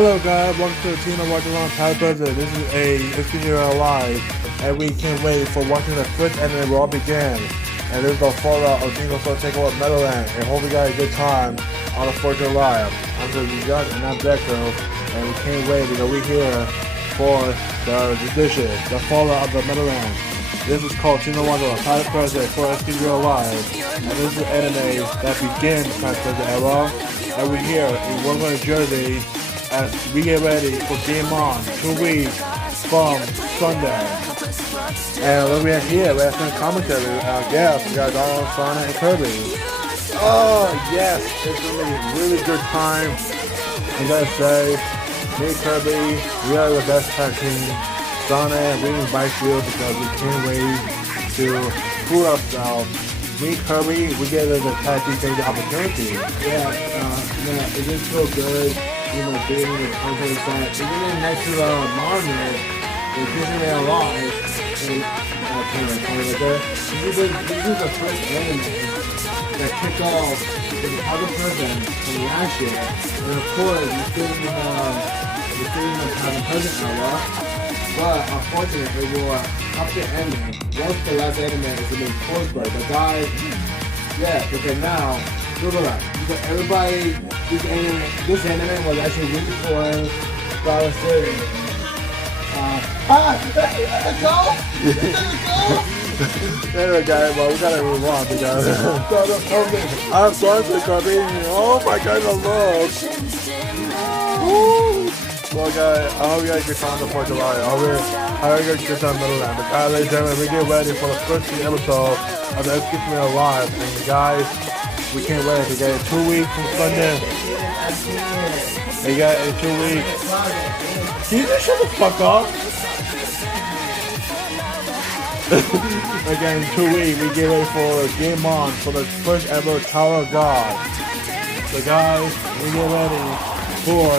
Hello guys, welcome to the Team of Watching on Tyler President. This is a Xfinity Live, and we can't wait for watching the first anime where all began. And this is the fallout of Team of Takeover Meadowland, and hope you guys a good time on the 4th of July. I'm the Judge and I'm Deco, and we can't wait because we're here for the edition, the fallout of the Meadowland. This is called Team of Watching on Tyler President for Xfinity Live, and this is an anime that begins the President era, and we're here in Woodland, New Jersey, as we get ready for Game On 2 weeks from Sunday. And what we have here, we have some commentary. Yes, we got Donald, Sonic, and Kirby. Oh, yes, it's going to be a really good time. I gotta say, me and Kirby, we are the best tag team. Sonic, we invite you because we can't wait to prove ourselves. Me and Kirby, we get the tag team thing the opportunity. Yeah, it is so good. You know, being in the content that even next to the monitor, it's using it a lot. This is the first anime that kicked off the Tyler President from last year. And of course, we're still in the Tyler President era. But unfortunately, it will up the ending. Once the last anime is in Forsberg, the guy, but then now, look at that. Everybody, this anime was actually really for Star Series. Let's go! Anyway, guys, well, we gotta move on because I'm sorry for coming. Oh my god, I love. Well, guys, I hope you guys get time to 4th of July. I hope you guys get time to Meadowland. But guys, ladies and gentlemen, we get ready for the first episode of the Xfinity Live. And guys, we can't wait to get it 2 weeks from Sunday. They got it in 2 weeks. Can you just shut the fuck up? Again, in 2 weeks, we get ready for Game On for the first ever Tower of God. So guys, we get ready for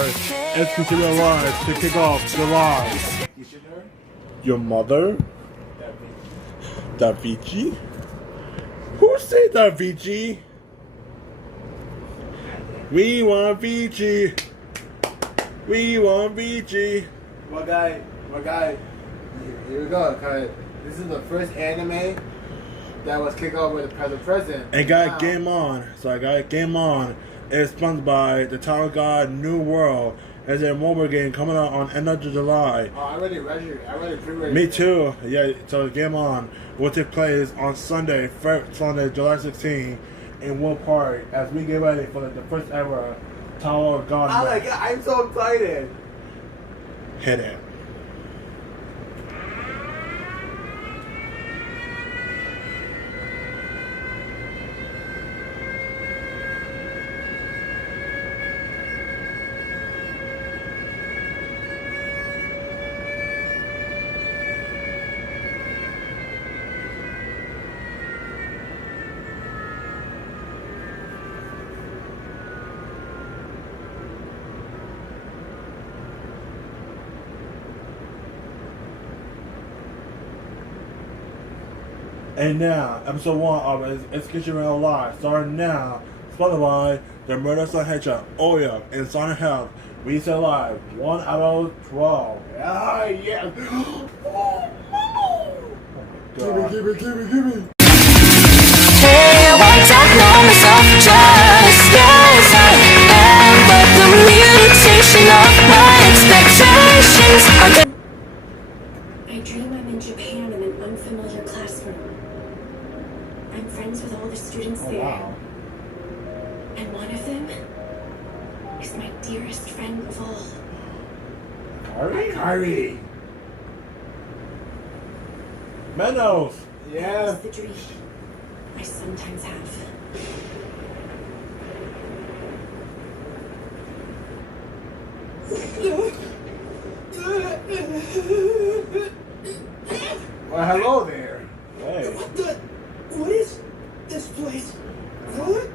Xfinity Live to kick off July. Your mother? Davichi? Who said Davichi? We want Vici. We want Vici. Well, guy, here we go. Cause this is the first anime that was kicked off with the President. And got Game On. So I got Game On. It's sponsored by the Tower God New World. There's a mobile game coming out on end of July. Oh, I already registered. I already pre-registered. Me too. Yeah. So Game On will take place on Sunday, July 16th. In Will Park as we get ready for the first ever Tower of God. Oh my god, I'm so excited. Hit it. And now, episode 1 of Xfinity Live, starting now, sponsored by the Murder Son Hedgehog, Oya, and Sonic Health. We say live, 1 out of 12. Ah, yeah! Give me. Hey, I don't know myself just as I am, but the mutation of my expectations are I dream I'm in Japan in an unfamiliar classroom. I'm friends with all the students there. Wow. And one of them is my dearest friend of all. Kari! Menos! Yeah. It's the dream I sometimes have. Well, hello there. Hey. What is this place? What?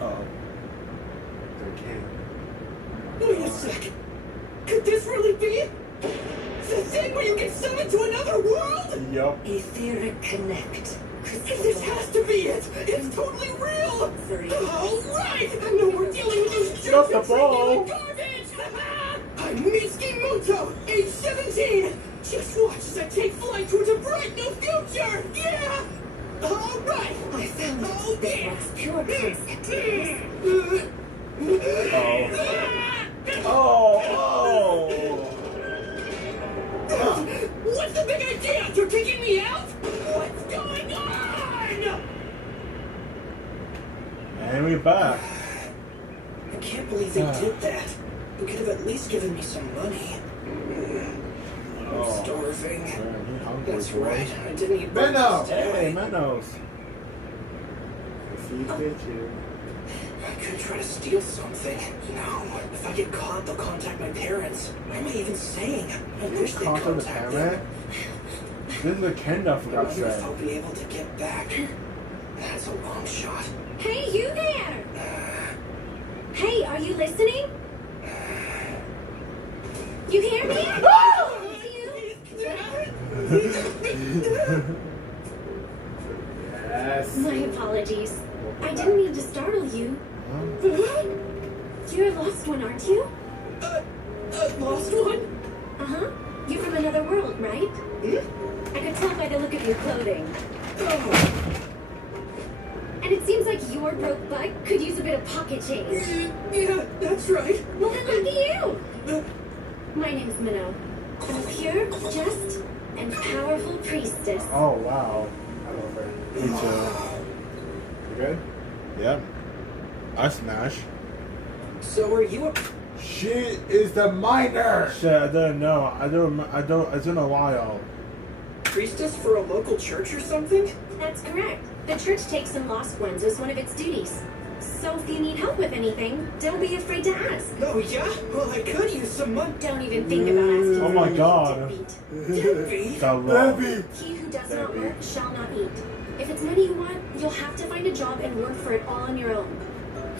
Oh. Okay. Wait a sec. Could this really be? The thing where you get summoned to another world? Yup. Etheric Connect. This has to be it. It's totally real. 3. All right. I know we're dealing with those Drop the stupid ball. freaking garbage. What's the big idea? You're kicking me out? What's going on? And we back. I can't believe they did that. You could have at least given me some money. I'm starving. Man, he hungry, That's boy. right. I didn't eat Menno! breakfast Hey, today. Mennos. See, bitch, you. I could try to steal something. No. If I get caught, they'll contact my parents. Why am I even saying? I wish they'd Contact the contact parent? them. This is a Kenda, for I God's wonder if sake. I'll be able to get back. That's a long shot. Hey, you there! Hey, are you listening? You hear me? Yes. My apologies. I didn't mean to startle you. Huh? You're a lost one, aren't you? Lost one? Uh-huh. You're from another world, right? I could tell by the look of your clothing. Oh, And it seems like your broke butt could use a bit of pocket change. yeah, that's right. Well, then look at you! My name's Minnow. I'm a pure, just, and powerful priestess. Oh, wow. I love her. Me too. You good? Yep. I smash. So are you a She is the miner! Shit, I didn't know. I don't, it's been a while. priestess for a local church or something? That's correct. The church takes in lost ones as one of its duties. So if you need help with anything, don't be afraid to ask. Oh, yeah? Well, I could use some money. Don't even think about asking. Oh for my money, God. deadbeat. Debbie? The love. He who does not work shall not eat. If it's money you want, you'll have to find a job and work for it all on your own.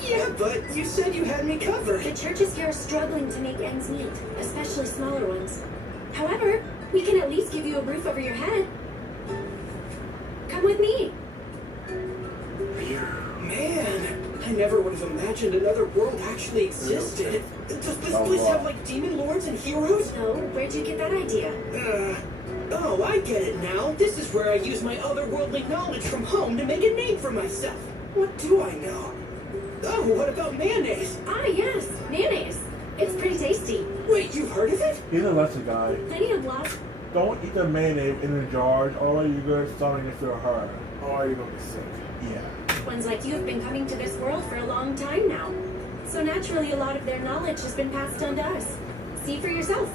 Yeah, but you said you had me covered. The churches here are struggling to make ends meet, especially smaller ones. However, we can at least give you a roof over your head. Come with me. Man, I never would have imagined another world actually existed. Does this place have like demon lords and heroes? So, where'd you get that idea? Oh, I get it now. This is where I use my otherworldly knowledge from home to make a name for myself. What do I know? Oh, what about mayonnaise? Ah, yes, mayonnaise. It's pretty tasty. Wait, you've heard of it? He's a lesser guy. Plenty of love. Don't eat the mayonnaise in the jars, or you're going to start to feel hurt. Or you're going to be sick. Yeah. Ones like you have been coming to this world for a long time now. So naturally, a lot of their knowledge has been passed on to us. See for yourself.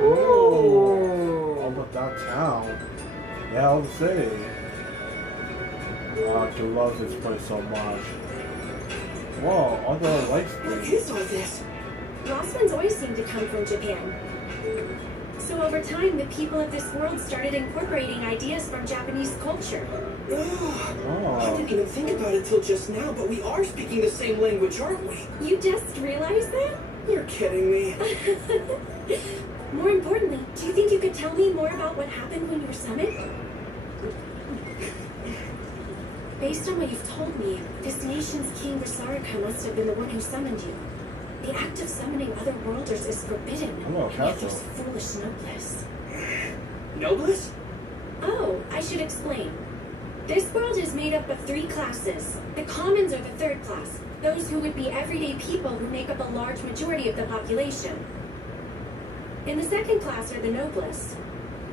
Ooh. Almost downtown. Yeah, all the city. Wow, she loves this place so much. Whoa, all the lights. What is all this? Lost ones always seem to come from Japan. So over time, the people of this world started incorporating ideas from Japanese culture. I didn't even think about it till just now, but we are speaking the same language, aren't we? You just realized that? You're kidding me. More importantly, do you think you could tell me more about what happened when you were summoned? Based on what you've told me, this nation's King Visarika must have been the one who summoned you. The act of summoning other worlders is forbidden, Oh, and yet Castle. there's foolish noblesse. Noblesse? Oh, I should explain. This world is made up of 3 classes. The commons are the 3rd class, those who would be everyday people who make up a large majority of the population. In the 2nd class are the noblesse,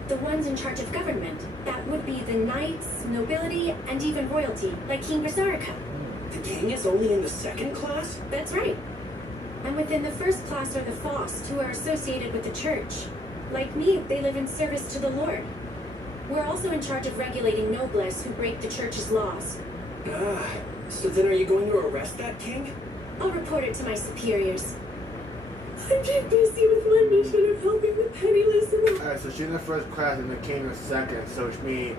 the ones in charge of government. That would be the knights, nobility, and even royalty, like King Visarika. The king is only in the 2nd class? That's right. And within the 1st class are the Faust, who are associated with the church. Like me, they live in service to the Lord. We're also in charge of regulating noblesse who break the church's laws. So then are you going to arrest that king? I'll report it to my superiors. I'm too busy with my mission of helping the penniless and the... Alright, so she's in the 1st class and the king in the 2nd, so which means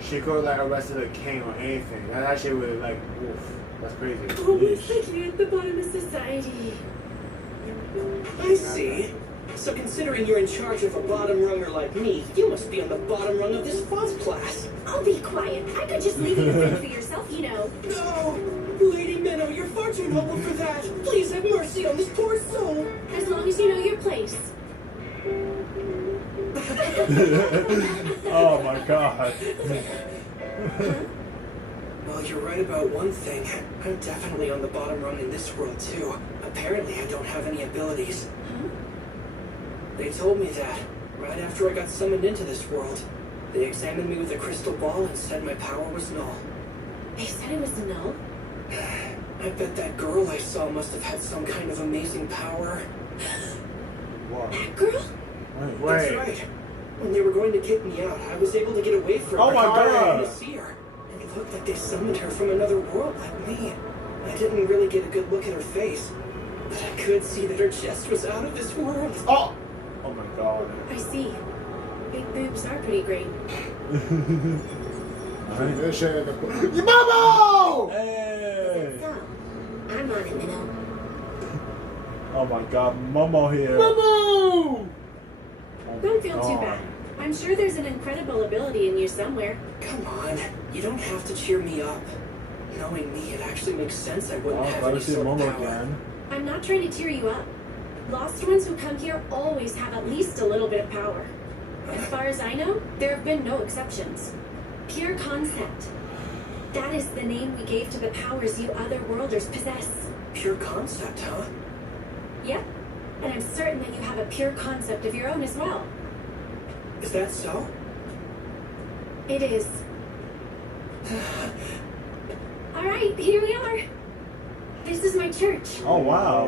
she could have like arrested the king or anything. That actually would like, oof, that's crazy. Almost like you're at the bottom of society. I see. So considering you're in charge of a bottom runger like me, you must be on the bottom rung of this Faust class. I'll be quiet. I could just leave you to fend for yourself, you know. No! Lady Minnow, you're far too noble for that. Please have mercy on this poor soul. As long as you know your place. Oh my god. Well, you're right about one thing. I'm definitely on the bottom rung in this world, too. Apparently, I don't have any abilities. Huh? They told me that, right after I got summoned into this world. They examined me with a crystal ball and said my power was null. They said it was null? I bet that girl I saw must have had some kind of amazing power. What? That girl? That's Wait. right. When they were going to kick me out, I was able to get away from Oh her. my God. To see her. And it looked like they summoned her from another world like me. I didn't really get a good look at her face, but I could see that her chest was out of this world. Oh! Oh my god. I see. Big boobs are pretty great. Momo! Hey! So, I'm on it, Minnow. Oh my god, Momo here. Momo! Don't feel too bad. I'm sure there's an incredible ability in you somewhere. Come on, you don't have to cheer me up. Knowing me, it actually makes sense I wouldn't Oh, have glad any to see sort of Momo power. again. I'm not trying to cheer you up. Lost ones who come here always have at least a little bit of power. As far as I know, there have been no exceptions. Pure concept. That is the name we gave to the powers you otherworlders possess. Pure concept, huh? Yep. And I'm certain that you have a pure concept of your own as well. Is that so? It is. Alright, here we are. This is my church. Oh wow.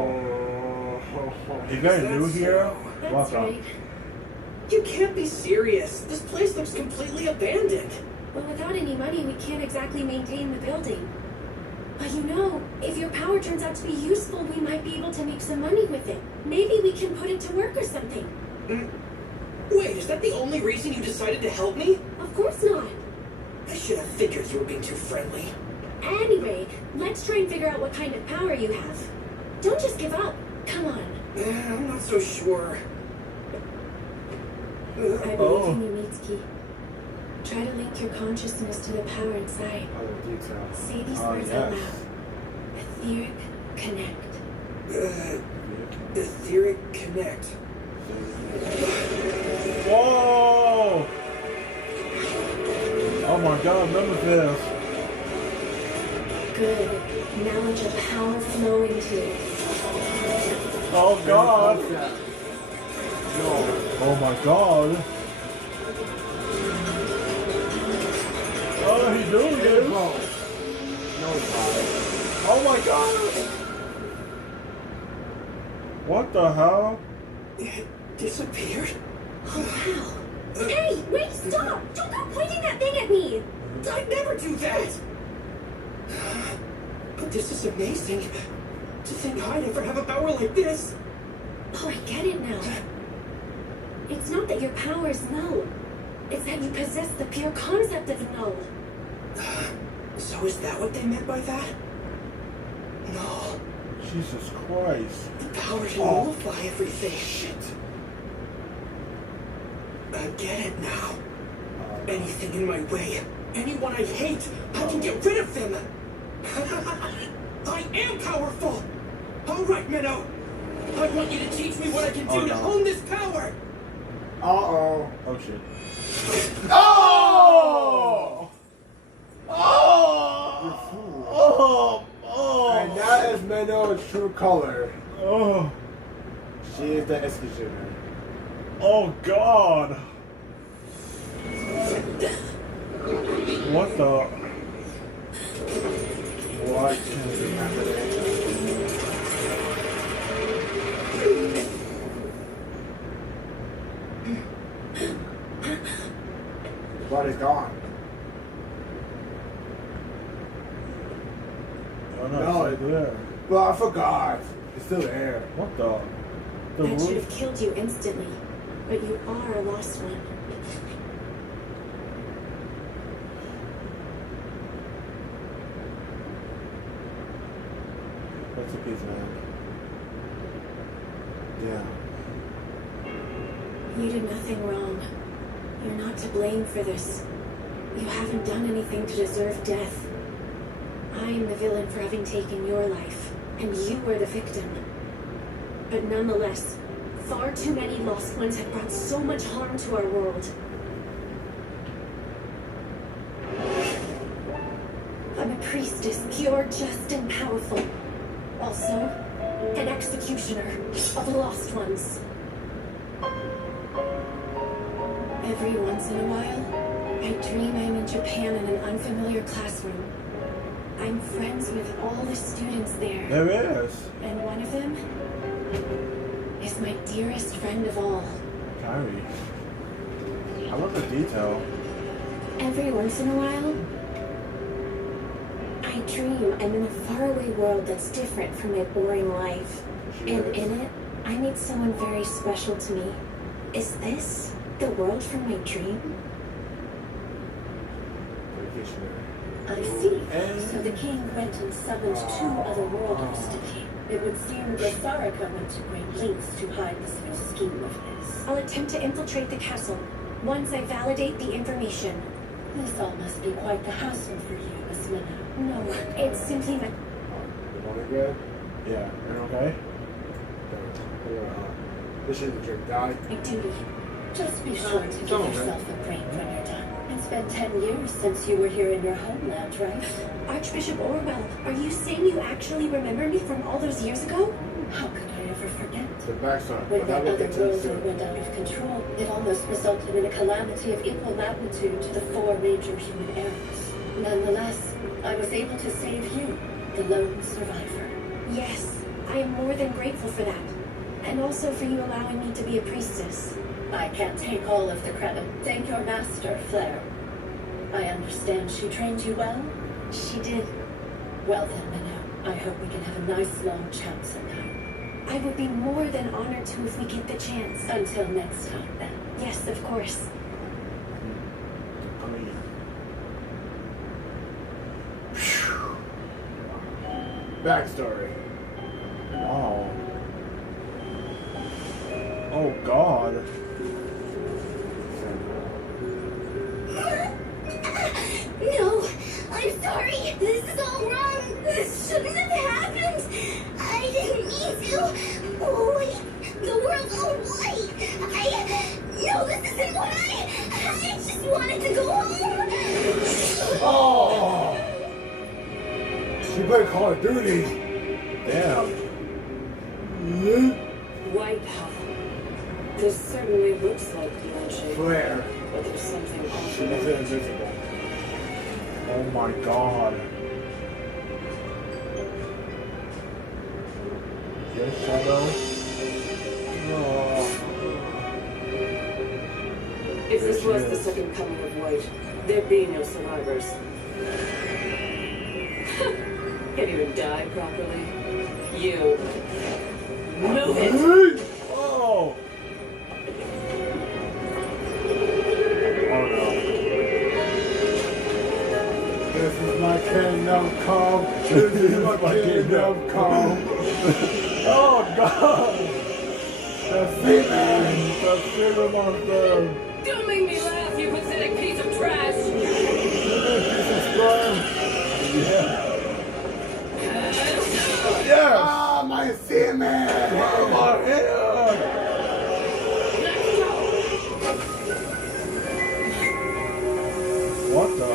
You guys Is that new here? so? That's Welcome. right. You can't be serious. This place looks completely abandoned. Well, without any money, we can't exactly maintain the building. But you know, if your power turns out to be useful, we might be able to make some money with it. Maybe we can put it to work or something. Wait, is that the only reason you decided to help me? Of course not. I should have figured you were being too friendly. Anyway, let's try and figure out what kind of power you have. Don't just give up. Come on. I'm not so sure. I believe in you, Mitsuki. Try to link your consciousness to the power inside. Say these words out yes. loud. Etheric connect. Etheric connect. Whoa! Oh my god, remember this. Good. Now let your power flow into it. Oh god. Oh my god. Oh, he's doing it. Oh my god. What the hell? It disappeared? Oh, wow. Hey, wait, stop! Don't go pointing that thing at me! I'd never do that! But this is amazing. To think I'd ever have a power like this. Oh, I get it now. It's not that your power is null. It's that you possess the pure concept of null. So is that what they meant by that? No. Jesus Christ. The power to nullify everything. Shit. I get it now. Anything in my way, anyone I hate, I can get rid of them. I am powerful. All right, Minnow. I want you to teach me what I can do to hone this power. Uh-oh. Oh shit. Oh! Oh! Oh! Oh! And that is Menno's true color. Oh! She is the executioner. Oh god! What the? What can be happening? The body's gone. Oh no, No, it's right there. But I forgot. It's still there. What the? The That should roof? have killed you instantly. But you are a lost one. What's a piece, man? Yeah. You did nothing wrong. You're not to blame for this. You haven't done anything to deserve death. I am the villain for having taken your life, and you were the victim. But nonetheless, far too many lost ones have brought so much harm to our world. I've been priestess, pure, just, and powerful. Also, an executioner of lost ones. Every once in a while, I dream I'm in Japan in an unfamiliar classroom. I'm friends with all the students there. There is. And one of them is my dearest friend of all. Kyrie. I love the detail. Every once in a while, I dream I'm in a faraway world that's different from my boring life. And in it, I meet someone very special to me. Is this the world from my dream? I see. So the king went and summoned 2 other worlders to king. It would seem that Saraka went to great lengths to hide this new scheme of his. I'll attempt to infiltrate the castle once I validate the information. This all must be quite the hassle for you, Miss Lina. No, it's simply my... The morning good? Yeah. You're okay? This is a drink, guy. My duty. Just be sure to give yourself a break when you're done. It's been 10 years since you were here in your homeland, right? Archbishop Orwell, are you saying you actually remember me from all those years ago? How could I ever forget? The backstory. When But that that other would world soon. went out of control, it almost resulted in a calamity of equal magnitude to the 4 major human errors. Nonetheless, I was able to save you, the lone survivor. Yes, I am more than grateful for that. And also for you allowing me to be a priestess. I can't take all of the credit. Thank your master, Flair. I understand she trained you well? She did. Well then, Minnow, I hope we can have a nice long chat sometime. I would be more than honored to if we get the chance. Until next time, then. Yes, of course. I mean, Backstory. wow. Oh God. No, I'm sorry. This is all wrong. This shouldn't have happened. I didn't mean to. Oh, wait. The world's all white. No, this isn't what I just wanted to go home. Oh! She played Call of Duty. Damn. White hot. This certainly looks like magic, Flair. but there's something off She about was it. invisible. Oh my God. Yes, Shadow. Oh. If this was the second coming of White, there'd be no survivors. Can't even die properly. You. Move it! Oh. Oh no. This is my kingdom come. This is my kingdom come. Oh God. The seaman. The Fever Monster. Don't make me laugh, you pathetic piece of trash! Piece of sperm. Yeah. Yes. Ah, my seaman. Oh my head. What the?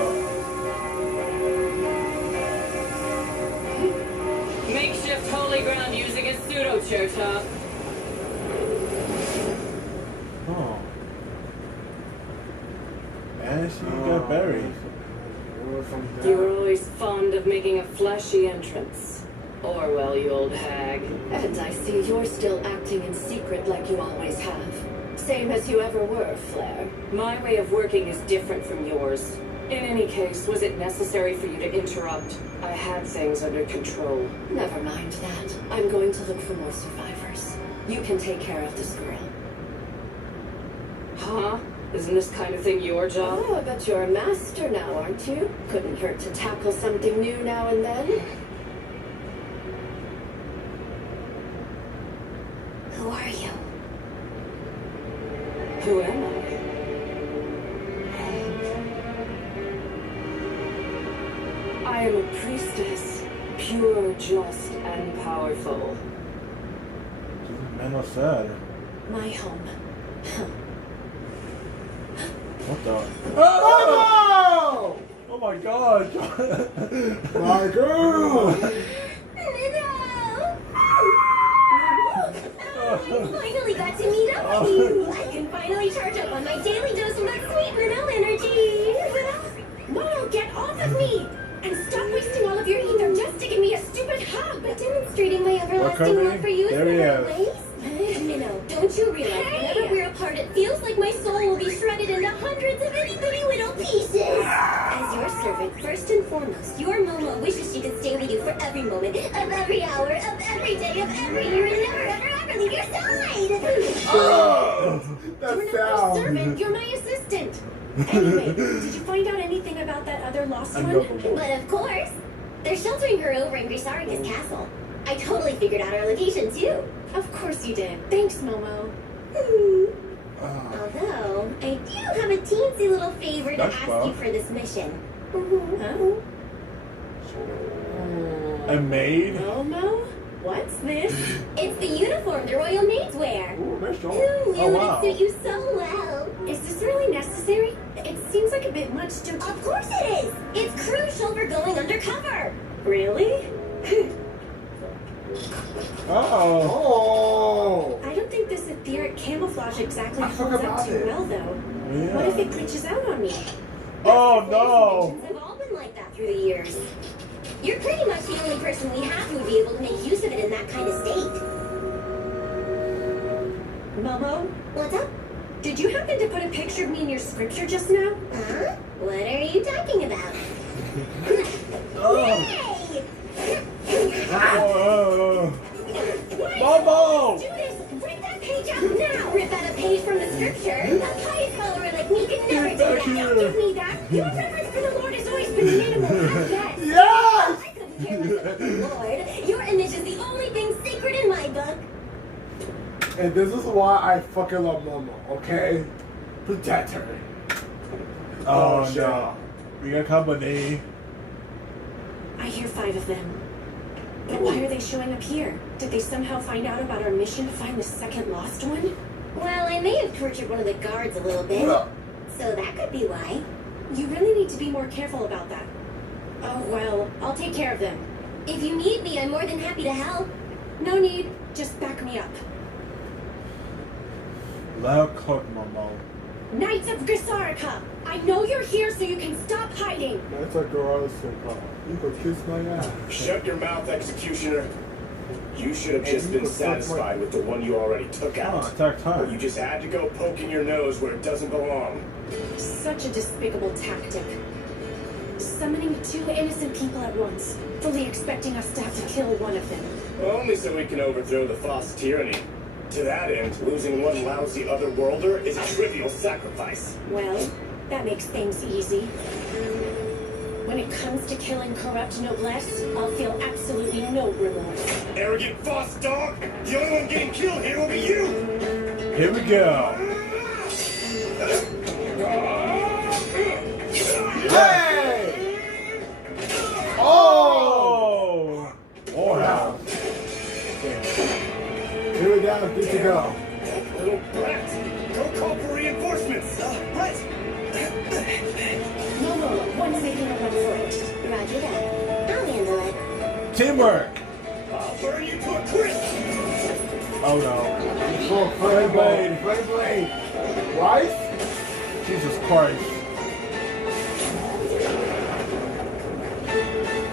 Makeshift holy ground using a pseudo chair top. Oh. And she got buried. You were always fond of making a flashy entrance. Orwell, you old hag. And I see you're still acting in secret like you always have. Same as you ever were, Flair. My way of working is different from yours. In any case, was it necessary for you to interrupt? I had things under control. Never mind that. I'm going to look for more survivors. You can take care of this girl. Huh? Isn't this kind of thing your job? Oh, but you're a master now, aren't you? Couldn't hurt to tackle something new now and then. Who are you? Who am I? I am a priestess, pure, just, and powerful. Menno said. My home. What the? Oh! Oh my god! My girl! I finally got to meet up with you. I can finally charge up on my daily dose of that sweet Renault energy. Momo, get off of me! And stop wasting all of your ether just to give me a stupid hug. Demonstrating my everlasting Kirby? love for you is There he better is. ways. Minnow, don't you realize whenever we're apart, it feels like my soul will be shredded into hundreds of itty-bitty little pieces. As your servant, first and foremost, your Momo wishes she could stay with you for every moment, of every hour, of every day, of every year, and never, ever, ever leave your side. Oh, You're that not my sound. servant, you're my assistant. Anyway, did you find out anything about that other lost one? But of course. They're sheltering her over in Grisaricus Castle. I totally figured out our location, too. Of course you did. Thanks, Momo. Although, I do have a teensy little favor to That's ask well. you for this mission. Huh? A maid? Momo? What's this? It's the uniform the royal maids wear. Ooh, nice job. Who knew Oh, wow. it'd suit you so well? Is this really necessary? It seems like a bit much, don't you? Of course it is! It's crucial for going undercover! Really? Oh! I don't think this etheric camouflage exactly I holds forgot up about too it. well, though. Yeah. What if it glitches out on me? Oh Flames no! dimensions have all been like that through the years. You're pretty much the only person we have who would be able to make use of it in that kind of state. Momo, What's up? did you happen to put a picture of me in your scripture just now? Huh? What are you talking about? Oh. Hey! Momo! Do this! Rip that page out now! Rip out a page from the scripture? A pious follower like me can never do back that! here. Don't give me that! Your reverence for the Lord has always been minimal at best! Yes! I couldn't care less about the Lord. Your image is the only thing sacred in my book. And this is why I fucking love Momo, okay? Protect her. Oh shit. no. We got company. I hear 5 of them. But why are they showing up here? Did they somehow find out about our mission to find the second lost one? Well, I may have tortured one of the guards a little bit. So that could be why. You really need to be more careful about that. Oh, well, I'll take care of them. If you need me, I'm more than happy to help. No need, just back me up. Let her cook, Momo. Knights of Grisarica, I know you're here so you can stop hiding. That's a girl call. You could kiss my ass. Shut your mouth, Executioner. You should have just you been could suck my- satisfied with the one you already took Oh, out. attack But time. you just had to go poking your nose where it doesn't belong. Such a despicable tactic. Summoning 2 innocent people at once, fully expecting us to have to kill one of them. Only so we can overthrow the Foss tyranny. To that end, losing one lousy otherworlder is a trivial sacrifice. Well, that makes things easy. When it comes to killing corrupt noblesse, I'll feel absolutely no remorse. Arrogant Foss dog! The only one getting killed here will be you! Here we go. Hey! Oh! Oh no. Here we go, good to go. Little brat! Go call for reinforcements! What? Momo, one second or one for it. Roger that. I'll handle it. Teamwork. I'll burn you to a crisp! Oh no. Oh, Flame Blade, Flame Blade. Wife? Jesus Christ.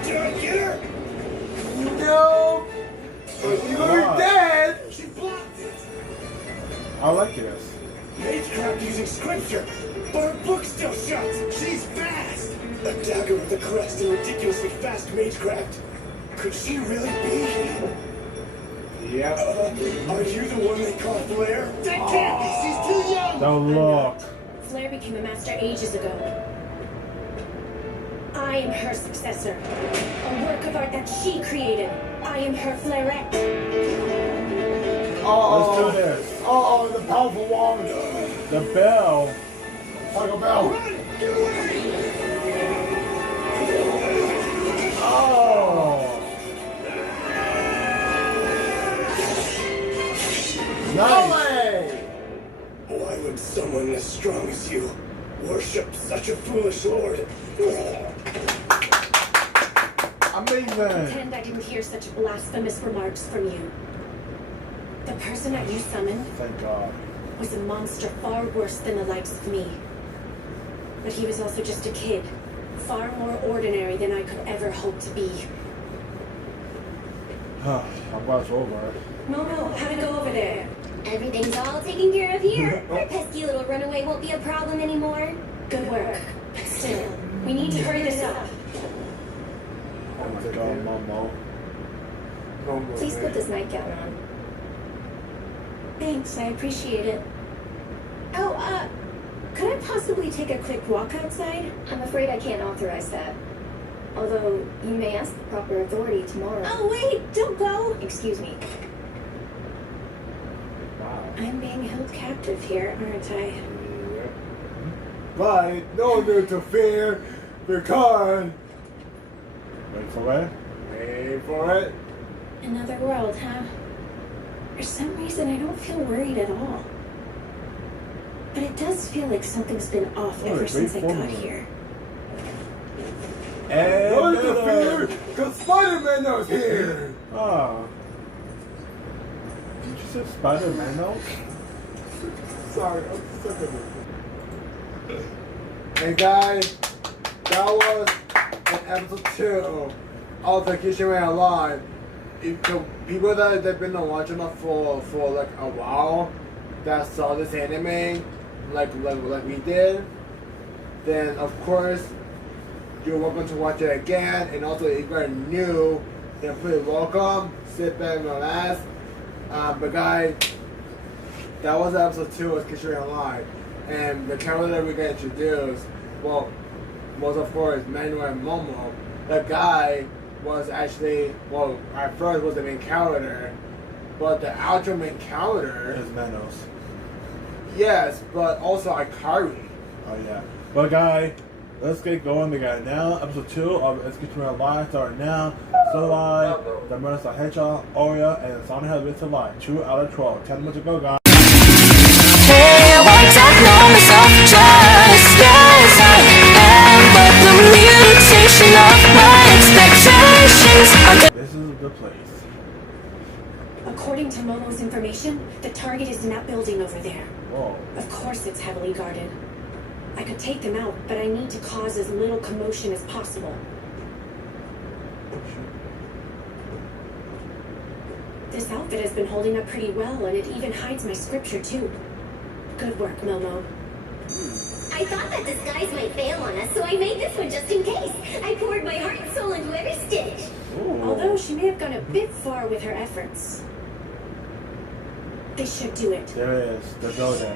Did I get her? No! You're dead! She blocked it! I like this. Magecraft using scripture, but her book's still shut. She's fast. A dagger with a crest and ridiculously fast magecraft. Could she really be? Yep. Are you the one they call Blair? That can't be. She's too young. The look. Flair became a master ages ago. I am her successor. A work of art that she created. I am her Flairette. Let's do this. Oh, the powerful wand. The bell. Taco Bell. Run! Get away! Oh. Nice. Olé! Why would someone as strong as you worship such a foolish lord? amazing. Pretend I didn't hear such blasphemous remarks from you. The person that you summoned Thank God. was a monster far worse than the likes of me. But he was also just a kid, far more ordinary than I could ever hope to be. I'm glad it's over. Momo, how'd it go over there? Everything's all taken care of here. Our pesky little runaway won't be a problem anymore. Good work. But still, we need to hurry this up. Oh my God, Momo. Please put this nightgown on. Thanks, I appreciate it. Oh, could I possibly take a quick walk outside? I'm afraid I can't authorize that. Although, you may ask the proper authority tomorrow. Oh, wait, don't go! Excuse me. Wow. I'm being held captive here, aren't I? But no need to fear because Wait for it. wait for it. Another world, huh? For some reason, I don't feel worried at all. But it does feel like something's been off Oh, ever wait since I for got me. here. And No need to fear because Spider-Man is here. Oh. Did you say Spider-Man now? Sorry, I'm sick of it. Hey guys, that was an episode 2 of the Kishiman Alive. If the people that have been watching it for like a while that saw this anime like we did, then of course you're welcome to watch it again. And also if you're new, then please welcome, sit back and relax. But guys, that was episode 2 of Kishiman Alive. And the character that we got introduced, well, was of course Manuel and Momo. The guy was actually, well, at first was the main character, but the actual main character, It's Manos. yes, but also Akari. Oh yeah. But guy, let's get going. We got now episode 2 of Execution Live starting now. So live, the Murders of Hedgehog, Oreo, and Sonic has been to live. 2 out of 12. 10 minutes to go, guys. Hey, I want to know myself just as I am, but the mutation of my expectations are This is the place. According to Momo's information, the target is in that building over there. Whoa. Of course it's heavily guarded. I could take them out, but I need to cause as little commotion as possible. This outfit has been holding up pretty well, and it even hides my scripture too. Good work, Momo. I thought that disguise might fail on us, so I made this one just in case. I poured my heart and soul into every stitch. Ooh. Although she may have gone a bit far with her efforts. They should do it. There it is. The building.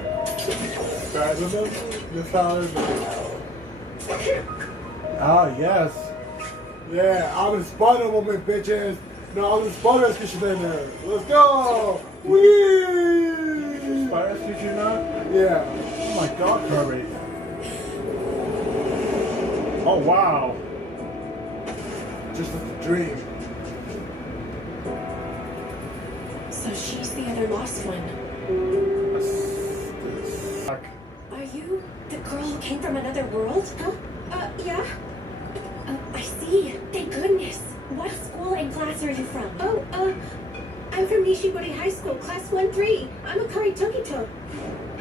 Spider-Man, the Spider-Man. Ah, yes. Yeah, I'm the Spider-Woman, bitches. No, I'm the Spider-Man. Let's go! Whee! Fire Execution now? Yeah. Oh my God, Kirby. Oh wow. Just a dream. So she's the other lost one. Fuck. Are you the girl who came from another world? Huh? Yeah. I see. Thank goodness. What school and class are you from? Oh, I'm from Nishibori High School, class 1-3. I'm Akari Tokito.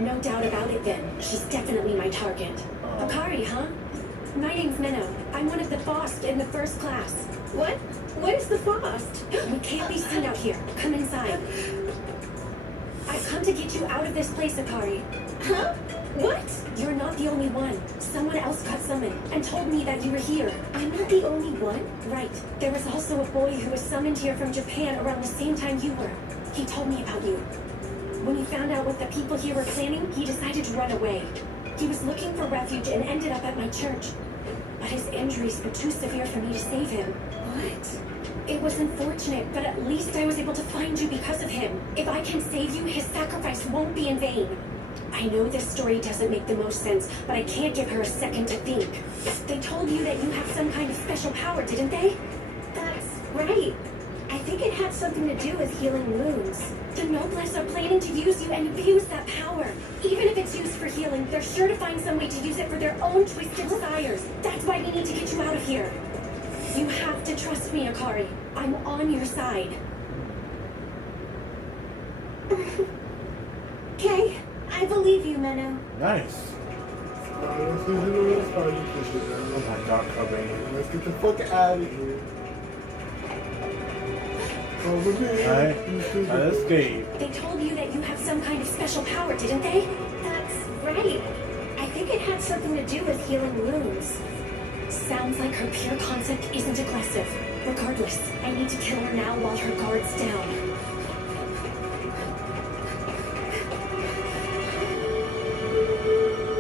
No doubt about it then. She's definitely my target. Akari, huh? My name's Minnow. I'm one of the FOST in the first class. What? Where's the FOST? We can't be seen out here. Come inside. I've come to get you out of this place, Akari. Huh? What? You're not the only one. Someone else got summoned and told me that you were here. I'm not the only one? Right. There was also a boy who was summoned here from Japan around the same time you were. He told me about you. When he found out what the people here were planning, he decided to run away. He was looking for refuge and ended up at my church. But his injuries were too severe for me to save him. What? It was unfortunate, but at least I was able to find you because of him. If I can save you, his sacrifice won't be in vain. I know this story doesn't make the most sense, but I can't give her a second to think. They told you that you have some kind of special power, didn't they? That's right. I think it had something to do with healing wounds. The Noblesse are planning to use you and abuse that power. Even if it's used for healing, they're sure to find some way to use it for their own twisted desires. That's why we need to get you out of here. You have to trust me, Akari. I'm on your side. Okay, I believe you, Menno. Nice. Oh Oh my god, Kirby. Let's get the fuck out of here. Over here. Alright, let's escape. They told you that you have some kind of special power, didn't they? That's right. I think it had something to do with healing wounds. Sounds like her pure concept isn't aggressive. Regardless, I need to kill her now while her guard's down.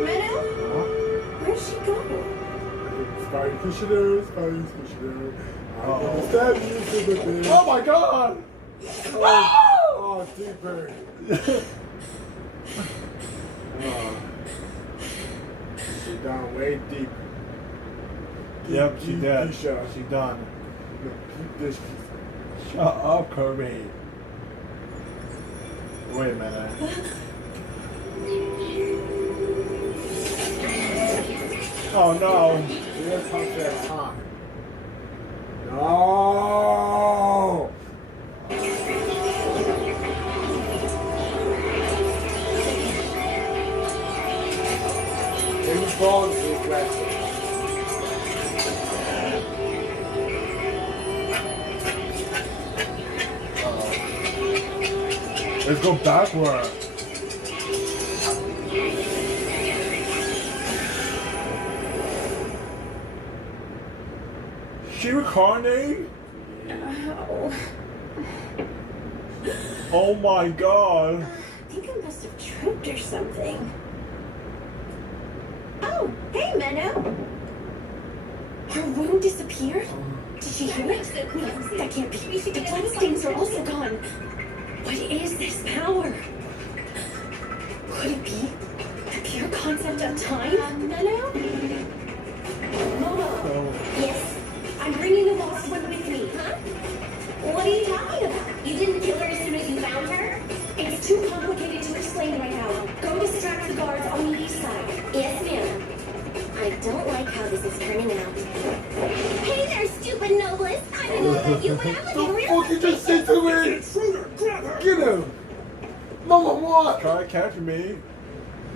Menno? Where'd she go? Spidey pushing her, Spidey's pushing her. I'm gonna stab you, stupid bitch. Oh my god! Oh, deeper. She's down way deep. Yep, she Deep, dead. deep shot. She done. No, keep this. Shut up, Kirby. Wait a minute. Oh no. We're come to that time. No! James Bond is aggressive. Let's go backward. She reincarnated? Oh my god. I think I must have tripped or something. Oh, hey, Menno. Her wound disappeared? Did she heal it? No, that can't be. The bloodstains are also gone. What is this power? Could it be the pure concept of time? Menno? Momo, Yes? I'm bringing the lost one with me. Huh? What are you talking about? You didn't kill her as soon as you found her? It's too complicated to explain right now. Go distract the guards on the east side. Yes, ma'am. I don't like how this is turning out. Hey there, stupid novelist! I don't know about you, but I'm looking The real fuck you just said to me? Intruder, grab her! Get him! Mama, what? Try to catch me.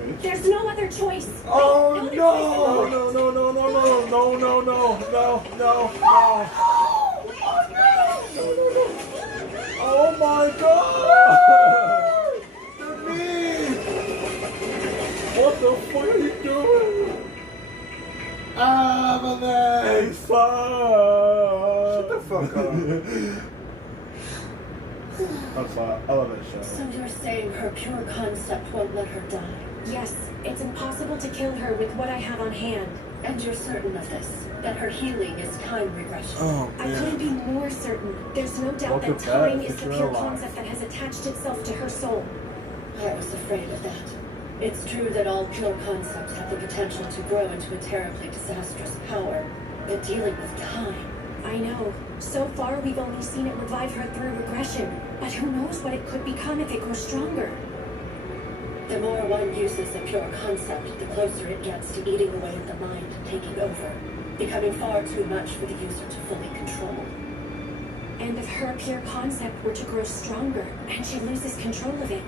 Bitch. There's no other choice. Oh No, no! no, no, no, no, no, no, no, no, no, no, no. Oh my god! They're me! What the fuck are you doing? I'm a Hey, man! fuck! Shut the fuck up. That's fine. I love that So show. you're saying her pure concept won't let her die? Yes, it's impossible to kill her with what I have on hand. And you're certain of this? That her healing is time regression? Oh, I couldn't be more certain. There's no doubt Welcome that time back. is the You're pure alive. concept that has attached itself to her soul. I was afraid of that. It's true that all pure concepts have the potential to grow into a terribly disastrous power, but dealing with time. I know. So far, we've only seen it revive her through regression. But who knows what it could become if it grows stronger? The more one uses a pure concept, the closer it gets to eating away at the mind and taking over, becoming far too much for the user to fully control. And if her pure concept were to grow stronger, and she loses control of it,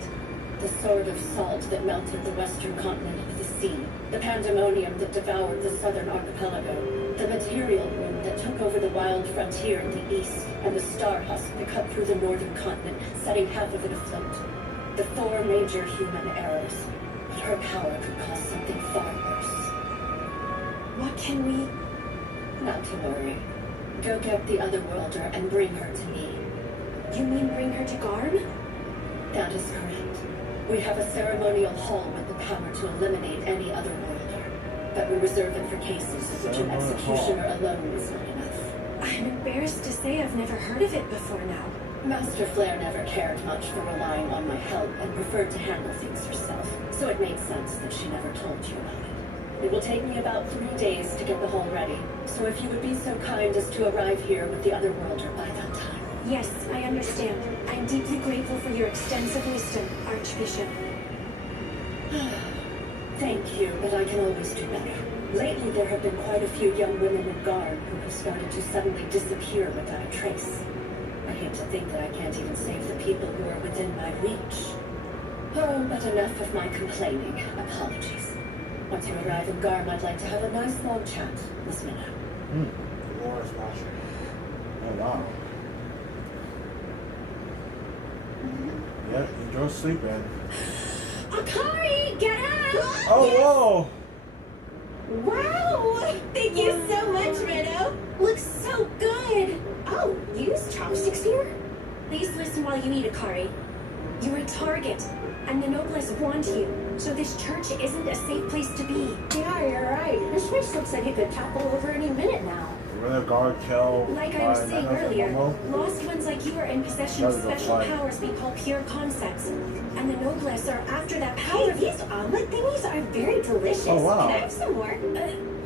The sword of salt that melted the western continent of the sea, the pandemonium that devoured the southern archipelago, the material wound that took over the wild frontier in the east, and the star husk that cut through the northern continent, setting half of it afloat. The four major human errors, but her power could cause something far worse. what can we... Not to worry. Go get the Otherworlder and bring her to me. You mean bring her to Garm? That is correct. We have a ceremonial hall with the power to eliminate any Otherworlder, but we reserve it for cases in which an Ceremonial executioner alone is not enough. I'm embarrassed to say I've never heard of it before now. Master Flair never cared much for relying on my help and preferred to handle things herself, so it made sense that she never told you about it. It will take me about 3 days to get the hall ready, so if you would be so kind as to arrive here with the Otherworlder by that time. Yes, I understand. I'm deeply grateful for your extensive wisdom, Archbishop. Thank you, but I can always do better. Lately, there have been quite a few young women in Garm who have started to suddenly disappear without a trace. I hate to think that I can't even save the people who are within my reach. Oh, but enough of my complaining. Apologies. Once you arrive in Garm, I'd like to have a nice long chat, Miss Minna. Laura Smasher. Oh, wow. Yeah, enjoy sleeping. Akari, get up! Oh, Wow! Thank you so much, Meadow. Looks so good. Oh, you use chopsticks here? Please listen while you eat, Akari. You're a target, and the Noblesse want you, so this church isn't a safe place to be. Yeah, you're right. This place looks like it could topple over any minute now. whoa. Were the guard killed? Like I was by saying Meadows and earlier, Momo? lost ones like you are in possession of That was a special fight. powers we call pure concepts, and the Noblesse are after that power. Hey, these omelet thingies are very delicious. Oh, wow. Can I have some more?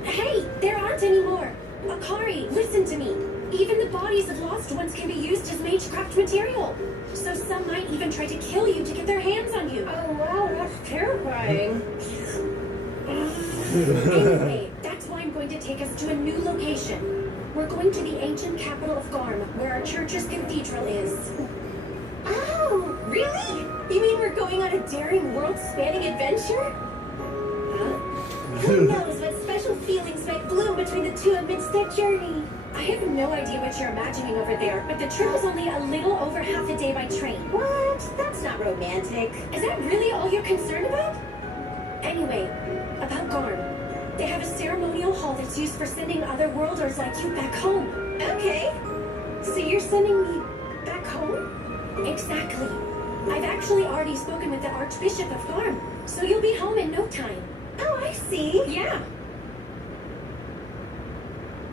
Hey, there aren't any more. Akari, listen to me. Even the bodies of lost ones can be used as magecraft material. So some might even try to kill you to get their hands on you. Oh, wow, that's terrifying. Anyway, that's why I'm going to take us to a new location. We're going to the ancient capital of Garm, where our church's cathedral is. Oh, really? You mean we're going on a daring world-spanning adventure? Huh? Who knows what special feelings might bloom between the two amidst their journey? I have no idea what you're imagining over there, but the trip is only a little over half a day by train. What? That's not romantic. Is that really all you're concerned about? Anyway, about Garm. They have a ceremonial hall that's used for sending other worlders like you back home. Okay. So you're sending me back home? Exactly. I've actually already spoken with the Archbishop of Garm, so you'll be home in no time. Oh, I see. Yeah.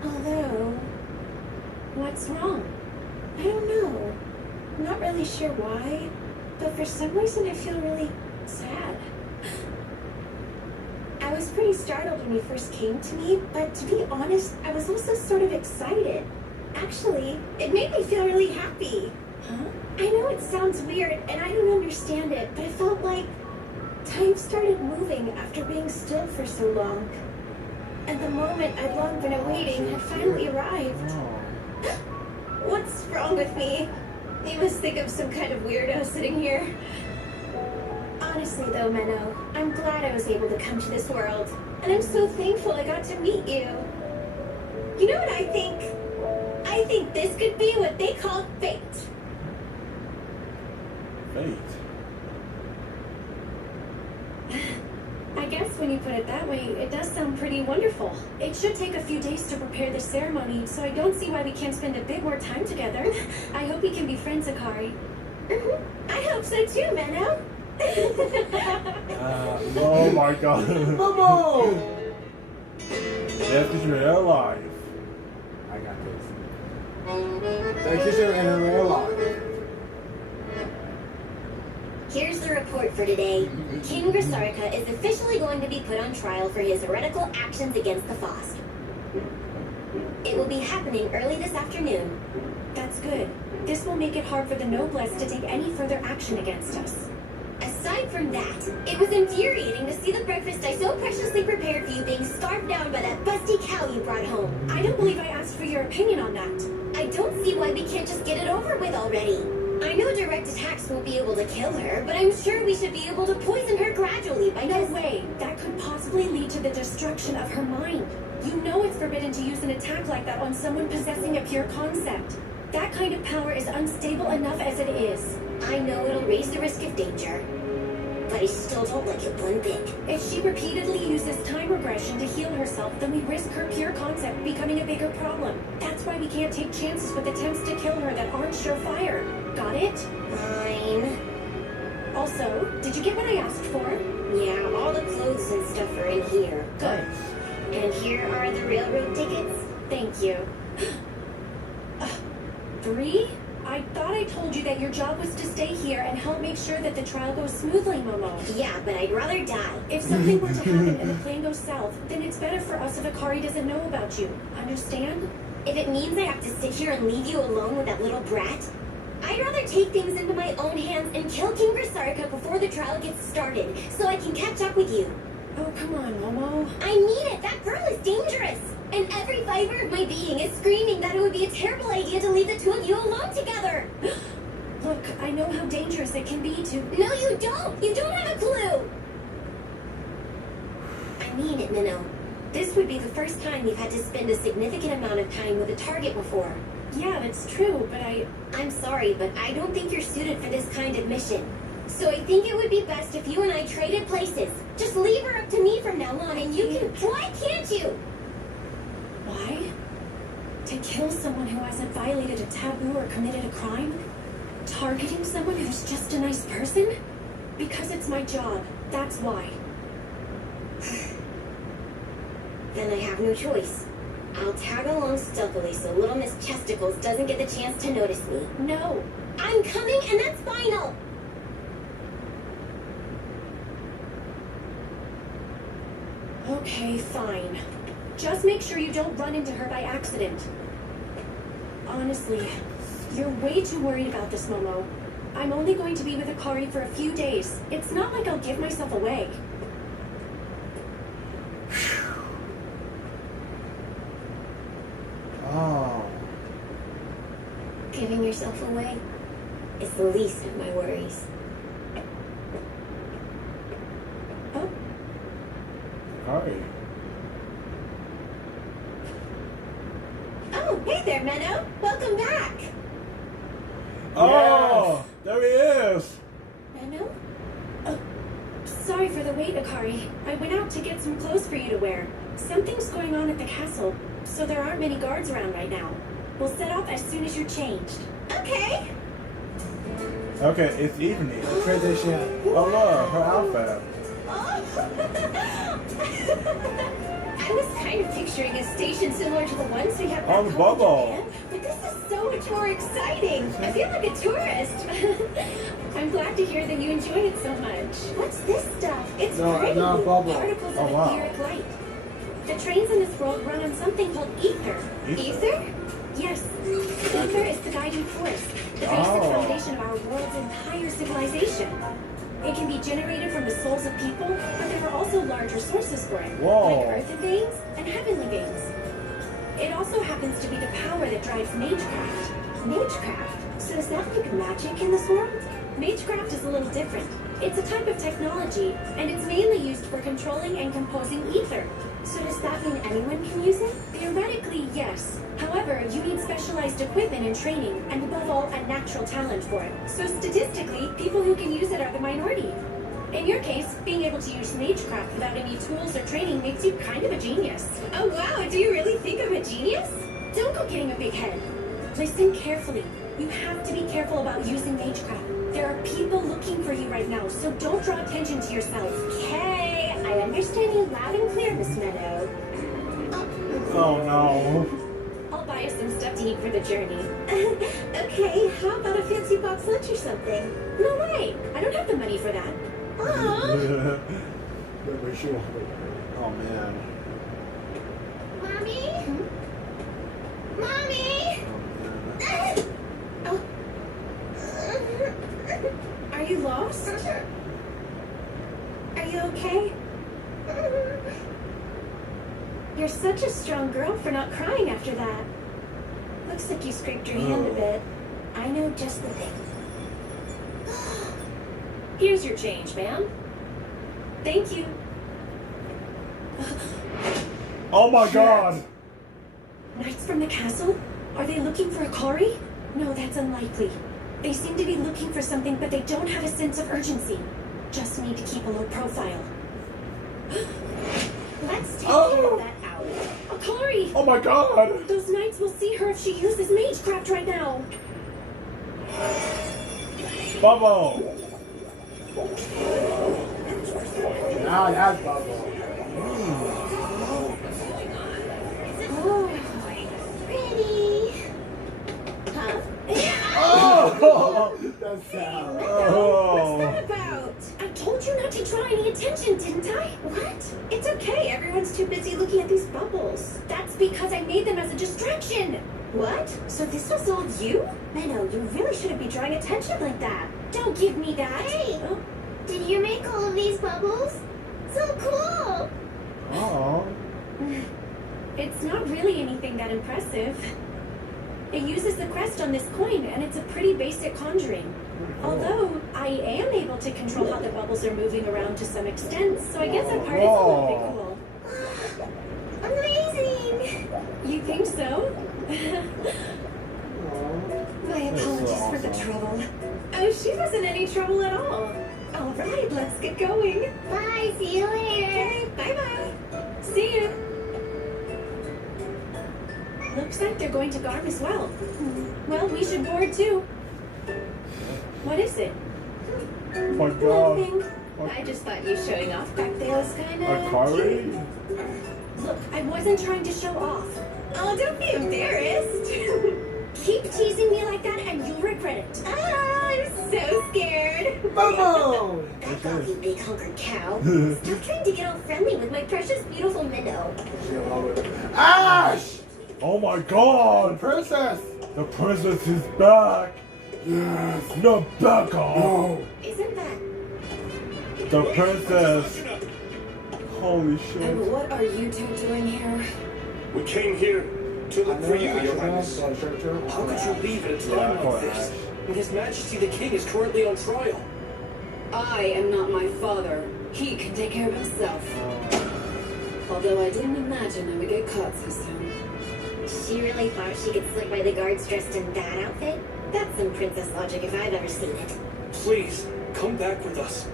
Although, What's wrong? I don't know. I'm not really sure why, but for some reason I feel really sad. I was pretty startled when you first came to me, but to be honest, I was also sort of excited. Actually, it made me feel really happy. Huh? I know it sounds weird, and I don't understand it, but I felt like time started moving after being still for so long. And the moment I'd long been awaiting had finally arrived. What's wrong with me? You must think I'm some kind of weirdo sitting here. Honestly though, Menno, I'm glad I was able to come to this world. And I'm so thankful I got to meet you. You know what I think? I think this could be what they call fate. Fate. I guess when you put it that way, it does sound pretty wonderful. It should take a few days to prepare the ceremony, so I don't see why we can't spend a bit more time together. I hope we can be friends, Akari. I hope so too, Menno. Oh my god. Momo! Death is real life. I got this. Thank you, sir, in real life. Here's the report for today. King Grisarika is officially going to be put on trial for his heretical actions against the Fosk. It will be happening early this afternoon. That's good. This will make it hard for the Noblesse to take any further action against us. Aside from that, it was infuriating to see the breakfast I so preciously prepared for you being starved down by that busty cow you brought home. I don't believe I asked for your opinion on that. I don't see why we can't just get it over with already. I know direct attacks won't be able to kill her, but I'm sure we should be able to poison her gradually by No just... way. That could possibly lead to the destruction of her mind. You know it's forbidden to use an attack like that on someone possessing a pure concept. That kind of power is unstable enough as it is. I know it'll raise the risk of danger, but I still don't like it one bit. If she repeatedly uses time regression to heal herself, then we risk her pure concept becoming a bigger problem. That's why we can't take chances with attempts to kill her that aren't surefire. Got it? Fine. Also, did you get what I asked for? Yeah, all the clothes and stuff are in here. Good. And here are the railroad tickets. Thank you. 3? I thought I told you that your job was to stay here and help make sure that the trial goes smoothly, Momo. Yeah, but I'd rather die. If something were to happen and the plan goes south, then it's better for us if Akari doesn't know about you. Understand? If it means I have to sit here and leave you alone with that little brat, I'd rather take things into my own hands and kill King Grisarika before the trial gets started, so I can catch up with you. Oh, come on, Momo. I mean it! That girl is dangerous! And every fiber of my being is screaming that it would be a terrible idea to leave the two of you alone together! Look, I know how dangerous it can be to... No, you don't! You don't have a clue! I mean it, Minnow. This would be the first time you've had to spend a significant amount of time with a target before. Yeah, that's true, but I'm sorry, but I don't think you're suited for this kind of mission. So I think it would be best if you and I traded places. Just leave her up to me from now on and you can... Why can't you? Why? To kill someone who hasn't violated a taboo or committed a crime? Targeting someone who's just a nice person? Because it's my job. That's why. Then I have no choice. I'll tag along stealthily so little Miss Chesticles doesn't get the chance to notice me. No. I'm coming and that's final! Okay, fine. Just make sure you don't run into her by accident. Honestly, you're way too worried about this, Momo. I'm only going to be with Akari for a few days. It's not like I'll give myself away. Oh. Giving yourself away is the least of my worries. Oh, Akari. Oh, hey there, Menno. Welcome back. Oh, there he is. Menno? Oh, sorry for the wait, Akari. I went out to get some clothes for you to wear. Something's going on at the castle, so there aren't many guards around right now. We'll set off as soon as you're changed. Okay. Okay, it's evening. Transition. Oh look, her outfit. I was kind of picturing a station similar to the ones we have back Oh, home in Bubble. Japan, but this is so much more exciting. I feel like a tourist. I'm glad to hear that you enjoyed it so much. What's this stuff? It's No, pretty. not Bubble. Particles Oh, of wow. etheric light. The trains in this world run on something called ether. Ether? Yes, ether is the guiding force, the basic Oh. foundation of our world's entire civilization. It can be generated from the souls of people, but there are also larger sources for it, Whoa. like earthen veins and heavenly veins. It also happens to be the power that drives magecraft. Magecraft? So is that like magic in this world? Magecraft is a little different. It's a type of technology, and it's mainly used for controlling and composing ether. So does that mean anyone can use it? Theoretically, yes. However, you need specialized equipment and training, and above all, a natural talent for it. So statistically, people who can use it are the minority. In your case, being able to use magecraft without any tools or training makes you kind of a genius. Oh wow, do you really think I'm a genius? Don't go getting a big head. Listen carefully. You have to be careful about using magecraft. There are people looking for you right now, so don't draw attention to yourself. Okay, I understand you loud and clear, Miss Meadow. Oh no. I'll buy us some stuff to eat for the journey. Okay, how about a fancy box lunch or something? No way! I don't have the money for that. Aww. Oh man. Mommy? Mommy? Oh, Are you lost? Are you okay? You're such a strong girl for not crying after that. Looks like you scraped your hand a bit. I know just the thing. Here's your change, ma'am. Thank you. oh my god. Knights from the castle? Are they looking for Akari? No, that's unlikely. They seem to be looking for something, but they don't have a sense of urgency. Just need to keep a low profile. Let's take Oh. care of that out. Akari! Oh my god. Those knights will see her if she uses magecraft right now. Bubble. Now that's Bubble. Oh, pretty. Huh? Oh. That's sad. What's Oh. that about? I told you not to draw any attention, didn't I? What? It's okay. Everyone's too busy looking at these bubbles. That's because I made them as a distraction. What? So this was all you? Menno, you really shouldn't be drawing attention like that. Don't give me that. Hey! Did you make all of these bubbles? So cool! Oh. It's not really anything that impressive. It uses the crest on this coin, and it's a pretty basic conjuring. Although, I am able to control how the bubbles are moving around to some extent, so I guess that part is a little bit cool. Amazing! You think so? My apologies for the trouble. Oh, she wasn't any trouble at all. All right, let's get going. Bye, see you later. Okay, bye-bye. See ya. Looks like they're going to Garm as well. Well, we should board too. What is it? Oh my god. Nothing. I just thought you showing off back there was kind of... Akari? Look, I wasn't trying to show off. Oh, don't be embarrassed. Keep teasing me like that and you'll regret it. Ah, I'm so scared. Momo! Back off, you big hunkered cow. Stop trying to get all friendly with my precious, beautiful minnow. Ash! Oh my god! Princess! The princess is back! Yes! No, back off! No! Isn't that... The princess! Holy shit. And what are you two doing here? We came here to look for you, Your Highness. How could you leave at a time Yeah, like poor this? Ash. When His Majesty the King is currently on trial. I am not my father. He can take care of himself. Although I didn't imagine I would get caught so soon. She really thought she could slip by the guards dressed in that outfit? That's some princess logic if I've ever seen it. Please, come back with us.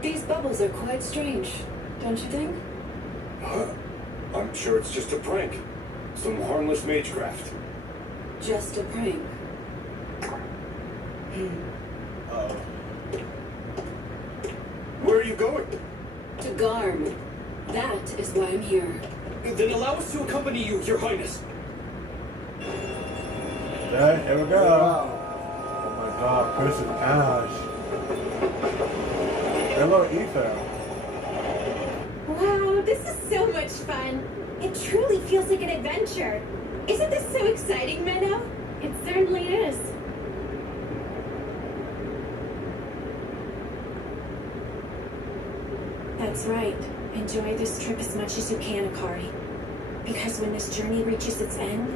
These bubbles are quite strange, don't you think? I'm sure it's just a prank. Some harmless magecraft. Just a prank. Where are you going? To Garm. That is why I'm here. Then allow us to accompany you, Your Highness. Okay, here we go. Oh my god, Princess Ash. Hello, Ethan. Wow, this is so much fun. It truly feels like an adventure. Isn't this so exciting, Minnow? It certainly is. That's right. Enjoy this trip as much as you can, Akari. Because when this journey reaches its end,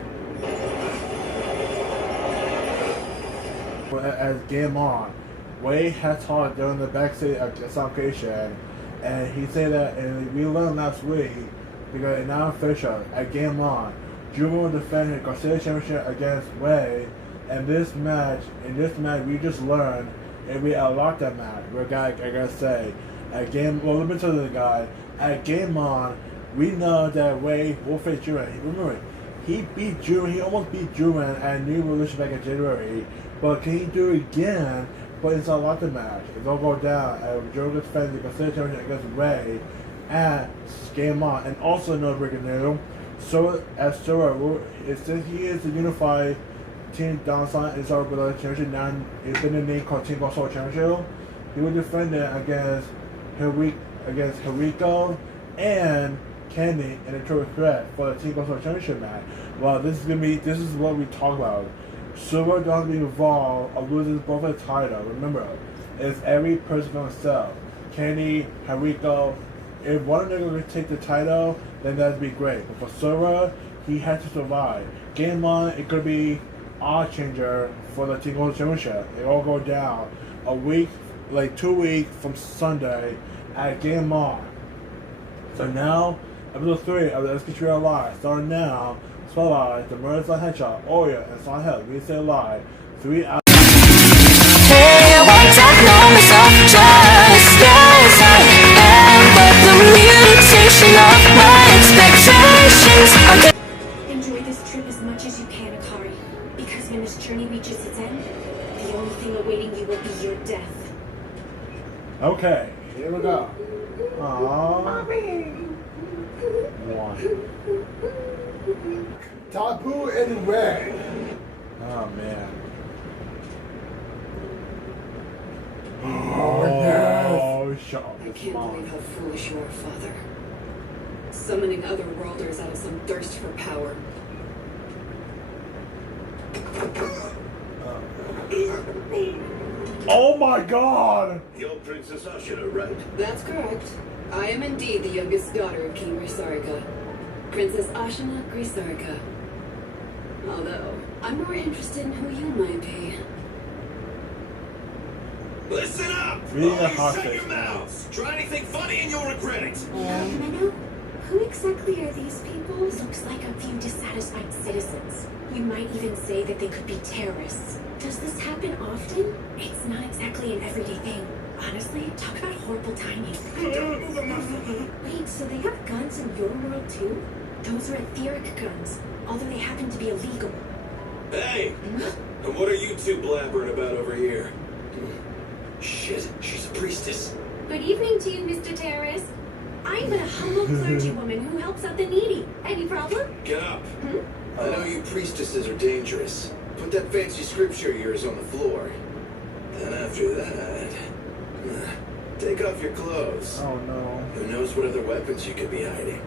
As Game On, Wei had taught during the backstage association, and he said that, and we learned last week, because it's now official, at Game On, Juma will defend the Garcia Championship against Wei, and in this match, we just learned, and we unlocked that match. I gotta say, at Game, well, let me tell you the guy, at Game On, we know that Wei will face Juman. Remember, he beat Juman, he almost beat Juman at New Revolution back in January, but can he do it again? But it's a lot of match. It's all go down. And Joe defends the Garcia Championship against Ray at Game On. And also another breaking news. So as Sora, since he is the unified Team Downside and Sora Below Championship, now it's been a name called Team Soul Championship. He will defend it against Hiriko and Candy in a triple threat for the Team Soul Championship match. Well, this is what we talk about. Silver doesn't be involved or loses both the title. Remember, it's every person for himself. Kenny, Hariko. If one of them could take the title, then that'd be great. But for Silver, he has to survive. Game On, it could be odd changer for the Team Gold Championship. It all go down a week, like 2 weeks from Sunday at Game On. So now, episode 3 of the SK Trio Live starting now. Spotlight, the Murder Side Headshot, Oya, and Silent Hill. We say live. 3 hours. Hey, I once I've known myself just as I am, but the mutation of my expectations are enjoy this trip as much as you can, Akari. Because when this journey reaches its end, the only thing awaiting you will be your death. Okay. Here we go. Aww. One. Tapu and Ray. Oh man. Oh, yes. Oh, shut up. I can't believe how foolish you are, Father. Summoning otherworlders out of some thirst for power. Oh my god! You're Princess Ashura, right? That's correct. I am indeed the youngest daughter of King Grisarika, Princess Ashina Grisarika. Although, I'm more interested in who you might be. Listen up! Reading All a you shut hostage your now. mouths! Try anything funny and you'll regret it! Menno, who exactly are these people? Looks like a few dissatisfied citizens. You might even say that they could be terrorists. Does this happen often? It's not exactly an everyday thing. Honestly, talk about horrible timing. Wait, so they have guns in your world too? Those are etheric guns, although they happen to be illegal. Hey! And what are you two blabbering about over here? Shit, she's a priestess. Good evening to you, Mr. Terrorist. I'm a humble clergywoman who helps out the needy. Any problem? Get up. I know you priestesses are dangerous. Put that fancy scripture of yours on the floor. Then after that... take off your clothes. Oh no. Who knows what other weapons you could be hiding?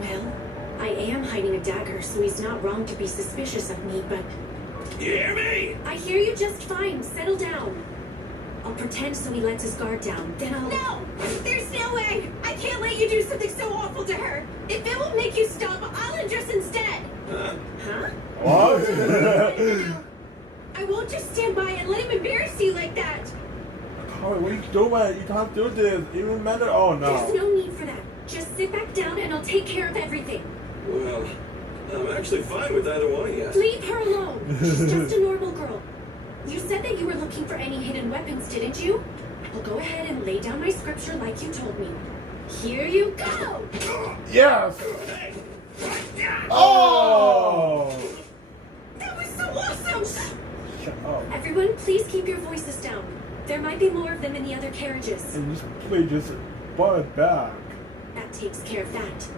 Well, I am hiding a dagger, so he's not wrong to be suspicious of me, but You hear me? I hear you just fine. Settle down. I'll pretend so he lets his guard down. Then I'll... No! There's no way! I can't let you do something so awful to her! If it will make you stop, I'll undress instead! Huh? Huh? What? I won't just stand by and let him embarrass you like that! Carly, what are you doing? You can't do this. Even Menno. Oh There's no. no need for that. Just sit back down and I'll take care of everything. Well, I'm actually fine with either one of you. Leave her alone. She's just a normal girl. You said that you were looking for any hidden weapons, didn't you? Well, go ahead and lay down my scripture like you told me. Here you go. Yes. Hey! Oh. That was so awesome! Shut up. Everyone, please keep your voices down. There might be more of them in the other carriages. And just please just butt it back. That takes care of that.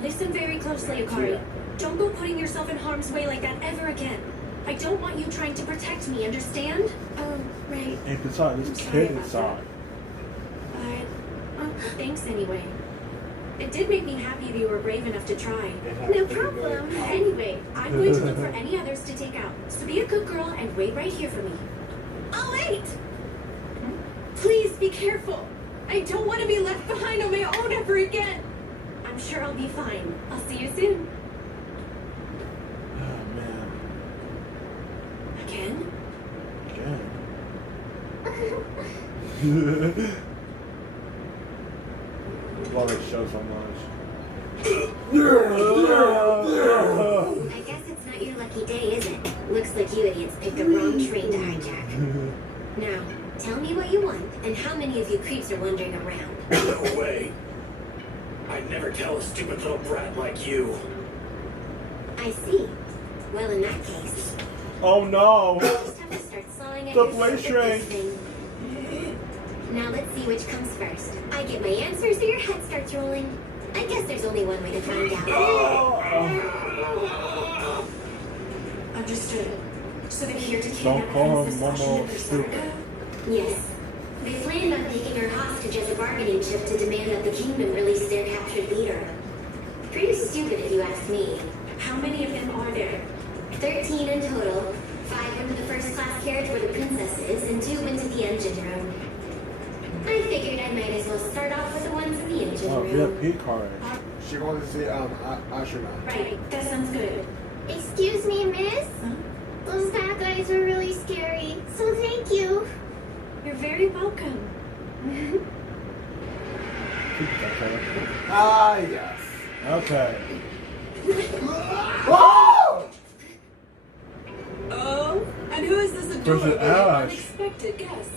Listen very closely, Akari. Don't go putting yourself in harm's way like that ever again. I don't want you trying to protect me, understand? Oh, right. And besides, I'm this sorry kid about inside. But, thanks anyway. It did make me happy that you were brave enough to try. No problem. Anyway, I'm going to look for any others to take out. So be a good girl and wait right here for me. I'll wait! Please be careful. I don't want to be left behind on my own ever again. I'm sure I'll be fine. I'll see you soon. Oh man. Again? Again. Love this show so much. I guess it's not your lucky day, is it? Looks like you idiots picked the wrong train to hijack. Now, tell me what you want, and how many of you creeps are wandering around. No way. I'd never tell a stupid little brat like you. I see. Well, in that case, Oh no. you just have to start sawing at The your blade sword with this train. thing. Now let's see which comes first. I get my answers or your head starts rolling. I guess there's only one way to find out. Understood. So they're here to Don't kidnap call Princess him Momo Ashina stupid. Grisarika? Yes. They planned on taking her hostage as a bargaining chip to demand that the kingdom release their captured leader. Pretty stupid if you ask me. How many of them are there? 13 in total. 5 into the first class carriage where the princess is, and 2 into the engine room. I figured I might as well start off with the ones in the engine Oh, room. VIP card. She wants to see Ashina. Right, that sounds good. Excuse me, miss? Those bad guys were really scary, so thank you. You're very welcome. Ah, yes. Okay. Whoa! Oh, and who is this Where's adorable it, and Ash? unexpected guest?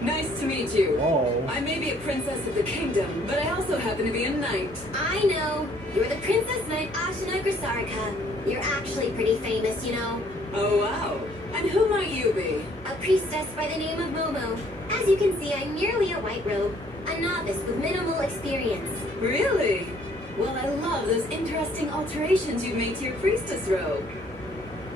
Nice to meet you. Whoa. I may be a princess of the kingdom, but I also happen to be a knight. I know. You're the Princess Knight Ashina Grisarika. You're actually pretty famous, you know. Oh, wow. And who might you be? A priestess by the name of Momo. As you can see, I'm merely a white robe. A novice with minimal experience. Really? Well, I love those interesting alterations you made to your priestess robe.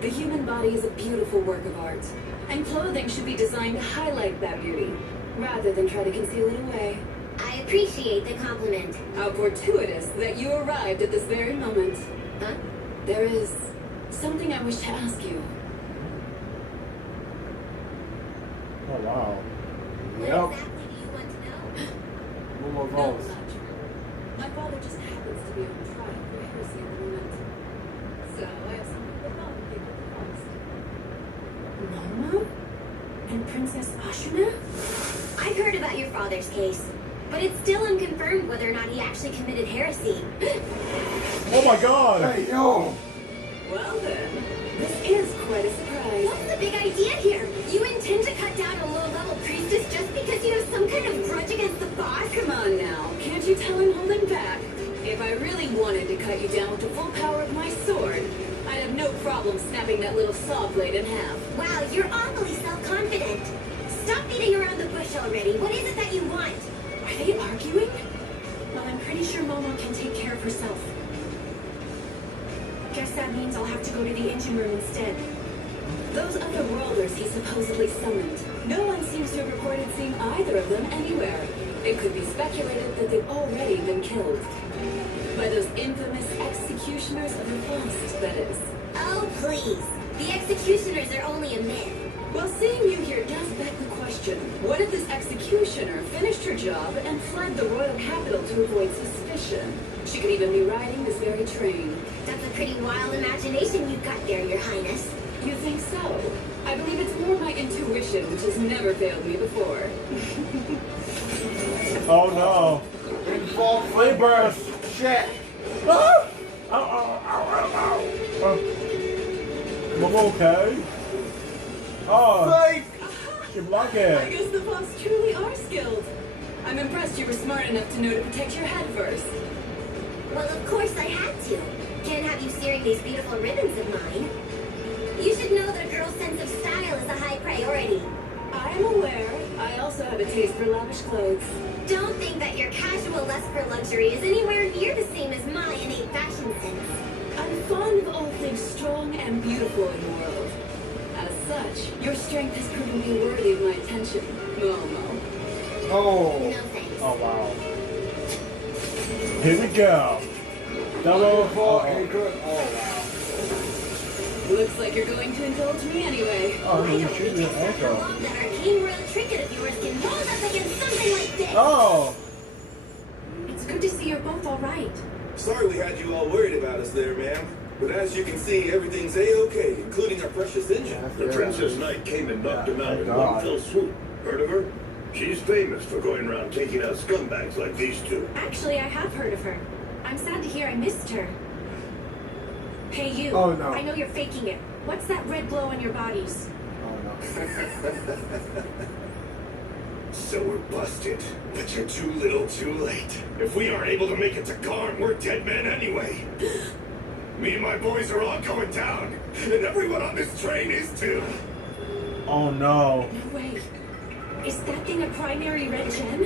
The human body is a beautiful work of art, and clothing should be designed to highlight that beauty, rather than try to conceal it away. I appreciate the compliment. How fortuitous that you arrived at this very moment. Huh? There is something I wish to ask you. Oh wow. What Yep. exactly do you want to know? Momo No, votes. not true. My father just happens to be on trial for heresy at the moment. So I have some people about to pick up the cost. Momo? And Princess Ashuna? I've heard about your father's case, but it's still unconfirmed whether or not he actually committed heresy. Oh my god! Hey, yo! Well then, this is quite a surprise. What's the big idea here? You intend to cut down a low-level priestess just because you have some kind of grudge against the boss? Come on now, can't you tell I'm holding back? If I really wanted to cut you down with the full power of my sword, I'd have no problem snapping that little saw blade in half. Wow, you're awfully self-confident. Stop beating around the bush already. What is it that you want? Are they arguing? Well, I'm pretty sure Momo can take care of herself. Guess that means I'll have to go to the engine room instead. Those other worlders he supposedly summoned, no one seems to have reported seeing either of them anywhere. It could be speculated that they've already been killed. By those infamous executioners of the Lost, that is. Oh, please. The executioners are only a myth. Well, seeing you here does beg the question, what if this executioner finished her job and fled the royal capital to avoid suspicion? She could even be riding this very train. That's a pretty wild imagination you've got there, Your Highness. You think so? I believe it's more my intuition, which has never failed me before. Oh no! Fall flame burst! Shit! Ah! Ow, ow, ow, ow, ow! Momo okay? Oh, Fake! she blocked I it. guess the Fox truly are skilled. I'm impressed you were smart enough to know to protect your head first. Well, of course I had to. Can't have you searing these beautiful ribbons of mine. You should know that a girl's sense of style is a high priority. I am aware. I also have a taste for lavish clothes. Don't think that your casual lust for luxury is anywhere near the same as my innate fashion sense. I'm fond of all things strong and beautiful in the world. As such, your strength has proven to be worthy of my attention, Momo. Oh. No thanks. Oh wow. Here we go. Double Fall oh, anchor. Oh, wow. Looks like you're going to indulge me anyway. oh, I you don't should think be it's after also. long that arcane royal trinket of yours can hold up against something like this. Oh! It's good to see you're both all right. Sorry we had you all worried about us there, ma'am. But as you can see, everything's A-okay, including our precious engine. The Princess Knight came and knocked him out in God. one fell swoop. Heard of her? She's famous for going around taking out scumbags like these two. Actually, I have heard of her. I'm sad to hear I missed her. Hey, you. Oh, no. I know you're faking it. What's that red glow on your bodies? Oh, no. So we're busted, but you're too little too late. If we aren't able to make it to Karn, we're dead men anyway. Me and my boys are all going down, and everyone on this train is too. Oh no. No way. Is that thing a primary red gem?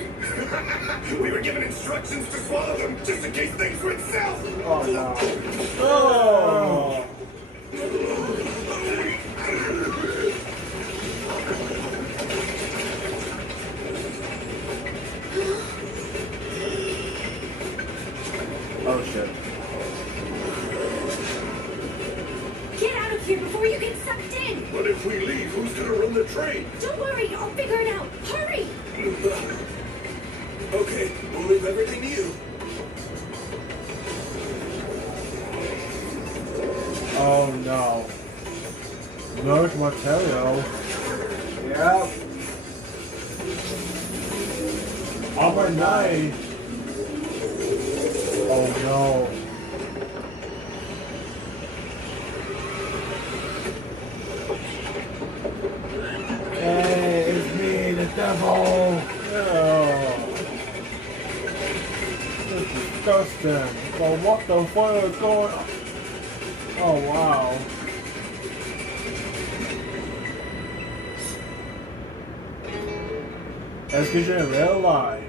We were given instructions to swallow them, just in case things went south. Oh, no. Oh! Oh shit. Get out of here before you get sucked in! But if we leave, who's gonna run the train? Don't worry, I'll figure it out. Hurry! Okay, we'll leave everything to you. Oh no. Merge material. Yep. Armor knight. Oh no. Hey, it's me, the devil. Oh. This is disgusting. Well, what the fuck is going on? Oh wow. Execution in real life.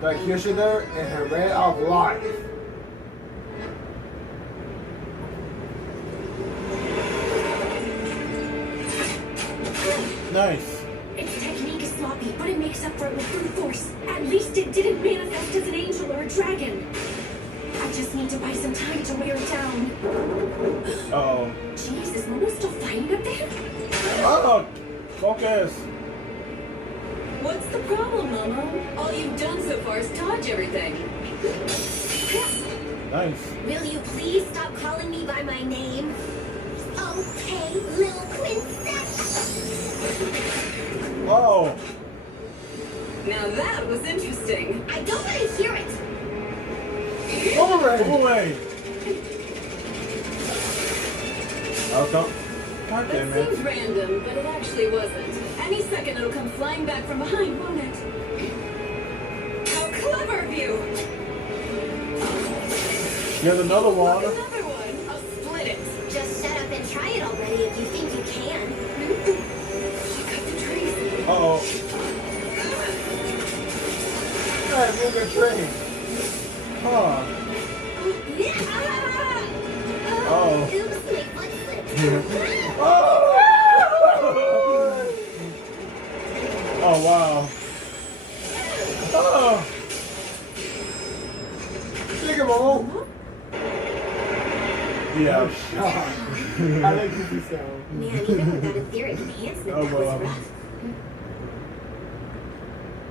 The executioner in her way of life. Nice. Its technique is sloppy, but it makes up for it with brute force. At least it didn't manifest as an angel or a dragon. I just need to buy some time to wear it down. Oh. Jeez, is Momo still fighting up there? Oh! Focus. What's the problem, Momo? All you've done so far is dodge everything. Nice. Will you please stop calling me by my name? Okay, little princess. Oh. Now that was interesting. I don't want to hear it. Move away. Oh, come. God damn That it. seems random, but it actually wasn't. Any second it'll come flying back from behind, won't it? How clever of you! Here's another one. Look, another one. I'll split it. Just shut up and try it already if you think you can. She cut the trees. Uh-oh. Hey, move the train. Huh. Oh. Oops, my foot slipped. Oh, wow. Oh. Think of all. Yeah. I like this sound. Man, even without etheric enhancement, Oh, that was wow. rough.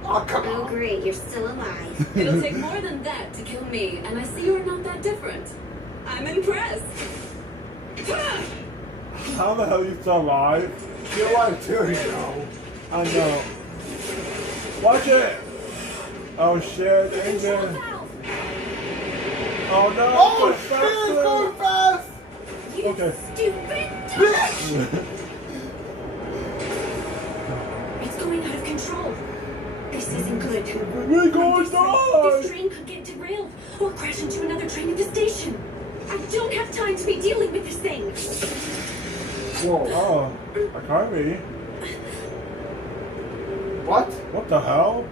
Oh, come Oh, on. great, you're still alive. It'll take more than that to kill me, and I see you're not that different. I'm impressed. How the hell you still alive? You're alive too, you know. I know. Watch it! Oh shit, Engine. Oh no! Oh, it's shit, it's going fast. Okay. Stupid! Bitch. It's going out of control. This isn't good. We're going This to die! train could get derailed or crash into another train at the station. I don't have time to be dealing with this thing. Whoa. Oh, I can't be. What? What the hell?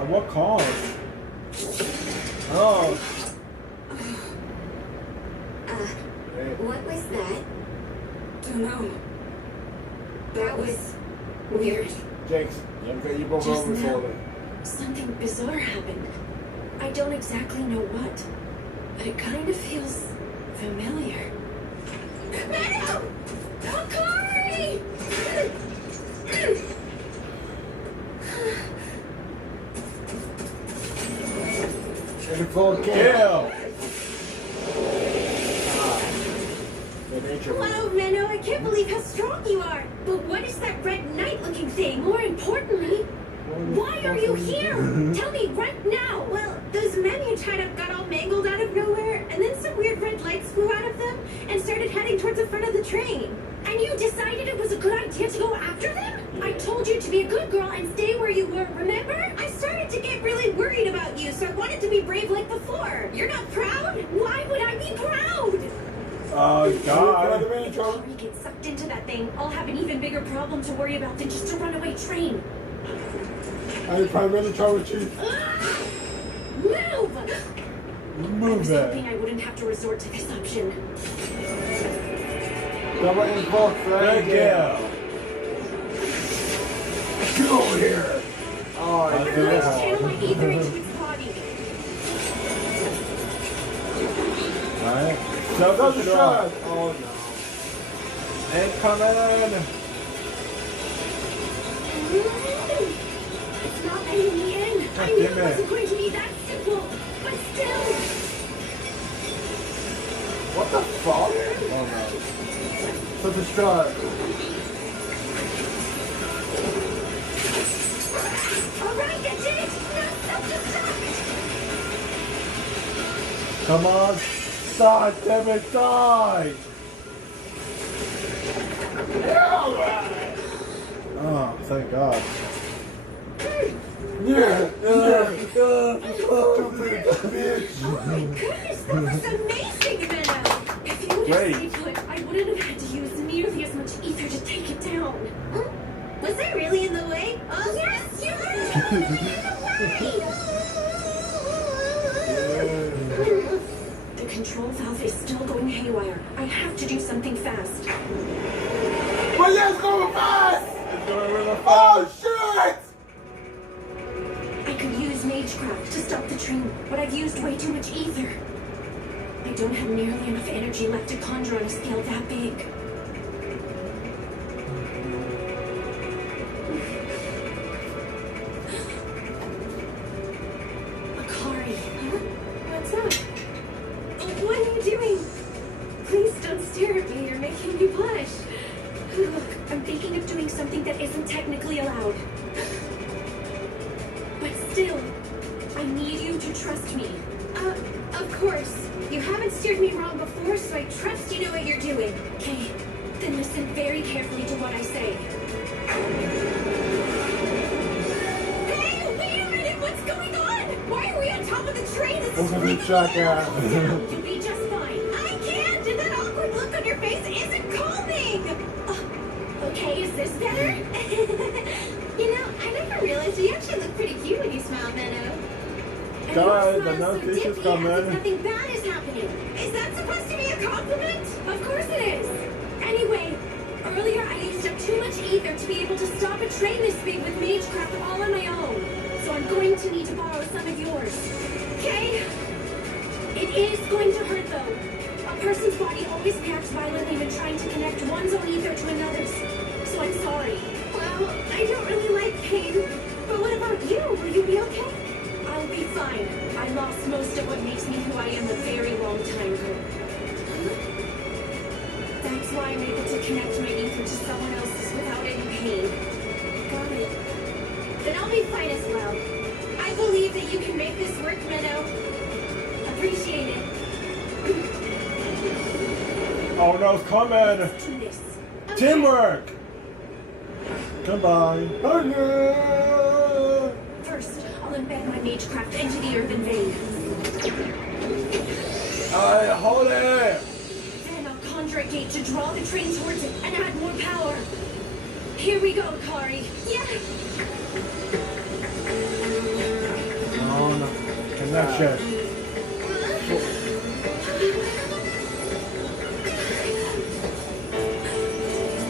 At what cost? Oh, What was that? Don't know. That was weird. Jakes, okay, you both Just over now, shoulder. something bizarre happened. I don't exactly know what, but it kind of feels familiar. Meadow! Hikari! And the full kill. kill! The nature. Wow, Menno, I can't believe how strong you are. But what is that red knight-looking thing? More importantly, why are you here? Tell me right now. Well, those men you tied up got all mangled out of nowhere, and then some weird red lights flew out of them and started heading towards the front of the train. And you decided it was a good idea to go after them? I told you to be a good girl and stay where you were, remember? I started to get really worried about you, so I wanted to be brave like before. You're not proud? Why would I be proud? God. If we get sucked into that thing, I'll have an even bigger problem to worry about than just a runaway train. I primarily try with Chief. Move! I Move was that. hoping I wouldn't have to resort to this option. Double involved, Good right? kill. Get over here. Oh, I yeah. feel Let's it. channel my ether into its body. Alright. Double Self-destruct. shot. Oh, no. Incoming. It's not letting me in. I God knew damn it it. wasn't going to be that simple. But still. What the fuck? Oh no. Such a shot. Alright, I did it! Now self-destruct! Come on. Die, damn it, die! Oh, thank God. Yeah. Oh my goodness, that was amazing, Venom! If you would have Great. stayed put, I wouldn't have had to use nearly as much ether to take it down. Was I really in the way? Oh, Yes, you were really in the way! The control valve is still going haywire. I have to do something fast. But yeah, it's going fast. It's going really fast. Oh, shit. I could use Magecraft to stop the train, but I've used way too much ether. I don't have nearly enough energy left to conjure on a scale that big. trust you know what you're doing. Okay, then listen very carefully to what I say. Hey, wait a minute, what's going on? Why are we on top of the train? This is Welcome to really Jackass. You'll be just fine. I can't, and that awkward look on your face isn't calming. Okay, is this better? You know, I never realized you actually look pretty cute when you smile, Meadow. And Guys, you the smile so notifications dippy come as if in. nothing bad is happening. Is that supposed to be a compliment? Of course it is. Anyway, earlier I used up too much ether to be able to stop a train this big with magecraft all on my own. So I'm going to need to borrow some of yours. Okay? It is going to hurt though. A person's body always reacts violently when trying to connect one's own ether to another's. So I'm sorry. Well, I don't really like pain. But what about you? Will you be okay? I'll be fine. I lost most of what makes me who I am a very long time ago. That's why I'm able to connect my ether to someone else's without any pain. Got it. Then I'll be fine as well. I believe that you can make this work, Meadow. Appreciate it. Oh no, it's coming! Do this. Teamwork! Goodbye. First, I'll embed my magecraft into the urban vein. I hold it! Then I'll conjure a gate to draw the train towards it and add more power. Here we go, Kari. Yeah. Oh no. Connection.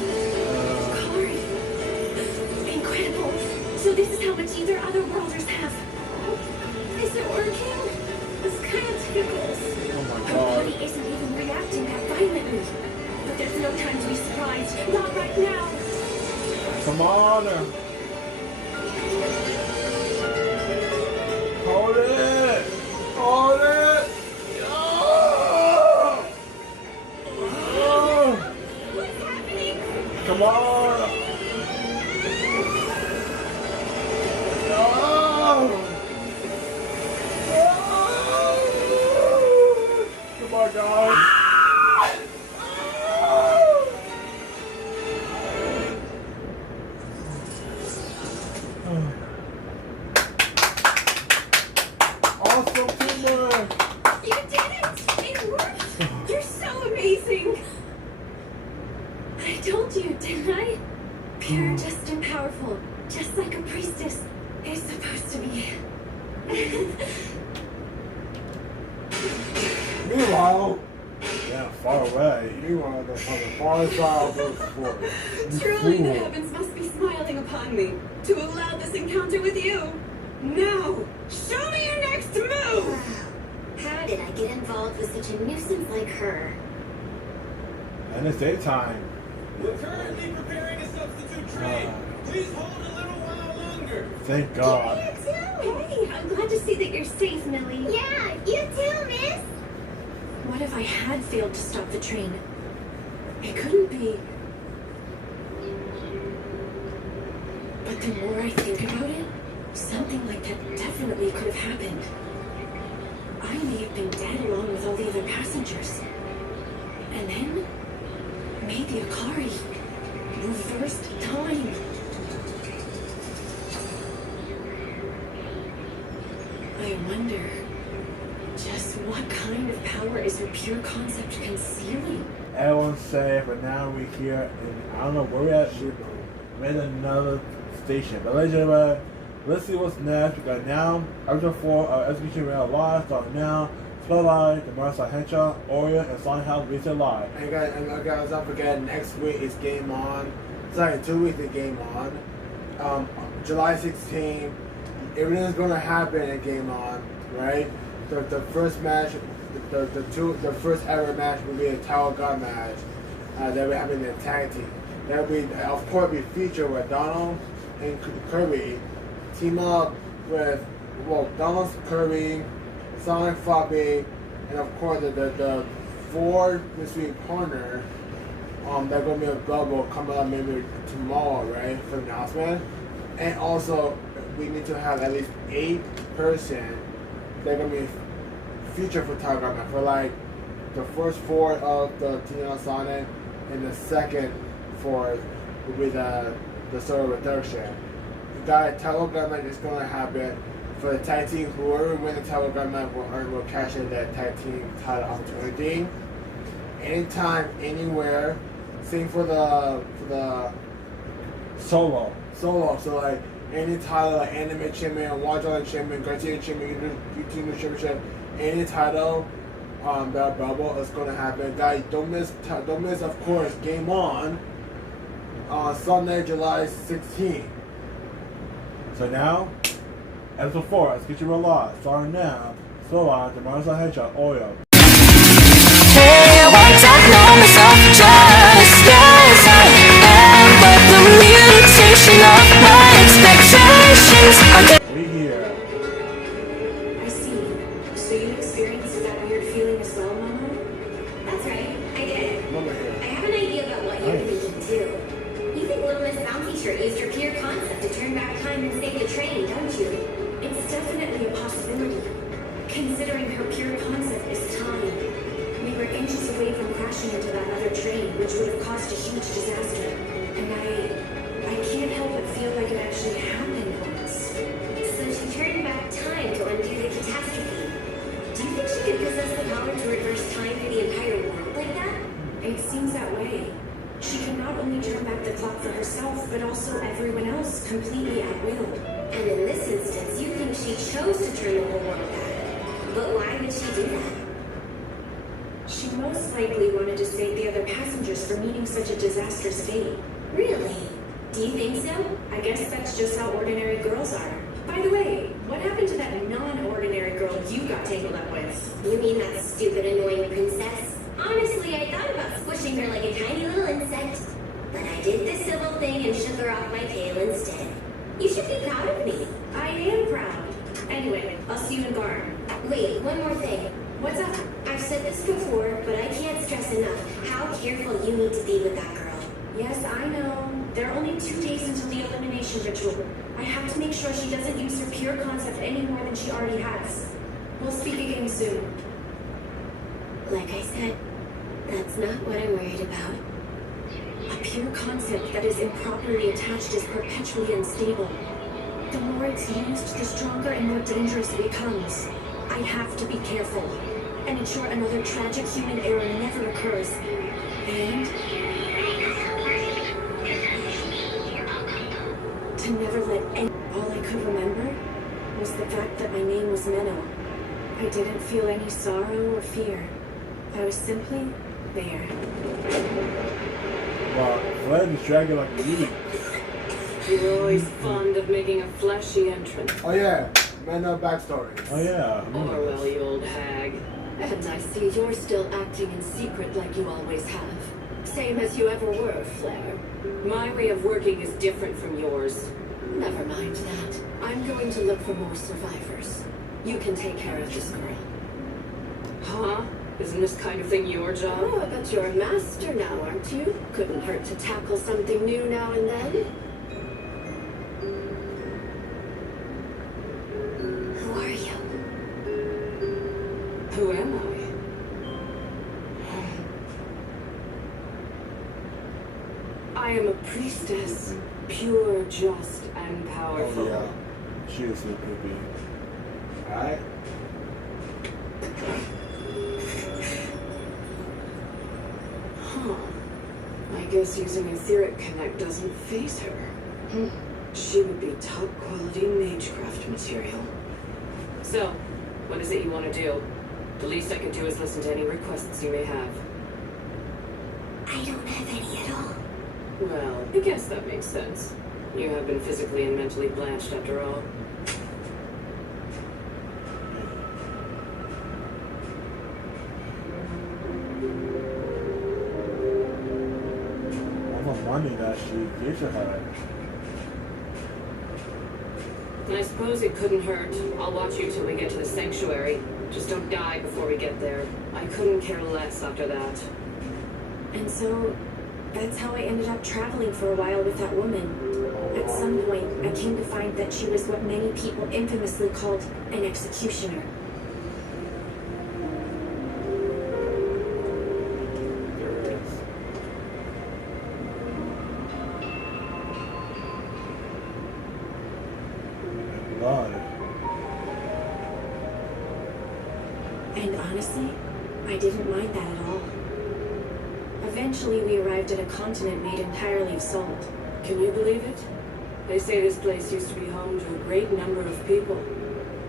Kari. Incredible. So this is how much ether other worlders have. Is it working? This kind of tickles. Oh my Her god. body isn't even reacting that violently. But there's no time to be surprised. Not right now. Come on! Hold it! Hold it! Oh! Oh! What's happening? Come on! Oh! Oh! Come on, guys! Awesome teamwork! You did it! It worked! You're so amazing! I told you, didn't I? Pure, just, and powerful. Just like a priestess is supposed to be. Meanwhile, Yeah, far away. meanwhile, the far side of the fort. Truly, the heavens must be smiling upon me to allow this encounter with you. Now, show me your next move! How did I get involved with such a nuisance like her? And it's daytime. We're currently preparing a substitute train. Please hold a little while longer. Thank God. Hey, I'm glad to see that you're safe, Millie. Yeah, you too, miss. What if I had failed to stop the train? It couldn't be. But the more I think about it, something like that definitely could have happened. I may have been dead along with all the other passengers. And then, maybe Akari reversed time. I wonder, just what kind of power is her pure concept concealing? Everyone's safe, but now we're here in, I don't know where we're at. We're in another station. But ladies and gentlemen, let's see what's next. We got now, episode 4 of SBG Real Live, starting now. Spotlight, the Marissa Hencha, Orion, and Sonic House Reset Live. And guys, don't forget, next week is Game On. Sorry, 2 weeks is Game On. July 16th, everything's gonna happen in Game On, right? The first match, the first ever match will be a Tower God match. That we're having a tag team. That will be, of course, be featured with Donald and Kirby. Team up with, well, Donald, Kirby, Sonic, Floppy, and of course the 4 mystery partner. They're gonna be available coming up maybe tomorrow, right, for the announcement. And also, we need to have at least 8 person. They're gonna be featured for Tower God match for like the first four of the Tina Sonic, and the second fourth will be the Solar Reduction. That title gunman is going to happen for the tag team. Whoever wins the title gunman will cash in that tag team title opportunity. Anytime, anywhere. Same for the Solo. solo. So like any title, like Anime Champion, Watch Island Champion, Garcia Champion, YouTube Championship, any title that bubble is going to happen. Guys, don't miss. Of course, Game On Sunday, July 16th. So now, episode 4, let's get you real live. Starting now, so on, the Marvel Headshot Oil. Hey, I want to know myself just as I am, but the mutation of my expectations are We here. I see. So you experienced that weird feeling as well, Mama? That's right, I did. Mama here. I have an idea about what you're thinking too. You think Little Miss Bouncy Shirt used her pure concept to turn back time and save the train, don't you? It's definitely a possibility. Considering her pure concept is time. We were inches away from crashing into that other train, which would have caused a huge disaster. And I can't help but feel like it actually happened once. So she turned back time to undo the catastrophe. Do you think she could possess the power to reverse time for the entire world like that? It seems that way. She can not only turn back the clock for herself, but also everyone else completely at will. And in this instance, you think she chose to turn the whole world back. But why would she do that? She most likely wanted to save the other passengers from meeting such a disastrous fate. Really? Do you think so? I guess that's just how ordinary girls are. By the way, what happened to that non-ordinary girl you got tangled up with? You mean that stupid, annoying princess? Honestly, I thought about squishing her like a tiny little insect. But I did the civil thing and shook her off my tail instead. You should be proud of me. I am proud. Anyway, I'll see you in barn. Wait, one more thing. What's up? I've said this before, but I can't stress enough how careful you need to be with that girl. Yes, I know. There are only 2 days until the elimination ritual. I have to make sure she doesn't use her pure concept any more than she already has. We'll speak again soon. Like I said, that's not what I'm worried about. A pure concept that is improperly attached is perpetually unstable. The more it's used, the stronger and more dangerous it becomes. I have to be careful and ensure another tragic human error never occurs. And to never let any... All I could remember was the fact that my name was Menno. I didn't feel any sorrow or fear. I was simply there. Wow, Fred is dragging like a beauty. You were always fond of making a flashy entrance. Oh yeah, Menno backstory. Oh yeah. Orwell, you old hag. And I see you're still acting in secret like you always have. Same as you ever were, Flair. My way of working is different from yours. Never mind that. I'm going to look for more survivors. You can take care of this girl. Huh? Isn't this kind of thing your job? Oh, but you're a master now, aren't you? Couldn't hurt to tackle something new now and then. Who are you? Who am I? I am a priestess, pure, just, and powerful. Oh yeah. She is so creepy. Alright. Huh. I guess using Etheric Connect doesn't faze her. She would be top quality magecraft material. So, what is it you want to do? The least I can do is listen to any requests you may have. I don't have any at all. Well, I guess that makes sense. You have been physically and mentally blanched after all. All the money that she gave to her. I suppose it couldn't hurt. I'll watch you till we get to the sanctuary. Just don't die before we get there. I couldn't care less after that. And so, that's how I ended up traveling for a while with that woman. At some point, I came to find that she was what many people infamously called an executioner. I didn't mind that at all. Eventually, we arrived at a continent made entirely of salt. Can you believe it? They say this place used to be home to a great number of people.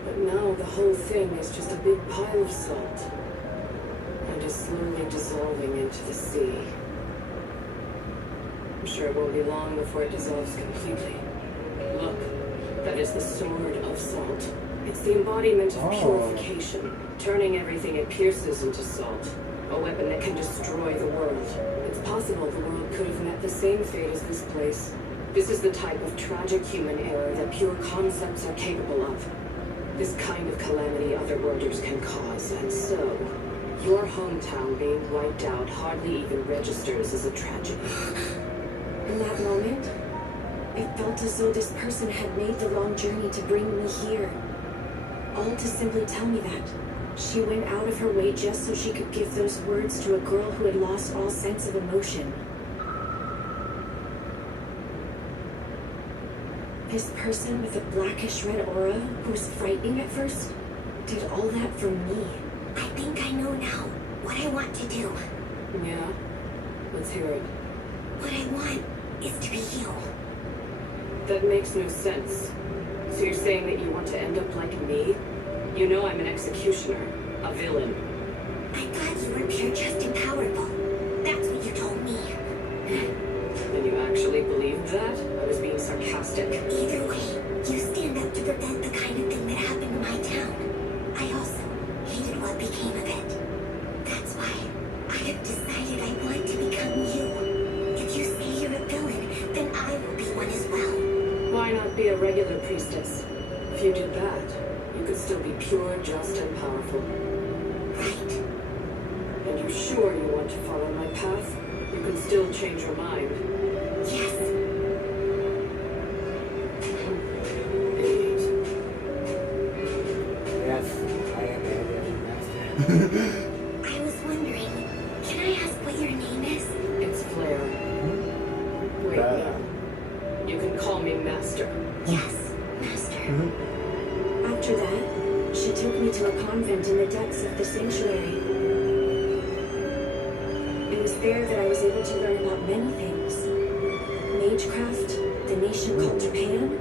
But now the whole thing is just a big pile of salt. And is slowly dissolving into the sea. I'm sure it won't be long before it dissolves completely. Look, that is the Sword of Salt. It's the embodiment of purification, turning everything it pierces into salt. A weapon that can destroy the world. It's possible the world could have met the same fate as this place. This is the type of tragic human error that pure concepts are capable of. This kind of calamity otherworlders can cause, and so, your hometown being wiped out hardly even registers as a tragedy. In that moment, it felt as though this person had made the long journey to bring me here. All to simply tell me that. She went out of her way just so she could give those words to a girl who had lost all sense of emotion. This person with a blackish red aura, who was frightening at first, did all that for me. I think I know now what I want to do. Yeah? Let's hear it. What I want is to be you. That makes no sense. So you're saying that you want to end up like me? You know I'm an executioner, a villain. I thought you were pure, just, and powerful. That's what you told me. And you actually believed that? I was being sarcastic. Either way, you stand up to prevent the kind of thing that happened in my town. I also hated what became of it. That's why I have decided I want to become you. If you say you're a villain, then I will be one as well. Why not be a regular priestess? If you did that, you could still be pure, just, and powerful. Right. And you're sure you want to follow my path? You can still change your mind. Yes. Idiot. Yes, I am an I was wondering, can I ask what your name is? It's Flair. Wait, no. You can call me Master. Yes, Master. After that, she took me to a convent in the depths of the sanctuary. It was there that I was able to learn about many things. Magecraft, the nation called Japan,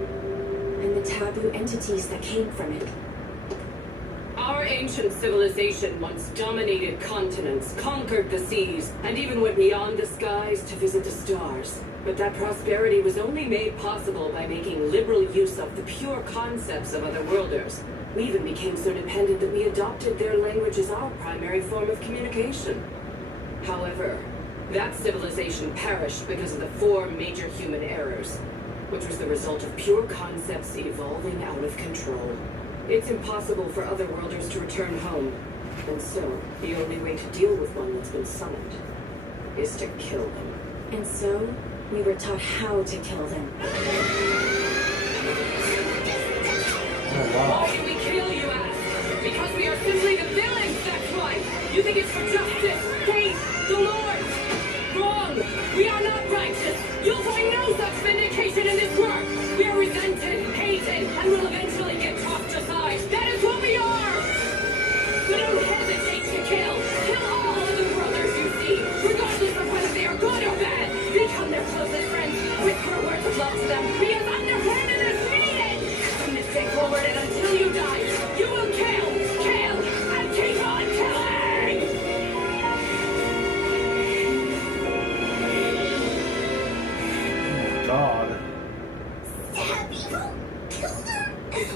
and the taboo entities that came from it. Our ancient civilization once dominated continents, conquered the seas, and even went beyond the skies to visit the stars. But that prosperity was only made possible by making liberal use of the pure concepts of otherworlders. We even became so dependent that we adopted their language as our primary form of communication. However, that civilization perished because of the 4 major human errors, which was the result of pure concepts evolving out of control. It's impossible for otherworlders to return home, and so the only way to deal with one that's been summoned is to kill them. And so, we were taught how to kill them. Why do we kill, you ask? Because we are simply the villains, that's why! You think it's for justice, hate, the Lord! Wrong! We are not righteous! You'll find no such vindication in this work! We are resented, hated, and will eventually get tossed aside! That is what we are! So don't hesitate to kill! Kill all of the brothers you see, regardless of whether they are good or bad! Become their closest friends, whisper words of love to them, because underhanded is needed! From this day forward and until you die, you will kill, and keep on killing! God. Stab people? Kill them?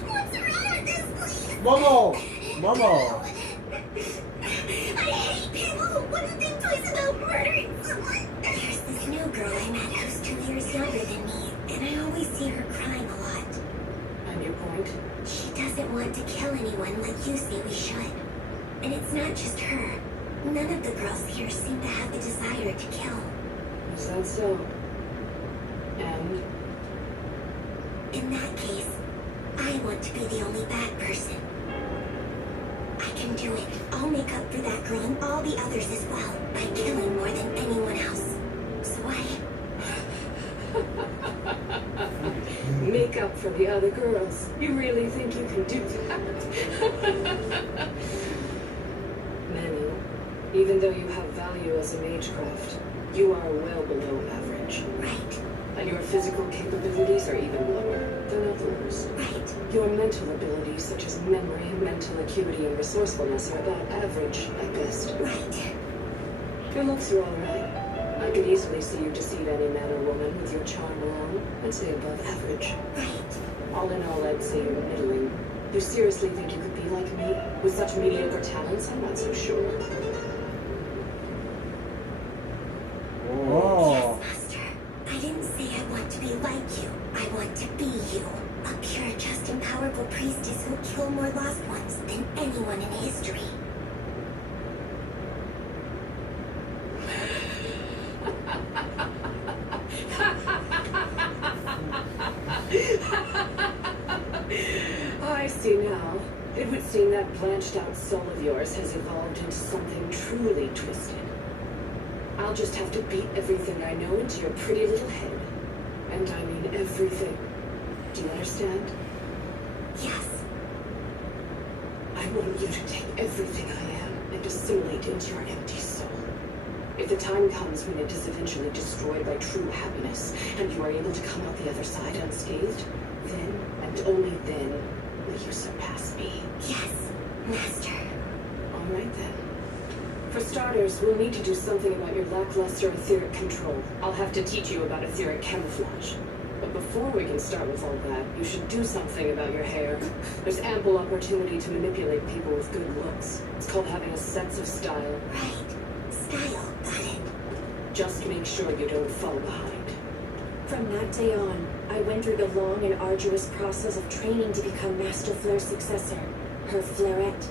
What's wrong with this place? Momo! Momo! I hate people who wouldn't think twice about murdering someone. There's this new girl I met who's 2 years younger than me, and I always see her crying a lot. And your point? She doesn't want to kill anyone like you say we should. And it's not just her. None of the girls here seem to have the desire to kill. Is that so? And? In that case, I want to be the only bad person. I can do it. I'll make up for that girl and all the others as well by killing more than anyone else. So Make up for the other girls. You really think you can do that? Manu, Even though you have value as a magecraft, you are well below average. Right. And your physical capabilities are even lower. They're not the worst. Right. Your mental abilities, such as memory, mental acuity, and resourcefulness, are about average at best. Right. Your looks are alright. I could easily see you deceive any man or woman with your charm alone. I'd say above average. Right. All in all, I'd say you're middling. You seriously think you could be like me? With such mediocre talents, I'm not so sure. Oh. Yes, Master. I didn't say I want to be like you. I want to be you. A pure, just, and powerful priestess who killed more lost ones than anyone in history. I see now. It would seem that blanched out soul of yours has evolved into something truly twisted. I'll just have to beat everything I know into your pretty little head. And I mean everything. Do you understand? Yes. I want you to take everything I am and assimilate into your empty soul. If the time comes when it is eventually destroyed by true happiness, and you are able to come out the other side unscathed, then, and only then, will you surpass me. Yes, Master. All right then. For starters, we'll need to do something about your lackluster etheric control. I'll have to teach you about etheric camouflage. But before we can start with all that, you should do something about your hair. There's ample opportunity to manipulate people with good looks. It's called having a sense of style. Right. Style. Got it. Just make sure you don't fall behind. From that day on, I went through the long and arduous process of training to become Master Flair's successor, her Flairette.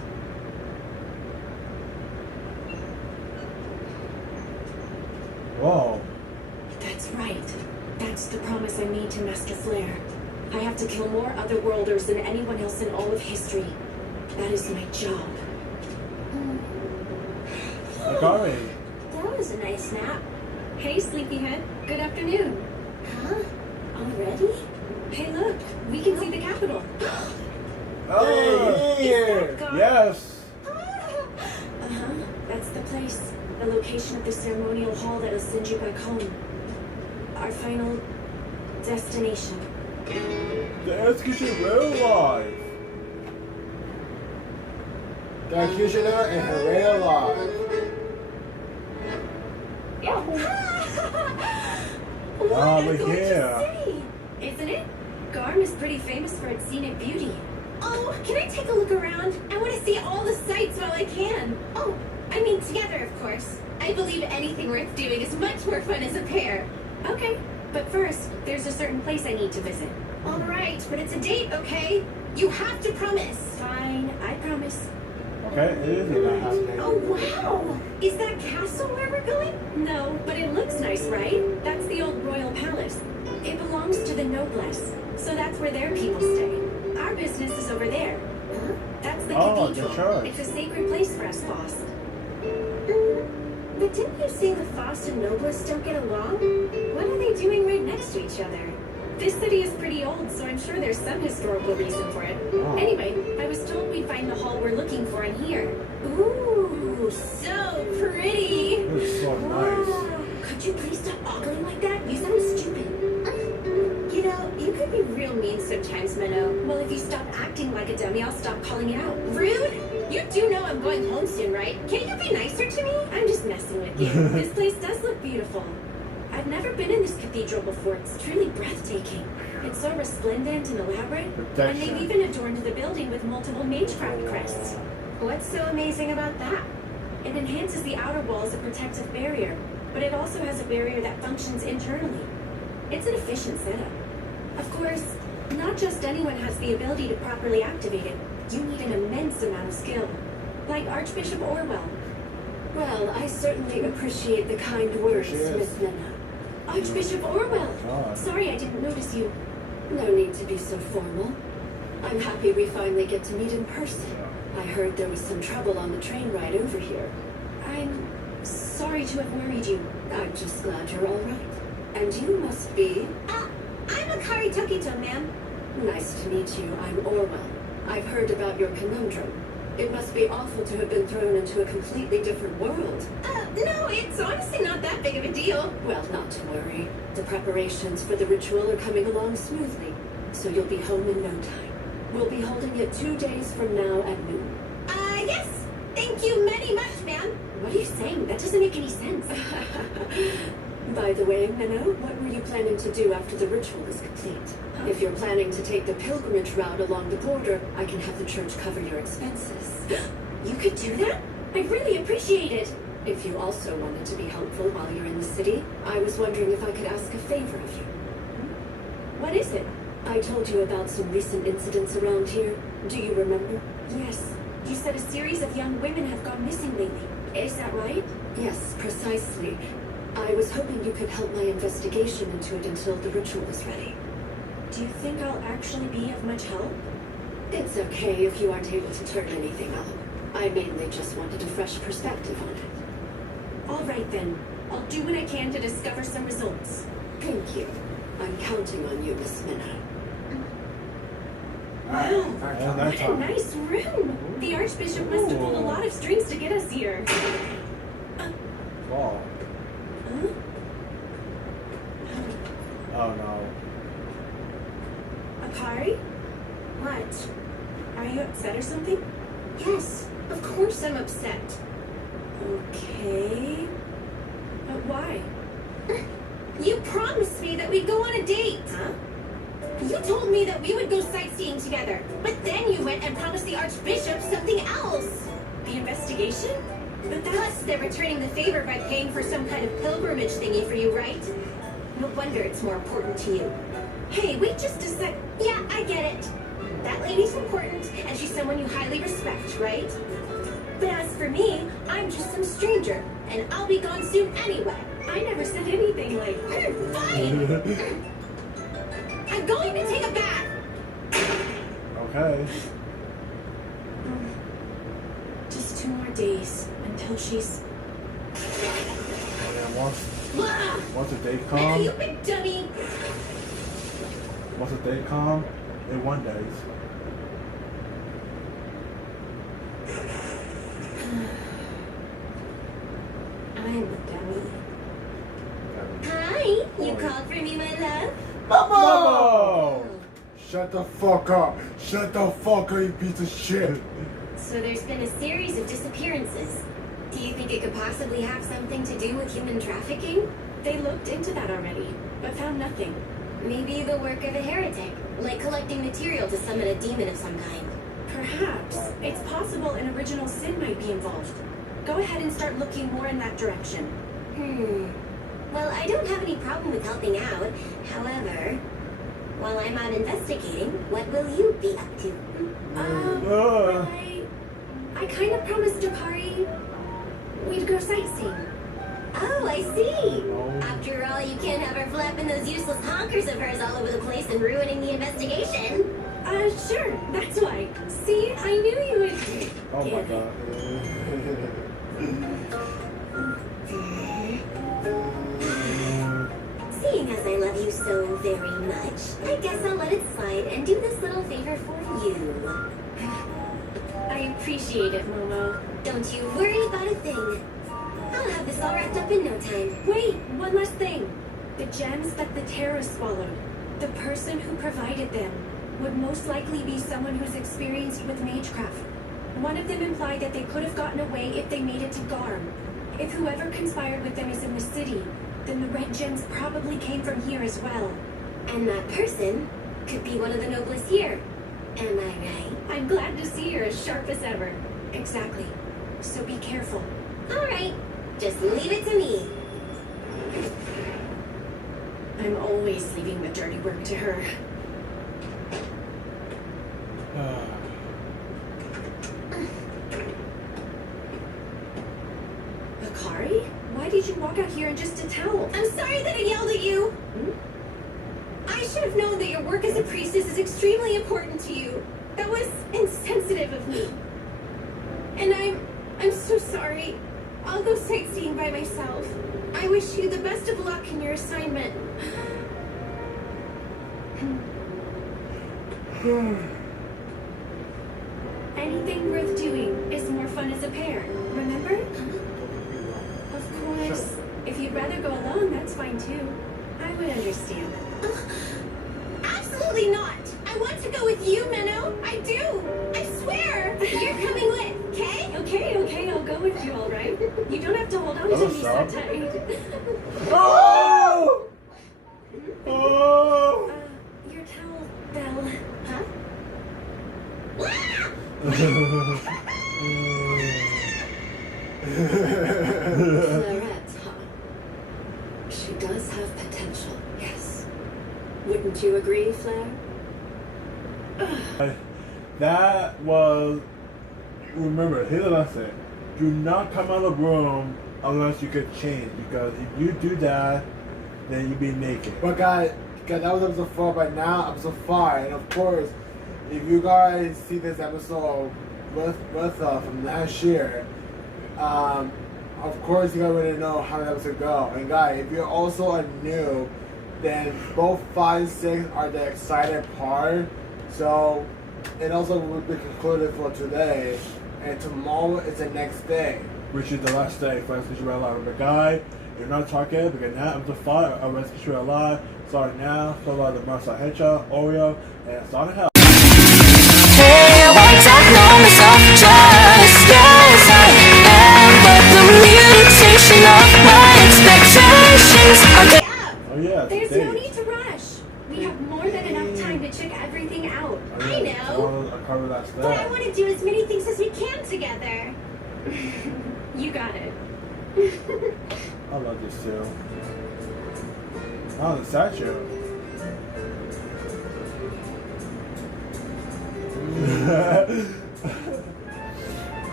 Whoa. That's right. That's the promise I made to Master Flair. I have to kill more Otherworlders than anyone else in all of history. That is my job. Akari. That was a nice nap. Hey, sleepyhead. Good afternoon. Huh? Already? Hey, look. We can see the Capitol. Oh. Here. Yes. Uh-huh. That's the place. The location of the ceremonial hall that'll send you back home. Our final destination. The execution real life. The executioner in her real life. What a we're gorgeous here. city, isn't it? Garm is pretty famous for its scenic beauty. Oh, can I take a look around? I want to see all the sights while I can. Oh, I mean together, of course. I believe anything worth doing is much more fun as a pair. Okay, but first, there's a certain place I need to visit. All right, but it's a date, okay? You have to promise. Fine, I promise. Okay, it is a nice. Oh, wow. Is that castle where we're going? No, but it looks nice, right? That's the old royal palace. It belongs to the noblesse, so that's where their people stay. Our business is over there. Huh? That's the Oh, the cathedral. church. It's a sacred place for us, Faust. But didn't you say the Faust and Noblesse don't get along? What are they doing right next to each other? This city is pretty old, so I'm sure there's some historical reason for it. Oh. Anyway, I was told we'd find the hall we're looking for in here. Ooh, so pretty. It's so nice. Could you please stop ogling like that? You sound stupid. You know, you could be real mean sometimes, Minnow. Well, if you stop acting like a dummy, I'll stop calling it out. Rude? You do know I'm going home soon, right? Can't you be nicer to me? I'm just messing with you. This place does look beautiful. I've never been in this cathedral before. It's truly breathtaking. It's so resplendent and elaborate. And Protection. they've even adorned the building with multiple magecraft crests. What's so amazing about that? It enhances the outer wall as a protective barrier, but it also has a barrier that functions internally. It's an efficient setup. Of course, not just anyone has the ability to properly activate it. You need an immense amount of skill, like Archbishop Orwell. Well, I certainly appreciate the kind words, She is. Miss Minna. Archbishop Orwell! God. Sorry I didn't notice you. No need to be so formal. I'm happy we finally get to meet in person. I heard there was some trouble on the train ride over here. I'm sorry to have worried you. I'm just glad you're all right. And you must be... I'm Akari Tokito, ma'am. Nice to meet you. I'm Orwell. I've heard about your conundrum. It must be awful to have been thrown into a completely different world. No, it's honestly not that big of a deal. Well, not to worry. The preparations for the ritual are coming along smoothly, so you'll be home in no time. We'll be holding it 2 days from now at noon. Yes. Thank you very much, ma'am. What are you saying? That doesn't make any sense. By the way, Minnow, what were you planning to do after the ritual is complete? If you're planning to take the pilgrimage route along the border, I can have the church cover your expenses. You could do that? I'd really appreciate it. If you also wanted to be helpful while you're in the city, I was wondering if I could ask a favor of you. What is it? I told you about some recent incidents around here. Do you remember? Yes. You said a series of young women have gone missing lately. Is that right? Yes, precisely. I was hoping you could help my investigation into it until the ritual is ready. Do you think I'll actually be of much help? It's okay if you aren't able to turn anything up. I mainly just wanted a fresh perspective on it. All right then. I'll do what I can to discover some results. Thank you. I'm counting on you, Miss Minna. Wow, And what that's a nice room! The Archbishop must have pulled a lot of strings to get us here. Wow. Huh? Oh no. Akari? What? Are you upset or something? Yes, of course I'm upset. Okay. But why? You promised me that we'd go on a date! Huh? You told me that we would go sightseeing together, but then you went and promised the Archbishop something else. The investigation? But plus, they're returning the favor by paying for some kind of pilgrimage thingy for you, right? No wonder it's more important to you. Hey, wait just a sec. Yeah, I get it. That lady's important, and she's someone you highly respect, right? But as for me, I'm just some stranger, and I'll be gone soon anyway. I never said anything like, fine! I'm going to take a bath! Okay. Just 2 more days until she's... And then once the day Minna, comes, you big dummy! once the day comes, in 1 day. I'm a dummy. Hi, you called for me, my love? Momo! Shut the fuck up! Shut the fuck up, you piece of shit! So there's been a series of disappearances. Do you think it could possibly have something to do with human trafficking? They looked into that already, but found nothing. Maybe the work of a heretic, like collecting material to summon a demon of some kind. Perhaps. It's possible an original sin might be involved. Go ahead and start looking more in that direction. Well, I don't have any problem with helping out. However, while I'm out investigating, what will you be up to? I kind of promised Akari we'd go sightseeing. Oh, I see. After all, you can't have her flapping those useless honkers of hers all over the place and ruining the investigation. Sure, that's why. See, I knew you would. Oh my god. Seeing as I love you so very much, I guess I'll let it slide and do this little favor for you. I appreciate it, Momo. Don't you worry about a thing. I'll have this all wrapped up in no time. Wait, one last thing. The gems that the Terra swallowed, the person who provided them would most likely be someone who's experienced with magecraft. One of them implied that they could have gotten away if they made it to Garm. If whoever conspired with them is in the city, then the red gems probably came from here as well. And that person could be one of the noblest here. Am I right? I'm glad to see you're as sharp as ever. Exactly. So be careful. All right. Just leave it to me. I'm always leaving the dirty work to her. Akari? Why did you walk out here in just a towel? I'm sorry that I yelled at you. I should have known that your work as a priestess is extremely important to you. That was insensitive of me. And I'm so sorry. I'll go sightseeing by myself. I wish you the best of luck in your assignment. Anything worth doing fun as a pair, remember? Of course, if you'd rather go alone, that's fine too. I would understand. Absolutely not! I want to go with you, Menno! I do! I swear! You're coming with, okay? Okay, I'll go with you, alright? You don't have to hold on to me so tight. Oh! Oh! Your towel, Belle. Huh? Clarette, huh? She does have potential, yes. Wouldn't you agree, Flair? That was. Remember, here's the lesson. Do not come out of the room unless you could change, because if you do that, then you be naked. But guys, that was episode 4, but now episode 5. And of course, if you guys see this episode with us from last year, of course you guys already know how the episode go. And guys, if you're also a noob, then both 5 and 6 are the excited part. So it also will be concluded for today. And tomorrow is the next day. Which is the last day for Rescue Shooter Alive. But guys, you're not talking because now episode 5 of Rescue Shooter Alive starting now. So like the Marcel Hedgehog, Oreo, and Sonic Hell. Hey, I want to know myself just as I am, but the mutation of my expectations are Oh yeah, There's today. no need to rush. We have more than enough time to check everything out. Oh, yeah, I know. tomorrow I cover that But I stuff. want to do as many things as we can together. You got it. I love this too. Oh, the statue.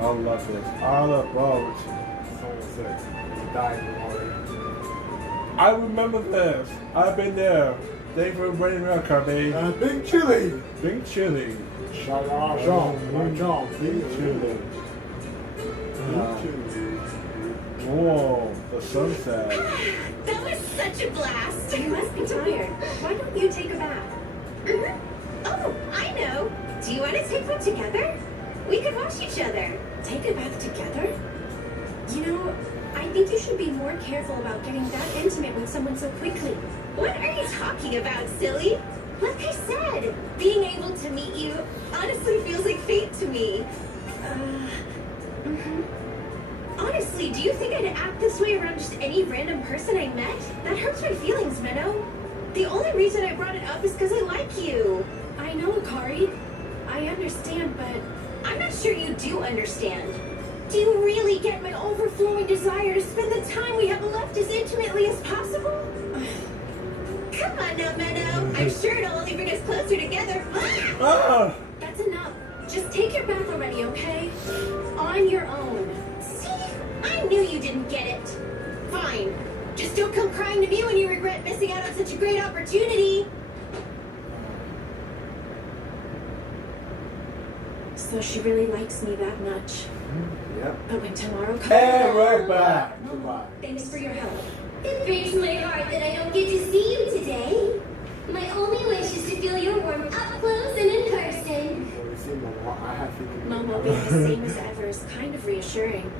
I love this. I love boat. Someone said he died in the water. I remember this. I've been there. Thanks for bringing me up, Kirby. Big Chili! Big chili. Big Big chili. Whoa, the sunset. That was such a blast! You must be tired. Why don't you take a bath? Oh, I know! Do you want to take one together? We could wash each other. Take a bath together? You know, I think you should be more careful about getting that intimate with someone so quickly. What are you talking about, silly? Like I said, being able to meet you honestly feels like fate to me. Honestly, do you think I'd act this way around just any random person I met? That hurts my feelings, Menno. The only reason I brought it up is because I like you. I know, Akari. I understand, but I'm not sure you do understand. Do you really get my overflowing desire to spend the time we have left as intimately as possible? Come on now, Menno. I'm sure it'll only bring us closer together. Ah! that's enough. Just take your bath already, okay? On your own. See? I knew you didn't get it. Fine. Just don't come crying to me when you regret missing out on such a great opportunity. So she really likes me that much. Yep. But when tomorrow comes, And we're back. Goodbye. thanks for your help. It breaks my heart that I don't get to see you today. My only wish is to feel your warmth up close and in person. When we see Momo, I have to Momo being the same as ever is kind of reassuring.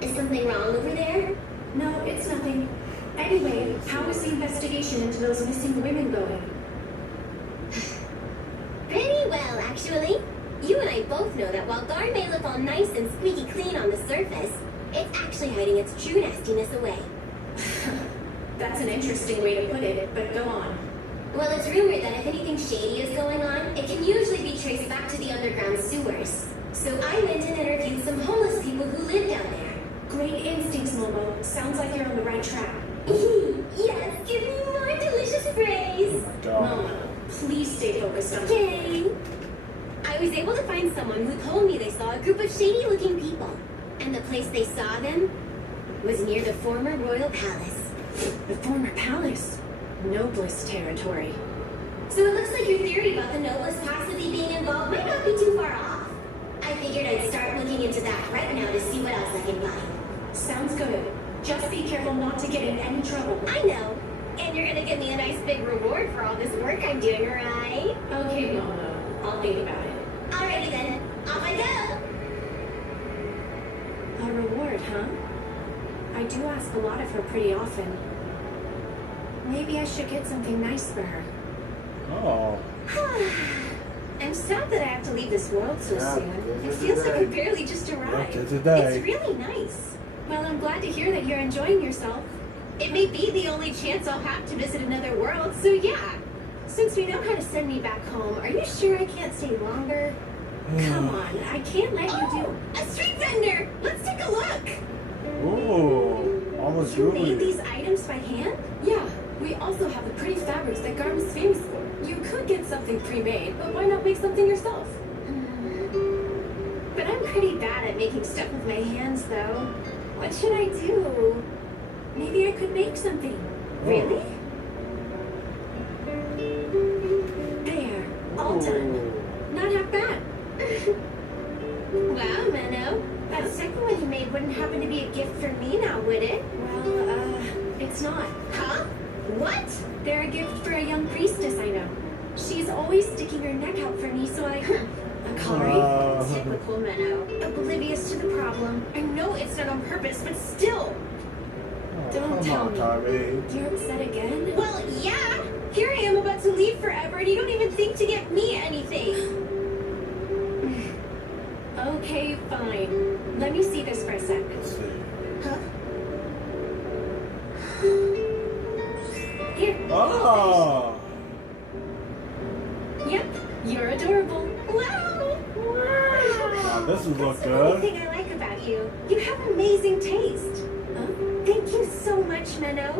Is something wrong over there? No, it's nothing. Anyway, how is the investigation into those missing women going? Pretty well, actually. You and I both know that while Garn may look all nice and squeaky clean on the surface, it's actually hiding its true nastiness away. That's an interesting way to put it, but go on. Well, it's rumored that if anything shady is going on, it can usually be traced back to the underground sewers. So I went and interviewed some homeless people who live down there. Great instincts, Momo. Sounds like you're on the right track. Yes, give me more delicious praise. Momo, please stay focused on Okay. I was able to find someone who told me they saw a group of shady-looking people. And the place they saw them was near the former royal palace. the former palace. Noblest territory. So it looks like your theory about the noblest possibly being involved might not be too far off. I figured I'd start looking into that right now to see what else I can find. Sounds good. Just be careful not to get in any trouble. I know. And you're gonna give me a nice big reward for all this work I'm doing, right? Okay, Momo. I'll think about it. Alrighty then. Off I go! Huh? I do ask a lot of her pretty often. Maybe I should get something nice for her. Oh. I'm sad that I have to leave this world so Yeah, soon. It this is feels like I today. barely just arrived. This is today. It's really nice. Well, I'm glad to hear that you're enjoying yourself. It may be the only chance I'll have to visit another world, so yeah. Since we know how to send me back home, are you sure I can't stay longer? Come on, I can't let you do. A street vendor! Let's take a look! Ooh. Almost You made jewelry. these items by hand? Yeah, we also have the pretty fabrics that Garm is famous for. You could get something pre-made, but why not make something yourself? But I'm pretty bad at making stuff with my hands, though. What should I do? Maybe I could make something. Really? There, all done. Not half bad. Wow, Menno. That second one you made wouldn't happen to be a gift for me now, would it? Well, it's not. Huh? What? They're a gift for a young priestess I know. She's always sticking her neck out for me, so I... Akari? Typical Menno. Oblivious to the problem. I know it's not on purpose, but still. Don't Come tell on, me. Kari. You're upset again? Well, yeah. Here I am about to leave forever, and you don't even think to get me anything. Okay, fine. Let me see this for a sec. Let's see. Huh? Here. Oh. Yep, you're adorable. Wow! Wow, this would look That's the only good. thing I like about you. You have amazing taste. Huh? Thank you so much, Menno.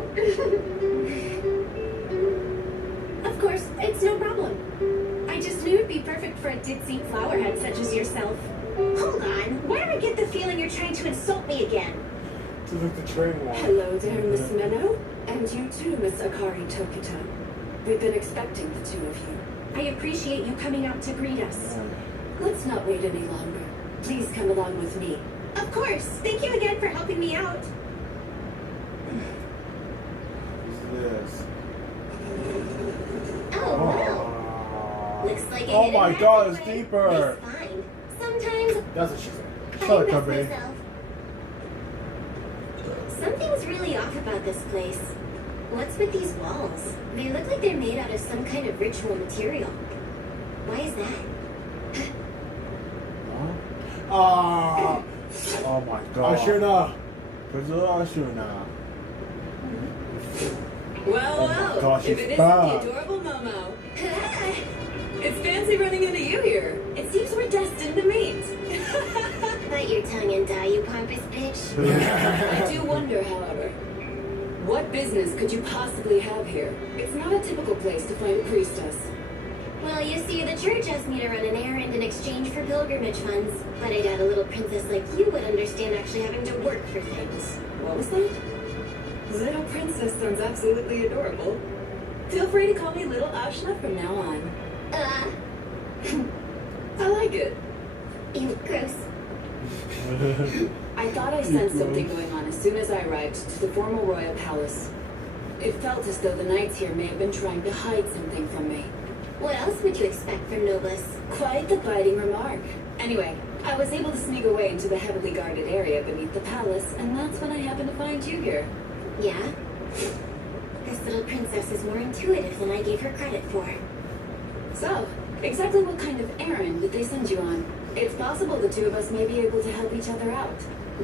Of course, it's no problem. I just knew it'd be perfect for a ditzy flowerhead such as yourself. Hold on. Why do I get the feeling you're trying to insult me again? To like the train one. Hello there, Miss Menno. And you too, Miss Akari Tokita. We've been expecting the two of you. I appreciate you coming out to greet us. Let's not wait any longer. Please come along with me. Of course. Thank you again for helping me out. What's this? Oh, wow. Oh. Looks like I Oh didn't my have God, to it's play. deeper. It's fine. Sometimes That's what she said. I Shut up, miss Kari. myself. Something's really off about this place. What's with these walls? They look like they're made out of some kind of ritual material. Why is that? Ah, Oh my God. Ashuna. Priscilla Ashuna. Well, Oh my well, gosh, if it's it isn't bad. the adorable Momo. It's fancy running into you here. It seems we're destined to meet. Bite your tongue and die, you pompous bitch. I do wonder, however, what business could you possibly have here? It's not a typical place to find a priestess. Well, you see, the church asked me to run an errand in exchange for pilgrimage funds. But I doubt a little princess like you would understand actually having to work for things. What was that? Little princess sounds absolutely adorable. Feel free to call me Little Ashna from now on. I like it. Ew, gross. I thought I sensed something going on as soon as I arrived to the formal royal palace. It felt as though the knights here may have been trying to hide something from me. What else would you expect from Nobles? Quite the biting remark. Anyway, I was able to sneak away into the heavily guarded area beneath the palace, and that's when I happened to find you here. Yeah? This little princess is more intuitive than I gave her credit for. So, exactly what kind of errand did they send you on? It's possible the two of us may be able to help each other out.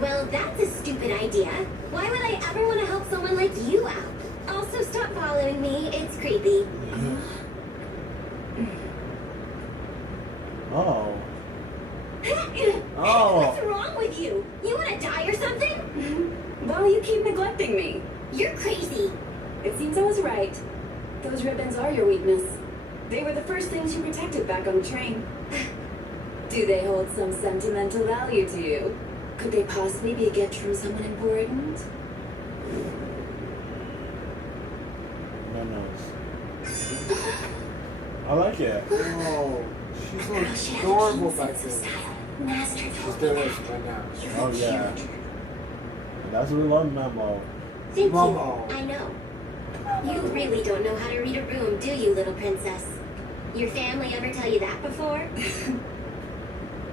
Well, that's a stupid idea. Why would I ever want to help someone like you out? Also, stop following me. It's creepy. Oh. What's wrong with you? You want to die or something? Well, you keep neglecting me. You're crazy. It seems I was right. Those ribbons are your weakness. They were the first things you protected back on the train. Do they hold some sentimental value to you? Could they possibly be a gift from someone important? No knows. I like it. Oh, she's so adorable back there. She's doing this right now. Oh yeah. That's what we love, Memo. Thank Momo. you. I know. You really don't know how to read a room, do you, little princess? Your family ever tell you that before?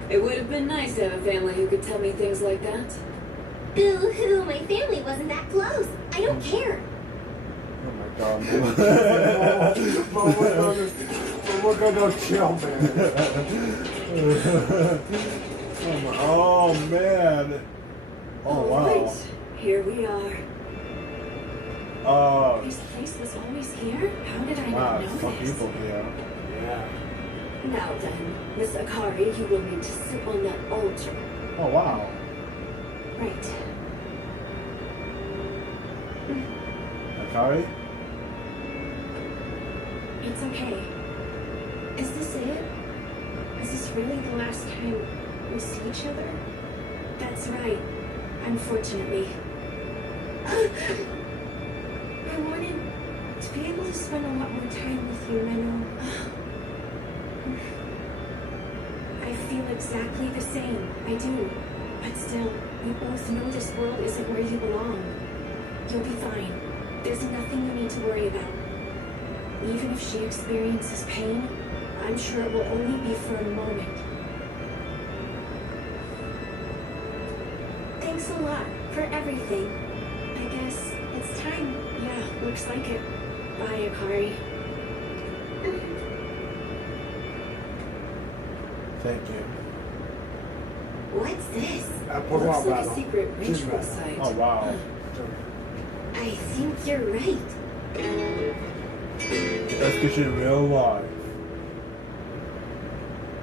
It would have been nice to have a family who could tell me things like that. Boo-hoo, my family wasn't that close. I don't care. Oh my god. We're gonna go chill, man. Oh man. Oh wow. Alright, here we are. Oh. This place was always here? How did I Wow, not there's know some this? people here. Yeah. Now then, Miss Akari, you will need to sit on that altar. Oh wow. Right. Akari? It's okay. Is this it? Is this really the last time we'll see each other? That's right. Unfortunately. I wanted to be able to spend a lot more time with you, Menno. I feel exactly the same. I do. But still, we both know this world isn't where you belong. You'll be fine. There's nothing you need to worry about. Even if she experiences pain, I'm sure it will only be for a moment. Thanks a lot for everything. I guess it's time. Yeah, looks like it. Bye, Akari. Thank you. What's this? Looks like a secret ritual site. Oh wow. I think you're right. Let's get you in real life.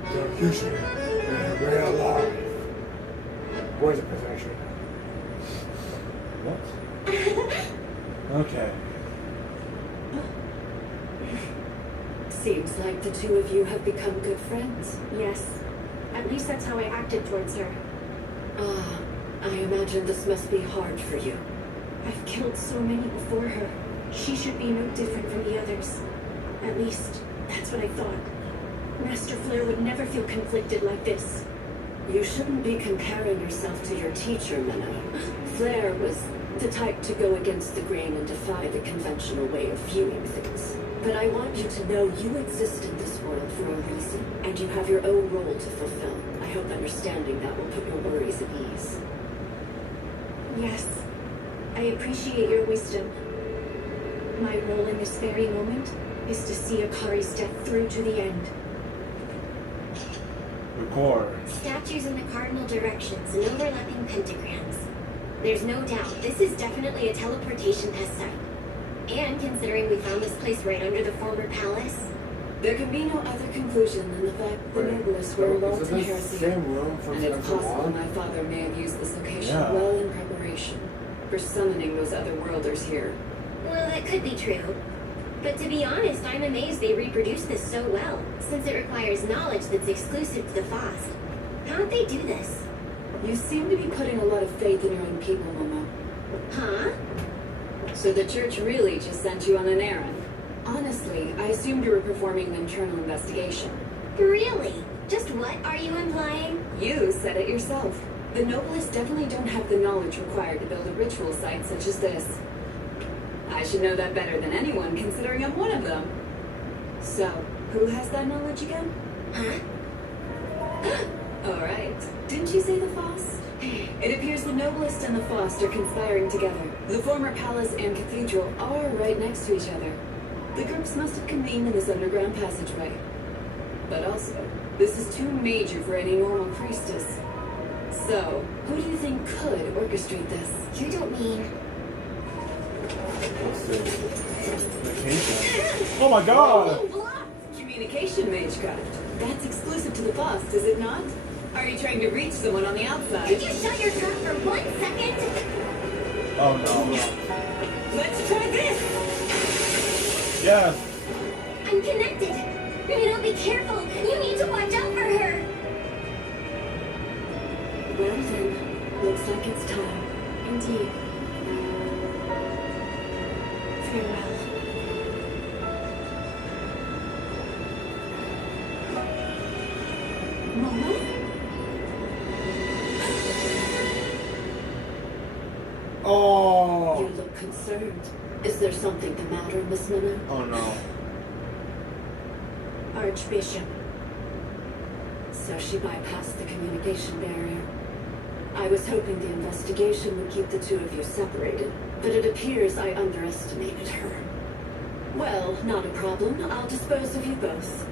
Execution in real life. Where's the possession? What? Okay. Seems like the two of you have become good friends. Yes. At least that's how I acted towards her. Ah, I imagine this must be hard for you. I've killed so many before her. She should be no different from the others. At least, that's what I thought. Master Flare would never feel conflicted like this. You shouldn't be comparing yourself to your teacher, Menno. Flare was the type to go against the grain and defy the conventional way of viewing things. But I want you to know you exist in this world for a reason, and you have your own role to fulfill. I hope understanding that will put your worries at ease. Yes, I appreciate your wisdom. My role in this very moment is to see Akari's death through to the end. Record. Statues in the cardinal directions and overlapping pentagrams. There's no doubt this is definitely a teleportation test site. And considering we found this place right under the former palace, there can be no other conclusion than the fact the nobles were involved in heresy. Same room from And it's possible my father may have used this location well in preparation for summoning those other worlders here. well, that could be true. But to be honest, I'm amazed they reproduced this so well, since it requires knowledge that's exclusive to the Faust. How'd they do this? You seem to be putting a lot of faith in your own people, Momo. Huh? So the church really just sent you on an errand? Honestly, I assumed you were performing an internal investigation. Really? Just what are you implying? You said it yourself. The Noblest definitely don't have the knowledge required to build a ritual site such as this. I should know that better than anyone, considering I'm one of them. So, who has that knowledge again? Huh? Alright. Didn't you say the Faust? It appears the Noblest and the Faust are conspiring together. The former palace and cathedral are right next to each other. The groups must have convened in this underground passageway. But also, this is too major for any normal priestess. So, who do you think could orchestrate this? You don't mean... Let's see. Vacation. Oh my god! Communication magecraft. That's exclusive to the Faust, is it not? Are you trying to reach someone on the outside? Could you shut your trap for 1 second? Oh no. Let's try this! Yes! I'm connected. Reno, be careful. You need to watch out for her. Well then, looks like it's time. Indeed. Farewell. Momo? Oh! You look concerned. Is there something the matter, Miss Minna? Oh no. Archbishop. So she bypassed the communication barrier. I was hoping the investigation would keep the two of you separated, but it appears I underestimated her. Well, not a problem. I'll dispose of you both.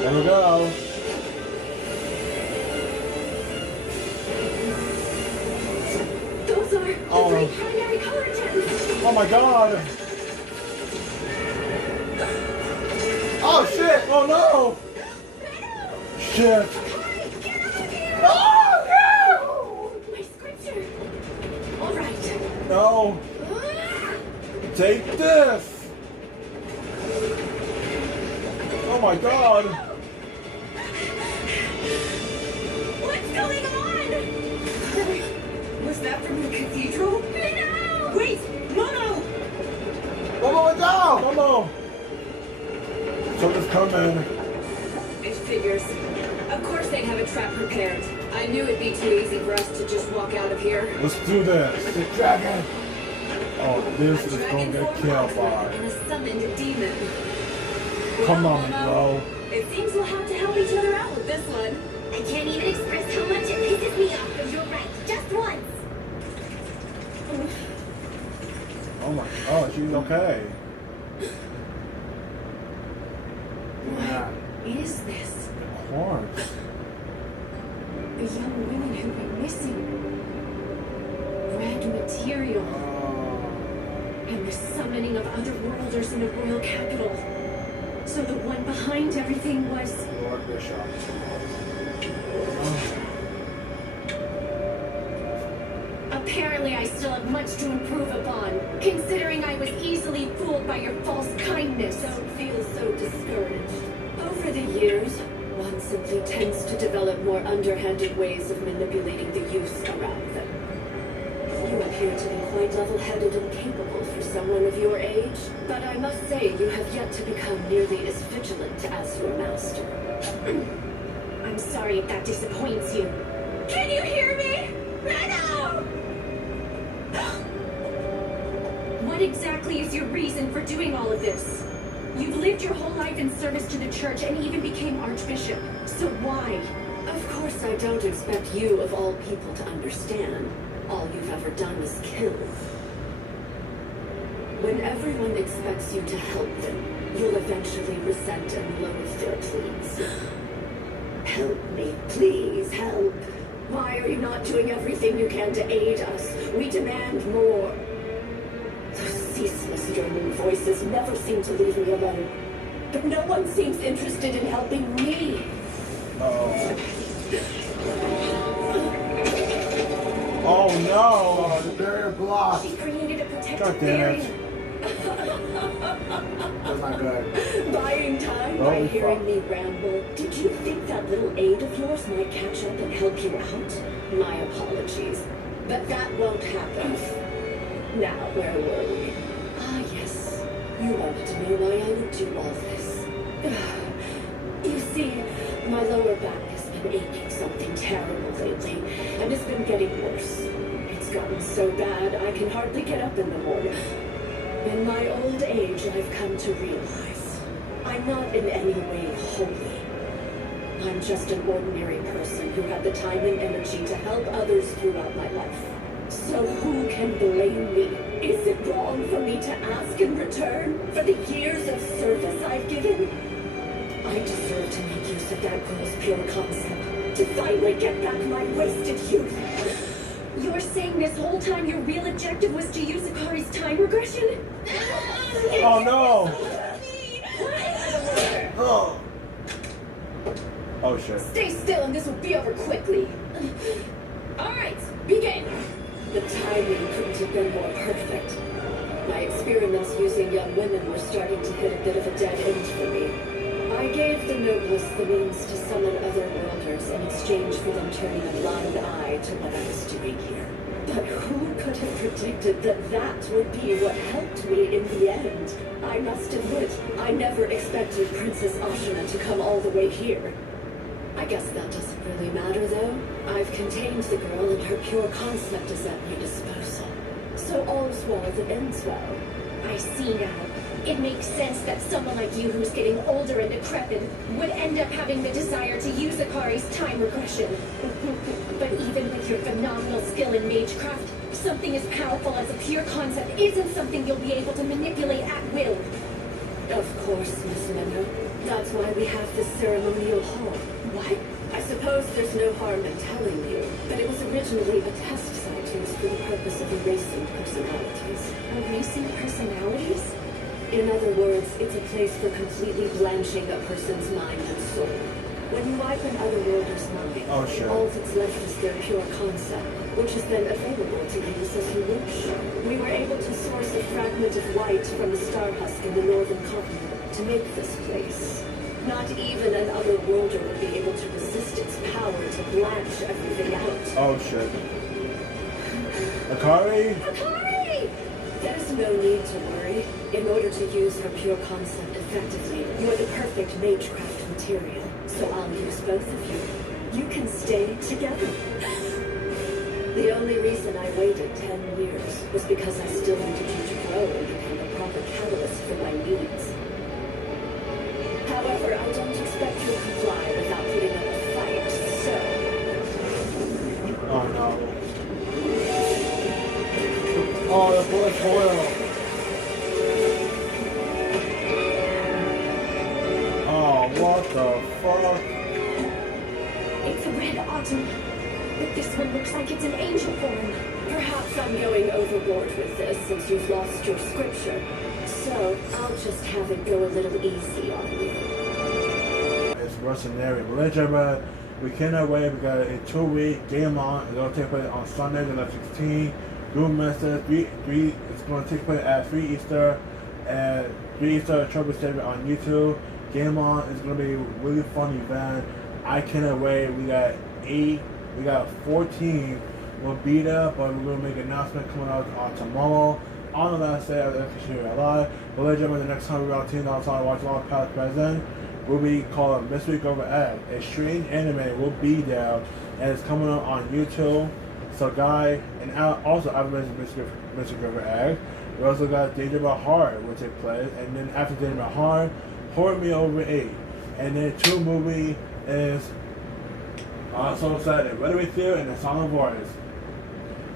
There we go. Those are the three primary color gems. Oh my god. Oh shit! Oh no! Shit! Oh no! My scripture. All right. No! Take this! Oh my god! What's going on? Was that from the cathedral? No! Wait, Momo! Momo, down! Momo! Something's coming. It figures. Of course they'd have a trap prepared. I knew it'd be too easy for us to just walk out of here. Let's do this. The dragon. Oh, this is gonna Dragon get form killed monster by. and a summoned demon. Come Well, on, Momo, bro. It seems we'll have to help each other out with this one. I can't even express how much it pisses me off, but you're right. Just once. Oh my god, she's okay. What is this? Quartz. The young women who went missing. Red material. And the summoning of other worlders in the royal capital. So the one behind everything was... Lord Bishop. Apparently I still have much to improve upon, considering I was easily fooled by your false kindness. Don't feel so discouraged. Over the years, one simply tends to develop more underhanded ways of manipulating the youth around them. You appear to be quite level-headed and capable for someone of your age, but I must say you have yet to become nearly as vigilant as your master. I'm sorry if that disappoints you. Can you hear me? Renato! What exactly is your reason for doing all of this? You've lived your whole life in service to the church and even became archbishop. So why? Of course I don't expect you, of all people, to understand. All you've ever done is kill. When everyone expects you to help them, you'll eventually resent and loathe their pleas. Help me, please, help. Why are you not doing everything you can to aid us? We demand more. Those ceaseless yearning voices never seem to leave me alone. But no one seems interested in helping me. Oh no! Oh, the barrier block. She created a protective God damn barrier. it. That's not good. Buying time Oh, by fuck. hearing me ramble. Did you think that little aid of yours might catch up and help you out? My apologies. But that won't happen. Now, where were we? Ah, yes. You wanted to know why I would do all this. You see, my lower back has been aching something terrible lately, and it's been getting worse. It's gotten so bad I can hardly get up in the morning. In my old age, I've come to realize I'm not in any way holy. I'm just an ordinary person who had the time and energy to help others throughout my life. So who can blame me? Is it wrong for me to ask in return for the years of service I've given? I deserve to make use of that girl's pure concept, to finally get back my wasted youth. You're saying this whole time your real objective was to use Akari's time regression? Oh no! Oh. Oh shit. Stay still and this will be over quickly. Alright, begin. The timing couldn't have been more perfect. My experiments using young women were starting to hit a bit of a dead end for me. I gave the noblest the means to summon other worlders in exchange for them turning a blind eye to what I was doing here. But who could have predicted that that would be what helped me in the end? I must admit, I never expected Princess Ashina to come all the way here. I guess that doesn't really matter, though. I've contained the girl and her pure concept is at my disposal. So So all's well that ends well. I see now. It makes sense that someone like you who's getting older and decrepit would end up having the desire to use Akari's time regression. But even with your phenomenal skill in magecraft, something as powerful as a pure concept isn't something you'll be able to manipulate at will. Of course, Miss Menno. That's why we have this ceremonial hall. What? I suppose there's no harm in telling you, but it was originally a test site used for the purpose of erasing personalities. Erasing personalities? In other words, it's a place for completely blanching a person's mind and soul. When you wipe an otherworlder's mind, Oh, sure. all that's left is their pure concept, which is then available to use as you wish. We were able to source a fragment of light from the star husk in the northern continent to make this place. Not even an otherworlder would be able to resist its power to blanch everything out. Oh shit. Akari? Akari! There's no need to worry. In order to use her pure concept effectively, you're the perfect magecraft material. So I'll use both of you. You can stay together. The only reason I waited 10 years was because I still needed you to grow and become a proper catalyst for my needs. However, I don't expect you'll comply without putting up a fight, so... Oh no. Oh, the bullet foil. Oh, what the fuck? It's a red autumn. But this one looks like it's an angel form. Perhaps I'm going overboard with this since you've lost your scripture. So, I'll just have it go a little easy on you. It's mercenary religion, but we cannot wait. We got a 2-week game on. It's going to take place on Sunday, the 16th. Doom Master 3. It's going to take place at 3 Easter. At 3 Easter, Trouble Saver on YouTube. Game on is going to be a really fun event. I cannot wait. We got 14 will be there, but we're going to make an announcement coming out on tomorrow. On the last day of the Executioner Live, but ladies and gentlemen, the next time we're on Team Outside watch all past present, will be called Mystery Over Egg. A strange anime will be there, and it's coming out on YouTube. So, guy, and also I've mentioned Mystery Over Egg. We also got Danger About Heart, which take place, and then after Danger About Heart, Horror Me Over 8, and then 2 movie is So Sad, Ready With You, and The Song of Voice.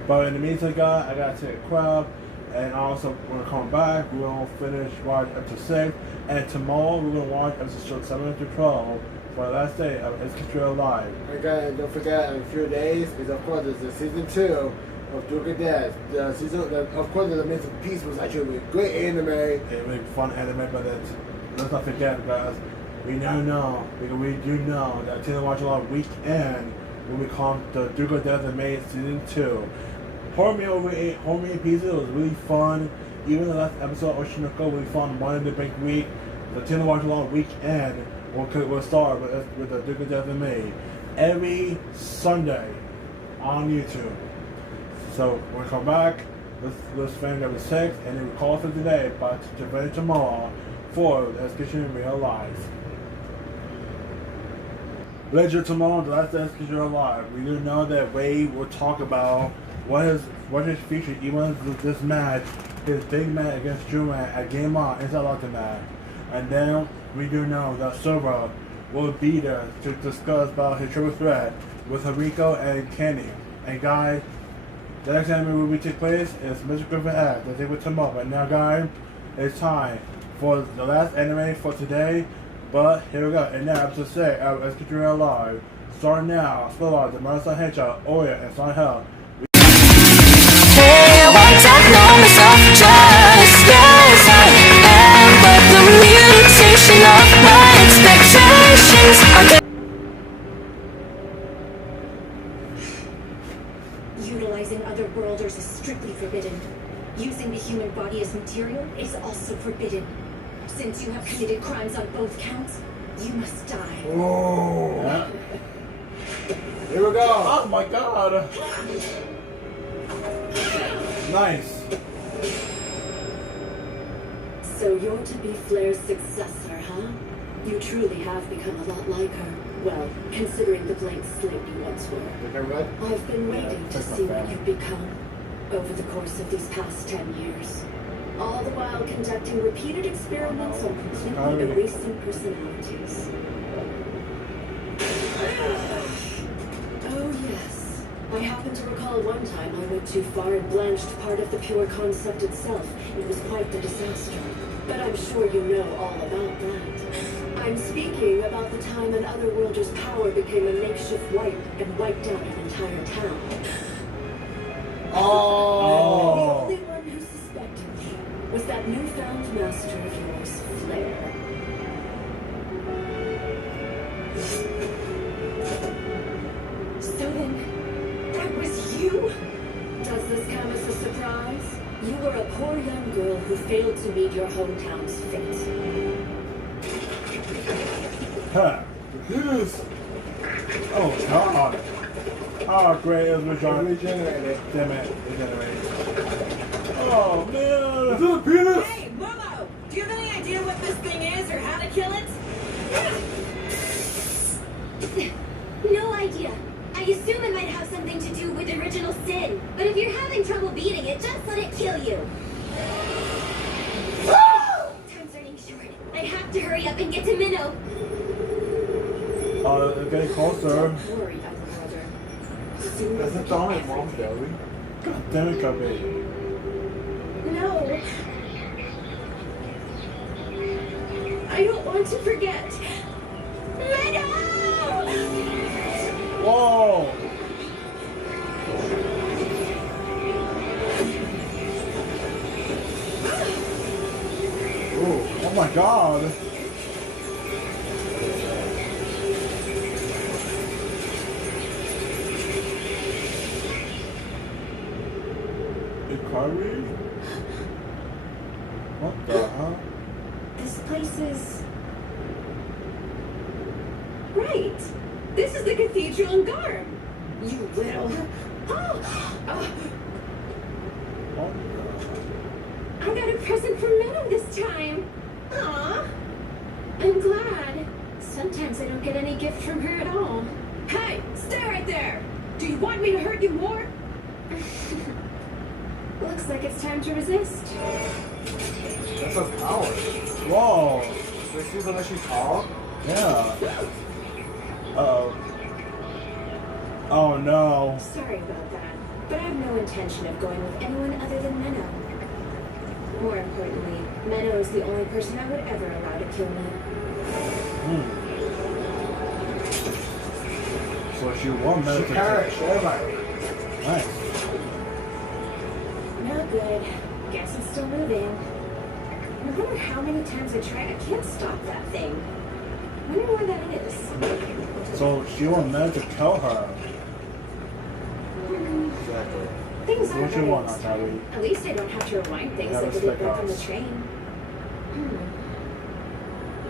But in the meantime, guys, I gotta take a crowd. And also, when we come back, we're going to finish watch episode 6. And tomorrow, we're going to watch episode 7 through 12 for the last day of Executioner Live. Okay, don't forget, in a few days, is of course, there's the season 2 of Duke of Death. Of course, the Amazing Peace was actually a great anime. It's really fun anime, but let's not forget, guys, we do know that Tina Watch a Lot weekend will become the Duke of Death in May season 2. Horror Me Over 8, Horror Me Pizza was really fun. Even the last episode of Oshinoko, we found one in the big week. The Tina Watch Along weekend will start with the Duke of Death in May. Every Sunday on YouTube. So when we come back, let's finish episode 6 and then we call for today, but to finish tomorrow for the Executioner Real Live. Later tomorrow, the last Executioner Live, we do know that Wade will talk about what is featured even this match, his big match against Juman at Game On inside Ultimate. And then we do know that Silva will be there to discuss about his triple threat with Hariko and Kenny. And guys, the next anime will take place is Mr. Griffin X. That's it with tomorrow. But now guys, it's time for the last anime for today. But here we go. And now episode 6 of Executioner Live. Starting now, spell out the Marasa Hecha, Oya, and Silent Hell. Hey, I don't know myself just as I am, but the mutation of my expectations are Utilizing other worlders is strictly forbidden. Using the human body as material is also forbidden. Since you have committed crimes on both counts, you must die. Oh. Yeah. Here we go. Oh my god. Nice. So you're to be Flair's successor, huh? You truly have become a lot like her. Well, considering the blank slate you once were. Okay, right? I've been waiting to see what you've become. A over the course of these past 10 years. All the while conducting repeated experiments on completely erasing personalities. Oh yes. I happen to recall one time I went too far and blanched part of the pure concept itself. It was quite the disaster. But I'm sure you know all about that. I'm speaking about the time an Otherworlder's power became a makeshift wipe and wiped out an entire town. The only one who suspected me was that newfound master of yours, Flair. So then, that was you? Does this come as a surprise? You were a poor young girl who failed to meet your hometown's fate. Huh. This. Oh God. Oh great, it was regenerated. Damn it, regenerated. Oh man. Is it a penis? Hey, Momo! Do you have any idea what this thing is or how to kill it? No idea. I assume it might have something to do with original sin. But if you're having trouble beating it, just let it kill you. Time's running short. I have to hurry up and get to Minnow. They're getting closer. Don't worry, Otherworlder. Soon That's not all my mom's belly. God damn it, Cubby. No. I don't want to forget. Minnow! Whoa! Ooh, oh my God! Ikari? What the hell? This place is... Right. This is the cathedral in Garm. You little. What I got a present from Minnow this time. Aw. I'm glad. Sometimes I don't get any gift from her at all. Hey, stay right there. Do you want me to hurt you more? Looks like it's time to resist. That's a power. Whoa! Does she let you talk? Yeah. Uh-oh. Oh no. Sorry about that, but I have no intention of going with anyone other than Menno. More importantly, Menno is the only person I would ever allow to kill me. So she won She medical. perished, everybody. Nice. Not good. Guess it's still moving. No matter how many times I try, I can't stop that thing. Wonder why that is. So she won med to kill her. Exactly. Things So are what you right. want, Natalie? At least I don't have to rewind things Yeah, like I did respect back on the us. train.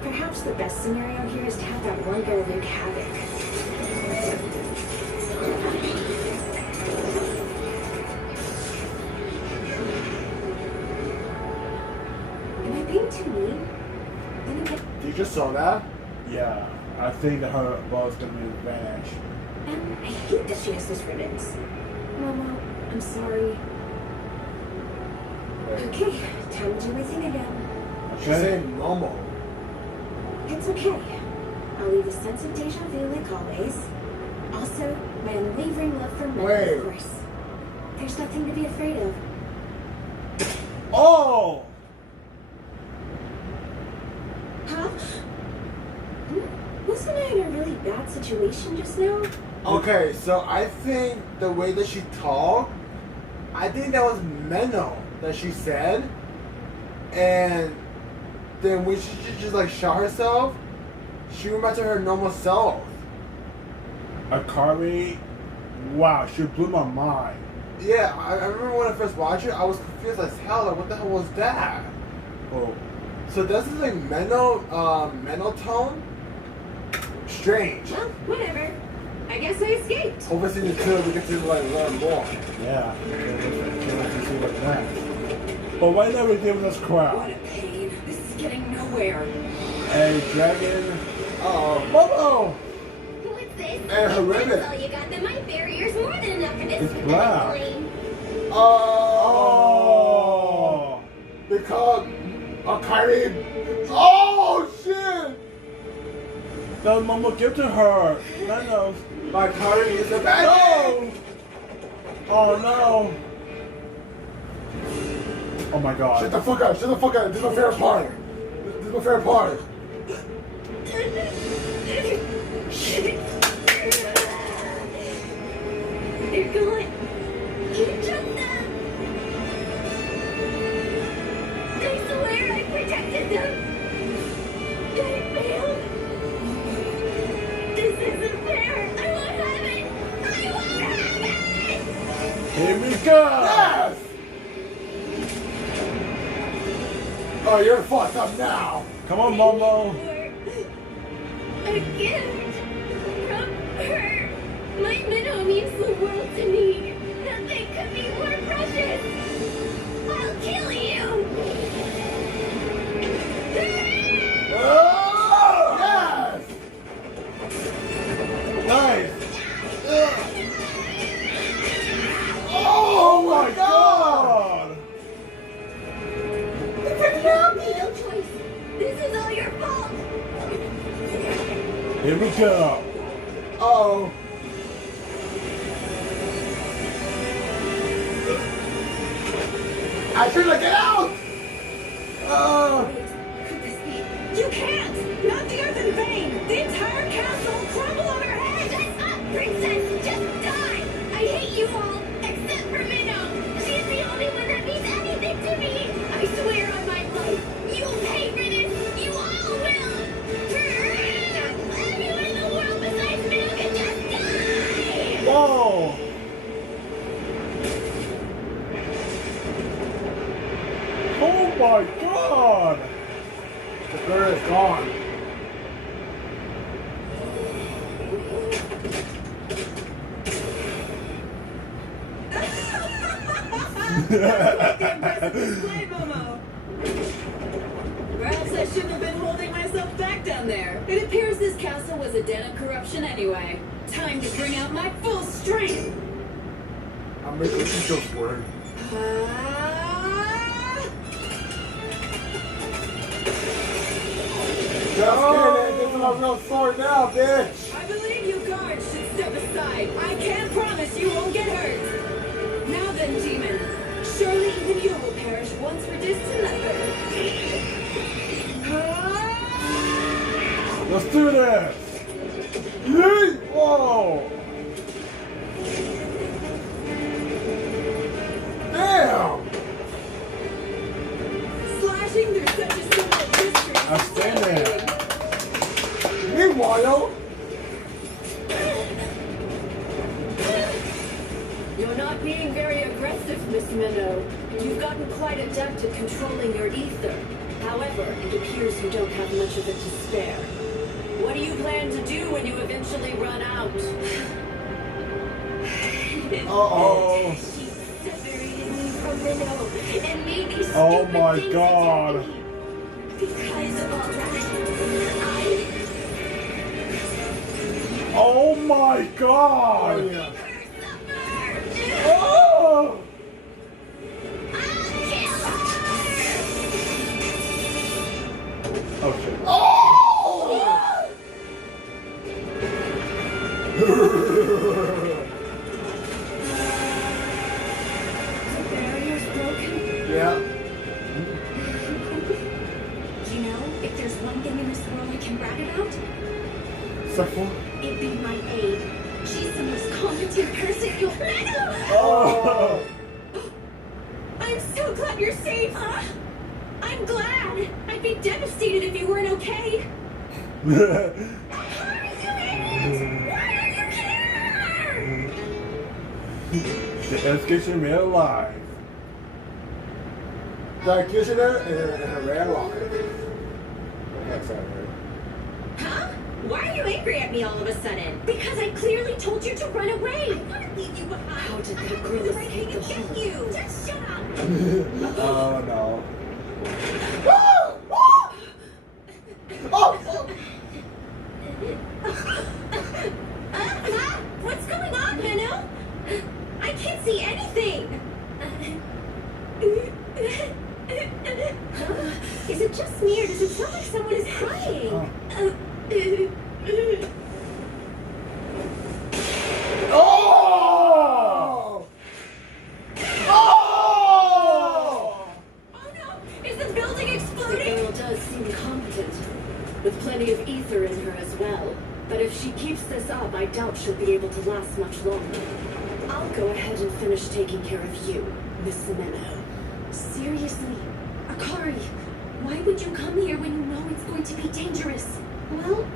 Perhaps the best scenario here is to have that one girl wreak havoc. Am I being too mean? Then again, You just saw that? Yeah. I think that her ball's gonna be advantage. I hate that she has those ribbons. Momo, I'm sorry. Okay, time to do my thing again. She's saying Momo. It's okay. I'll leave a sense of deja vu like always. Also, my unwavering love for men, Wait. of course. There's nothing to be afraid of. Oh! Huh? Wasn't I in a really bad situation just now? Okay, so I think the way that she talked, I think that was Menno that she said. And then when she just like shot herself, she went back to her normal self. Akari, wow, she blew my mind. Yeah, I remember when I first watched it, I was confused as hell. Like, what the hell was that? Oh, So this is like Menno tone? Strange. Well, whatever. I guess I escaped. Hopefully season 2 we get to like learn more. yeah. Can't wait to see what's next. But why never give us crap? What a pain. This is getting nowhere. Hey, dragon. Uh-oh. Momo! What's this? And her If ribbon. that's all you got, then my barrier's more than enough for this It's pathetic black. lane. called a Karim. Oh shit! No, Momo, give to her. No. My Karim is a bad. No! Oh no! Oh my god. Shut the fuck up! Shut the fuck up! This is my favorite part. This is my favorite part. They're gone. You took them. I swear I protected them. They failed. This isn't fair. I won't have it. I won't have it. Here we go! Yes! Oh, you're fucked up now. Come on, Momo. A gift from her. My minnow means the world to me. Nothing could be more precious. I'll kill you. Oh, yes! Nice! Oh my god! It's a no choice. This is all your fault. Here we go. Oh. I should have get out! Could this be? You can't! Not the earthen vein! The entire castle will crumble on her head! Shut up, princess! Just die! I hate you all, except for Minnow! She's the only one that means anything to me! I swear on my life, you'll pay for this! You all will! Everyone in the world besides Minnow can just die! Whoa! Oh my god! The girl is gone. Display, Momo. Perhaps I shouldn't have been holding myself back down there. It appears this castle was a den of corruption anyway. Time to bring out my full strength. I'm making the details work. Just kidding. This is my real sword now, bitch. I believe you guards should step aside. I can't promise you won't get hurt. Now then, demon. Surely even you will perish once reduced to nothing. Let's do this! Yeet! Whoa! Damn! Slashing through such a simple history. I stand there. Meanwhile, You're not being very aggressive, Miss Minnow. You've gotten quite adept at controlling your ether. However, it appears you don't have much of it to spare. What do you plan to do when you eventually run out? Uh-oh. She separated me from Minnow and made these Oh stupid my things god. into me. Because of all that, Oh my god! oh yeah. Oh! Okay. Oh! the barrier's broken. Yeah. You know, if there's one thing in this world I can brag about, Sexual? it'd be my aide. She's the most competent person you'll ever. Oh! I'm so glad you're safe, huh? I'm glad. I'd be devastated if you weren't okay. The education made alive. The executioner in a rare life. That's that right. Huh? Why are you angry at me all of a sudden? Because I clearly told you to run away. I want to leave you behind. How did that girl escape the hole? You. Just shut up. Oh no. Oh! Oh! Huh? What's going on, Minnow? I can't see anything. it just me or does it sound like someone is crying? Oh! Oh! Oh no! Is the building The exploding? girl does seem competent, with plenty of ether in her as well. But if she keeps this up, I doubt she'll be able to last much longer. I'll go ahead and finish taking care of you, Miss Semeno. Seriously, Akari, why would you come here when you know it's going to be dangerous? Well,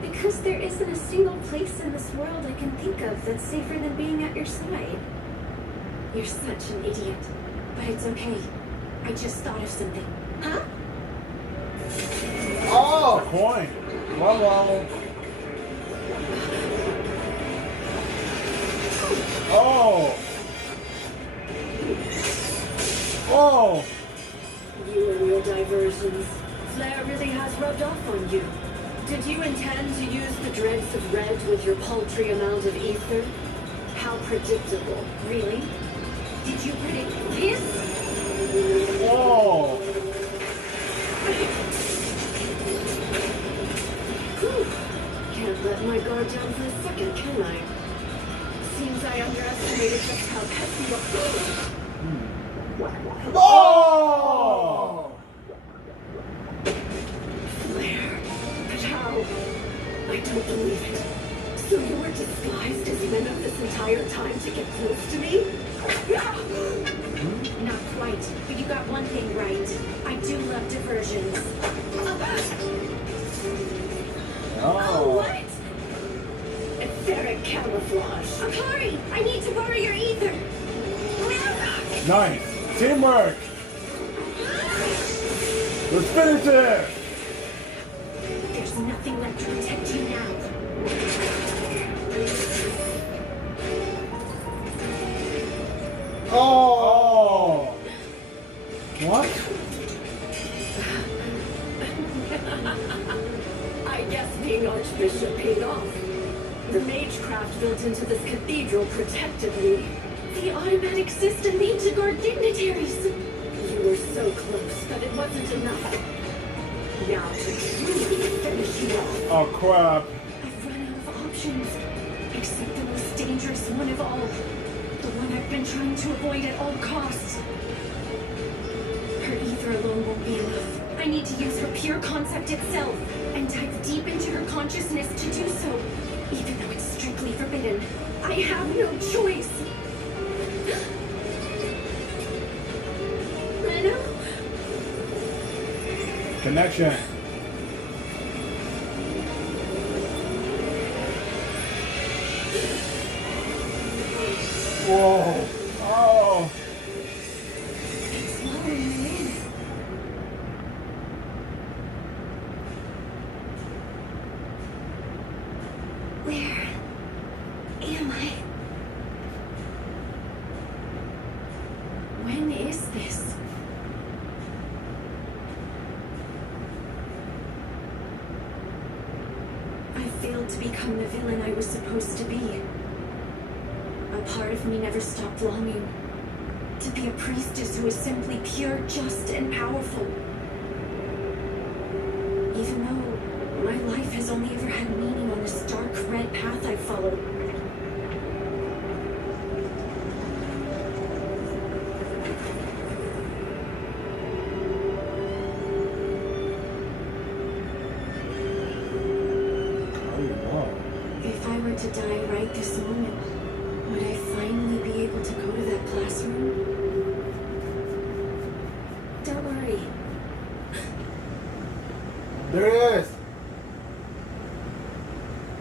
because there isn't a single place in this world I can think of that's safer than being at your side. You're such an idiot. But it's okay. I just thought of something. Huh? Oh, coin. Wow. Oh. Oh. You and your diversions. Flair really has rubbed off on you. Did you intend to use the dregs of red with your paltry amount of ether? How predictable. Really? Did you predict this? Whoa. Whew. Can't let my guard down for a second, can I? Seems I underestimated just how pesky you are. Oh. Flair. But how? I don't believe it. So you were disguised as Minnow this entire time to get close to me? Not quite, but you got one thing right. I do love diversions. Oh. What? Etheric camouflage. Akari, I need to borrow your ether. Nice. Teamwork. Let's finish it. There's nothing left to protect you now. Oh. What? I guess being Archbishop paid off. The magecraft built into this cathedral protected me. The automatic system made to guard dignitaries. You were so close, but it wasn't enough. Now to truly finish you off. Oh crap. I've run out of options. Except the most dangerous one of all. The one I've been trying to avoid at all costs. Her ether alone won't be enough. I need to use her pure concept itself and dive deep into her consciousness to do so. Even though it's strictly forbidden, I have no choice. Menno? Connection. Whoa. Oh. It's swallowing me in. Where am I? When is this? I failed to become the villain I was supposed to be. A part of me never stopped longing to be a priestess who is simply pure, just, and powerful. Even though my life has only ever had meaning on this dark red path I've followed. If I were to die right this moment, would I finally be able to go to that classroom? Don't worry. There it is.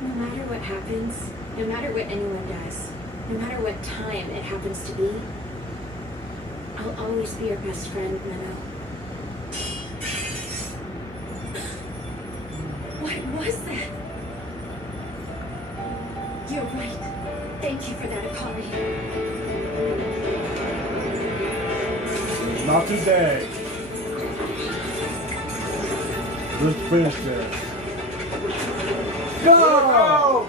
No matter what happens, no matter what anyone does, no matter what time it happens to be, I'll always be your best friend, Menno. What was that? You're right. Thank you for that, Akari. Not today. Let's finish this. Go!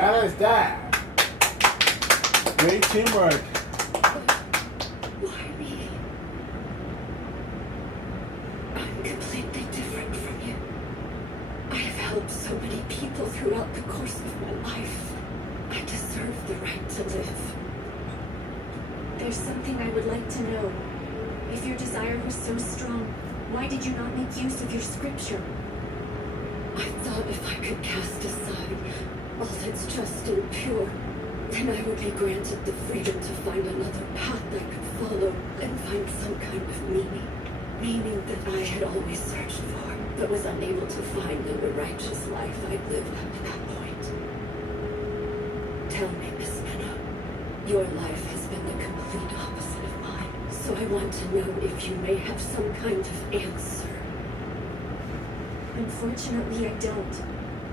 That is that. Great teamwork. Why me? I'm completely different from you. I have helped so many people throughout the course of my life. I deserve the right to live. There's something I would like to know. If your desire was so strong, why did you not make use of your scripture? I thought if I could cast aside all that's just and pure, then I would be granted the freedom to find another path I could follow and find some kind of meaning. Meaning that I had always searched for, but was unable to find in the righteous life I'd lived up to that point. Tell me, Miss Minna, your life has been the complete opposite of mine, so I want to know if you may have some kind of answer. Unfortunately, I don't.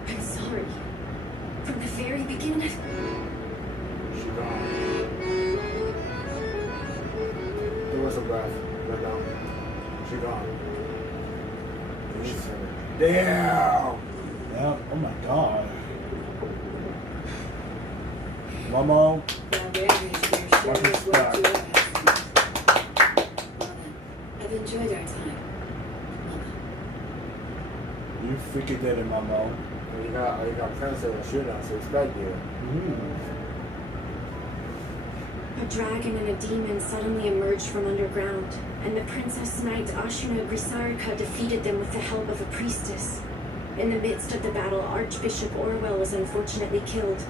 I'm sorry. From the very beginning, She gone. There was a breath. Right now. She gone. Damn! Yeah. Oh my god. Momo. Now, baby, you're sure Welcome it's what back. you asked. I've enjoyed our time. You freaking did it, Momo. You got Princess and Shuna, so expect you. a dragon and a demon suddenly emerged from underground, and the Princess Knight Ashuna Grisarika defeated them with the help of a priestess. In the midst of the battle, Archbishop Orwell was unfortunately killed.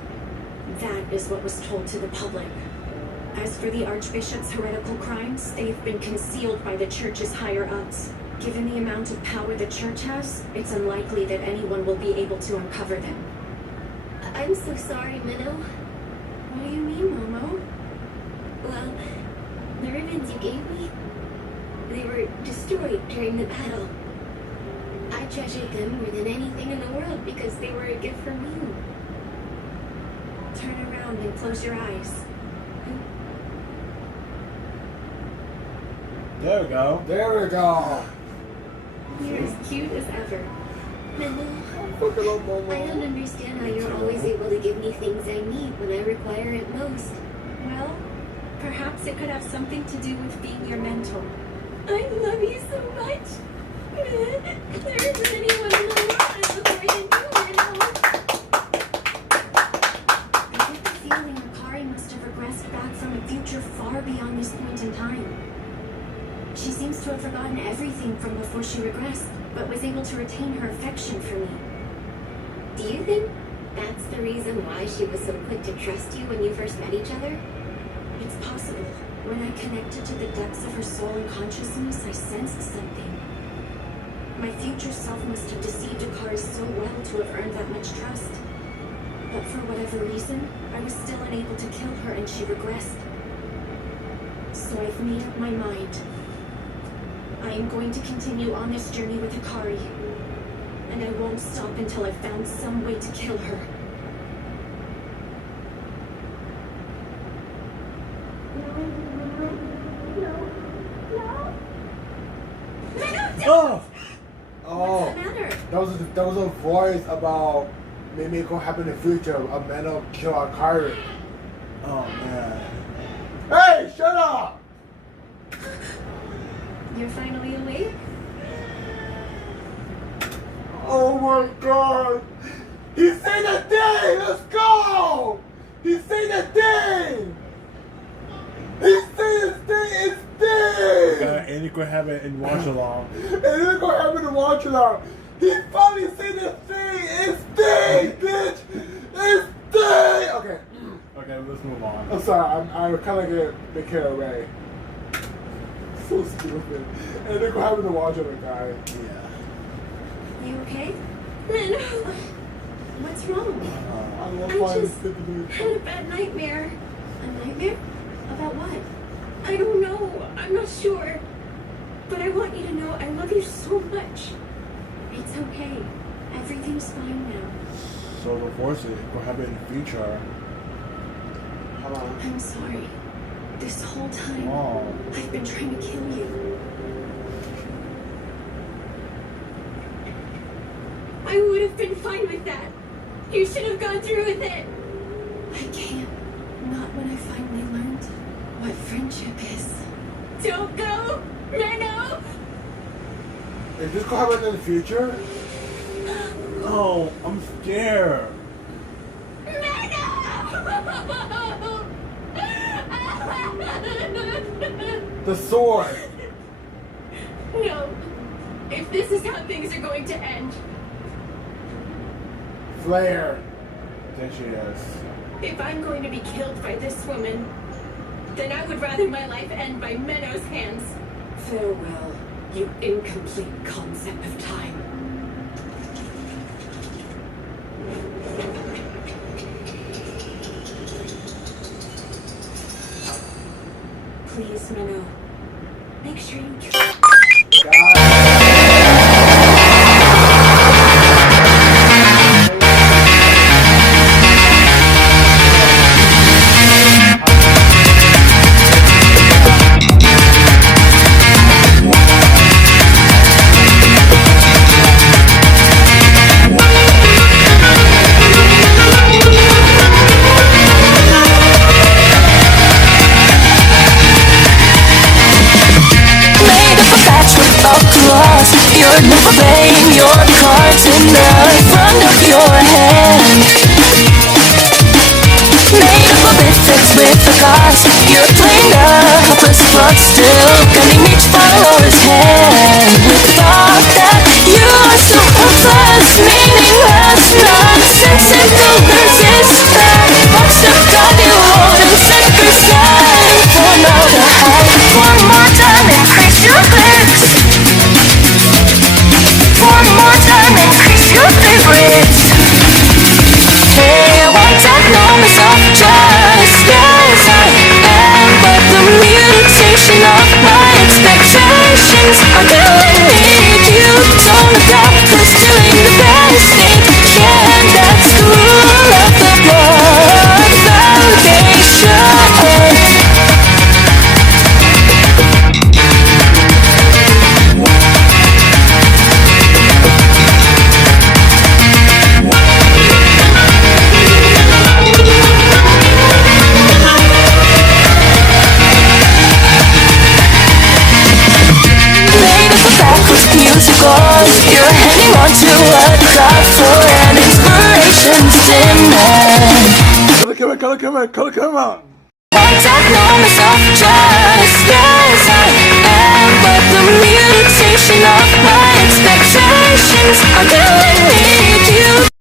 That is what was told to the public. As for the Archbishop's heretical crimes, they have been concealed by the Church's higher-ups. Given the amount of power the Church has, it's unlikely that anyone will be able to uncover them. I'm so sorry, Minnow. What do you mean, Momo? Well, the ribbons you gave me, they were destroyed during the battle. I treasured them more than anything in the world because they were a gift from you. Turn around and close your eyes. There we go. There we go. You're as cute as ever. Minnow, Look at I Momo. don't understand how you're always able to give me things I need when I require it most. Well, perhaps it could have something to do with being your mentor. I love you so much. There isn't anyone in the world I love more than you, Minnow. I get the feeling Akari must have regressed back from a future far beyond this point in time. She seems to have forgotten everything from before she regressed, but was able to retain her affection for me. Do you think that's the reason why she was so quick to trust you when you first met each other? It's possible. When I connected to the depths of her soul and consciousness, I sensed something. My future self must have deceived Akari so well to have earned that much trust. But for whatever reason, I was still unable to kill her and she regressed. So I've made up my mind. I am going to continue on this journey with Akari. And I won't stop until I've found some way to kill her. Oh! Oh, What's the matter? that was a voice about maybe it could happen in the future. A man will kill Akari. Oh man. Hey, shut up! You're finally awake? Oh my god! He said the thing! Let's go! He said the thing! He said the thing is thing! And you could have it in watch along. And then go happen to watch it out. He finally said the thing! It's thing, bitch! It's thing! Okay. Okay, let's move on. I'm sorry, I'm kind of get carried away. So stupid. And then go happen to watch it, guy. Yeah. You okay? Minnow, What's wrong? I love I finding just 50 minutes. had a bad nightmare. A nightmare? About what? I don't know. I'm not sure. But I want you to know I love you so much. It's okay. Everything's fine now. So the forces could have it in the future. Hold on. I'm sorry. This whole time, Oh. I've been trying to kill you. I would have been fine with that. You should have gone through with it. I can't. Not when I finally learned what friendship is. Don't go! Menno! Is this gonna happen in the future? No, I'm scared. The sword! No. If this is how things are going to end, Flare! There she is. if I'm going to be killed by this woman, then I would rather my life end by Menno's hands. Farewell, you incomplete concept of time. Please, Menno. Make sure you you're never playing your cards in the front of your hand. Made up of effects with the cards, you're playing a helpless fraud, still gunning each follower's hand. With the thought that you are so hopeless, meaningless, nonsensical, resistant. Must have got you old and set percent. For now to hide, one more time, increase your clicks. One more time, increase your favorites. Hey, I want to know myself just as I am, but the mutation of my expectations are killing me. You don't adapt, 'cause doing the best thing can. That's the rule of the blood foundation. You're hanging on to a cloud for an inspiration's demand. Come on. Want to know myself just as I am, but the mutation of my expectations are killing me. You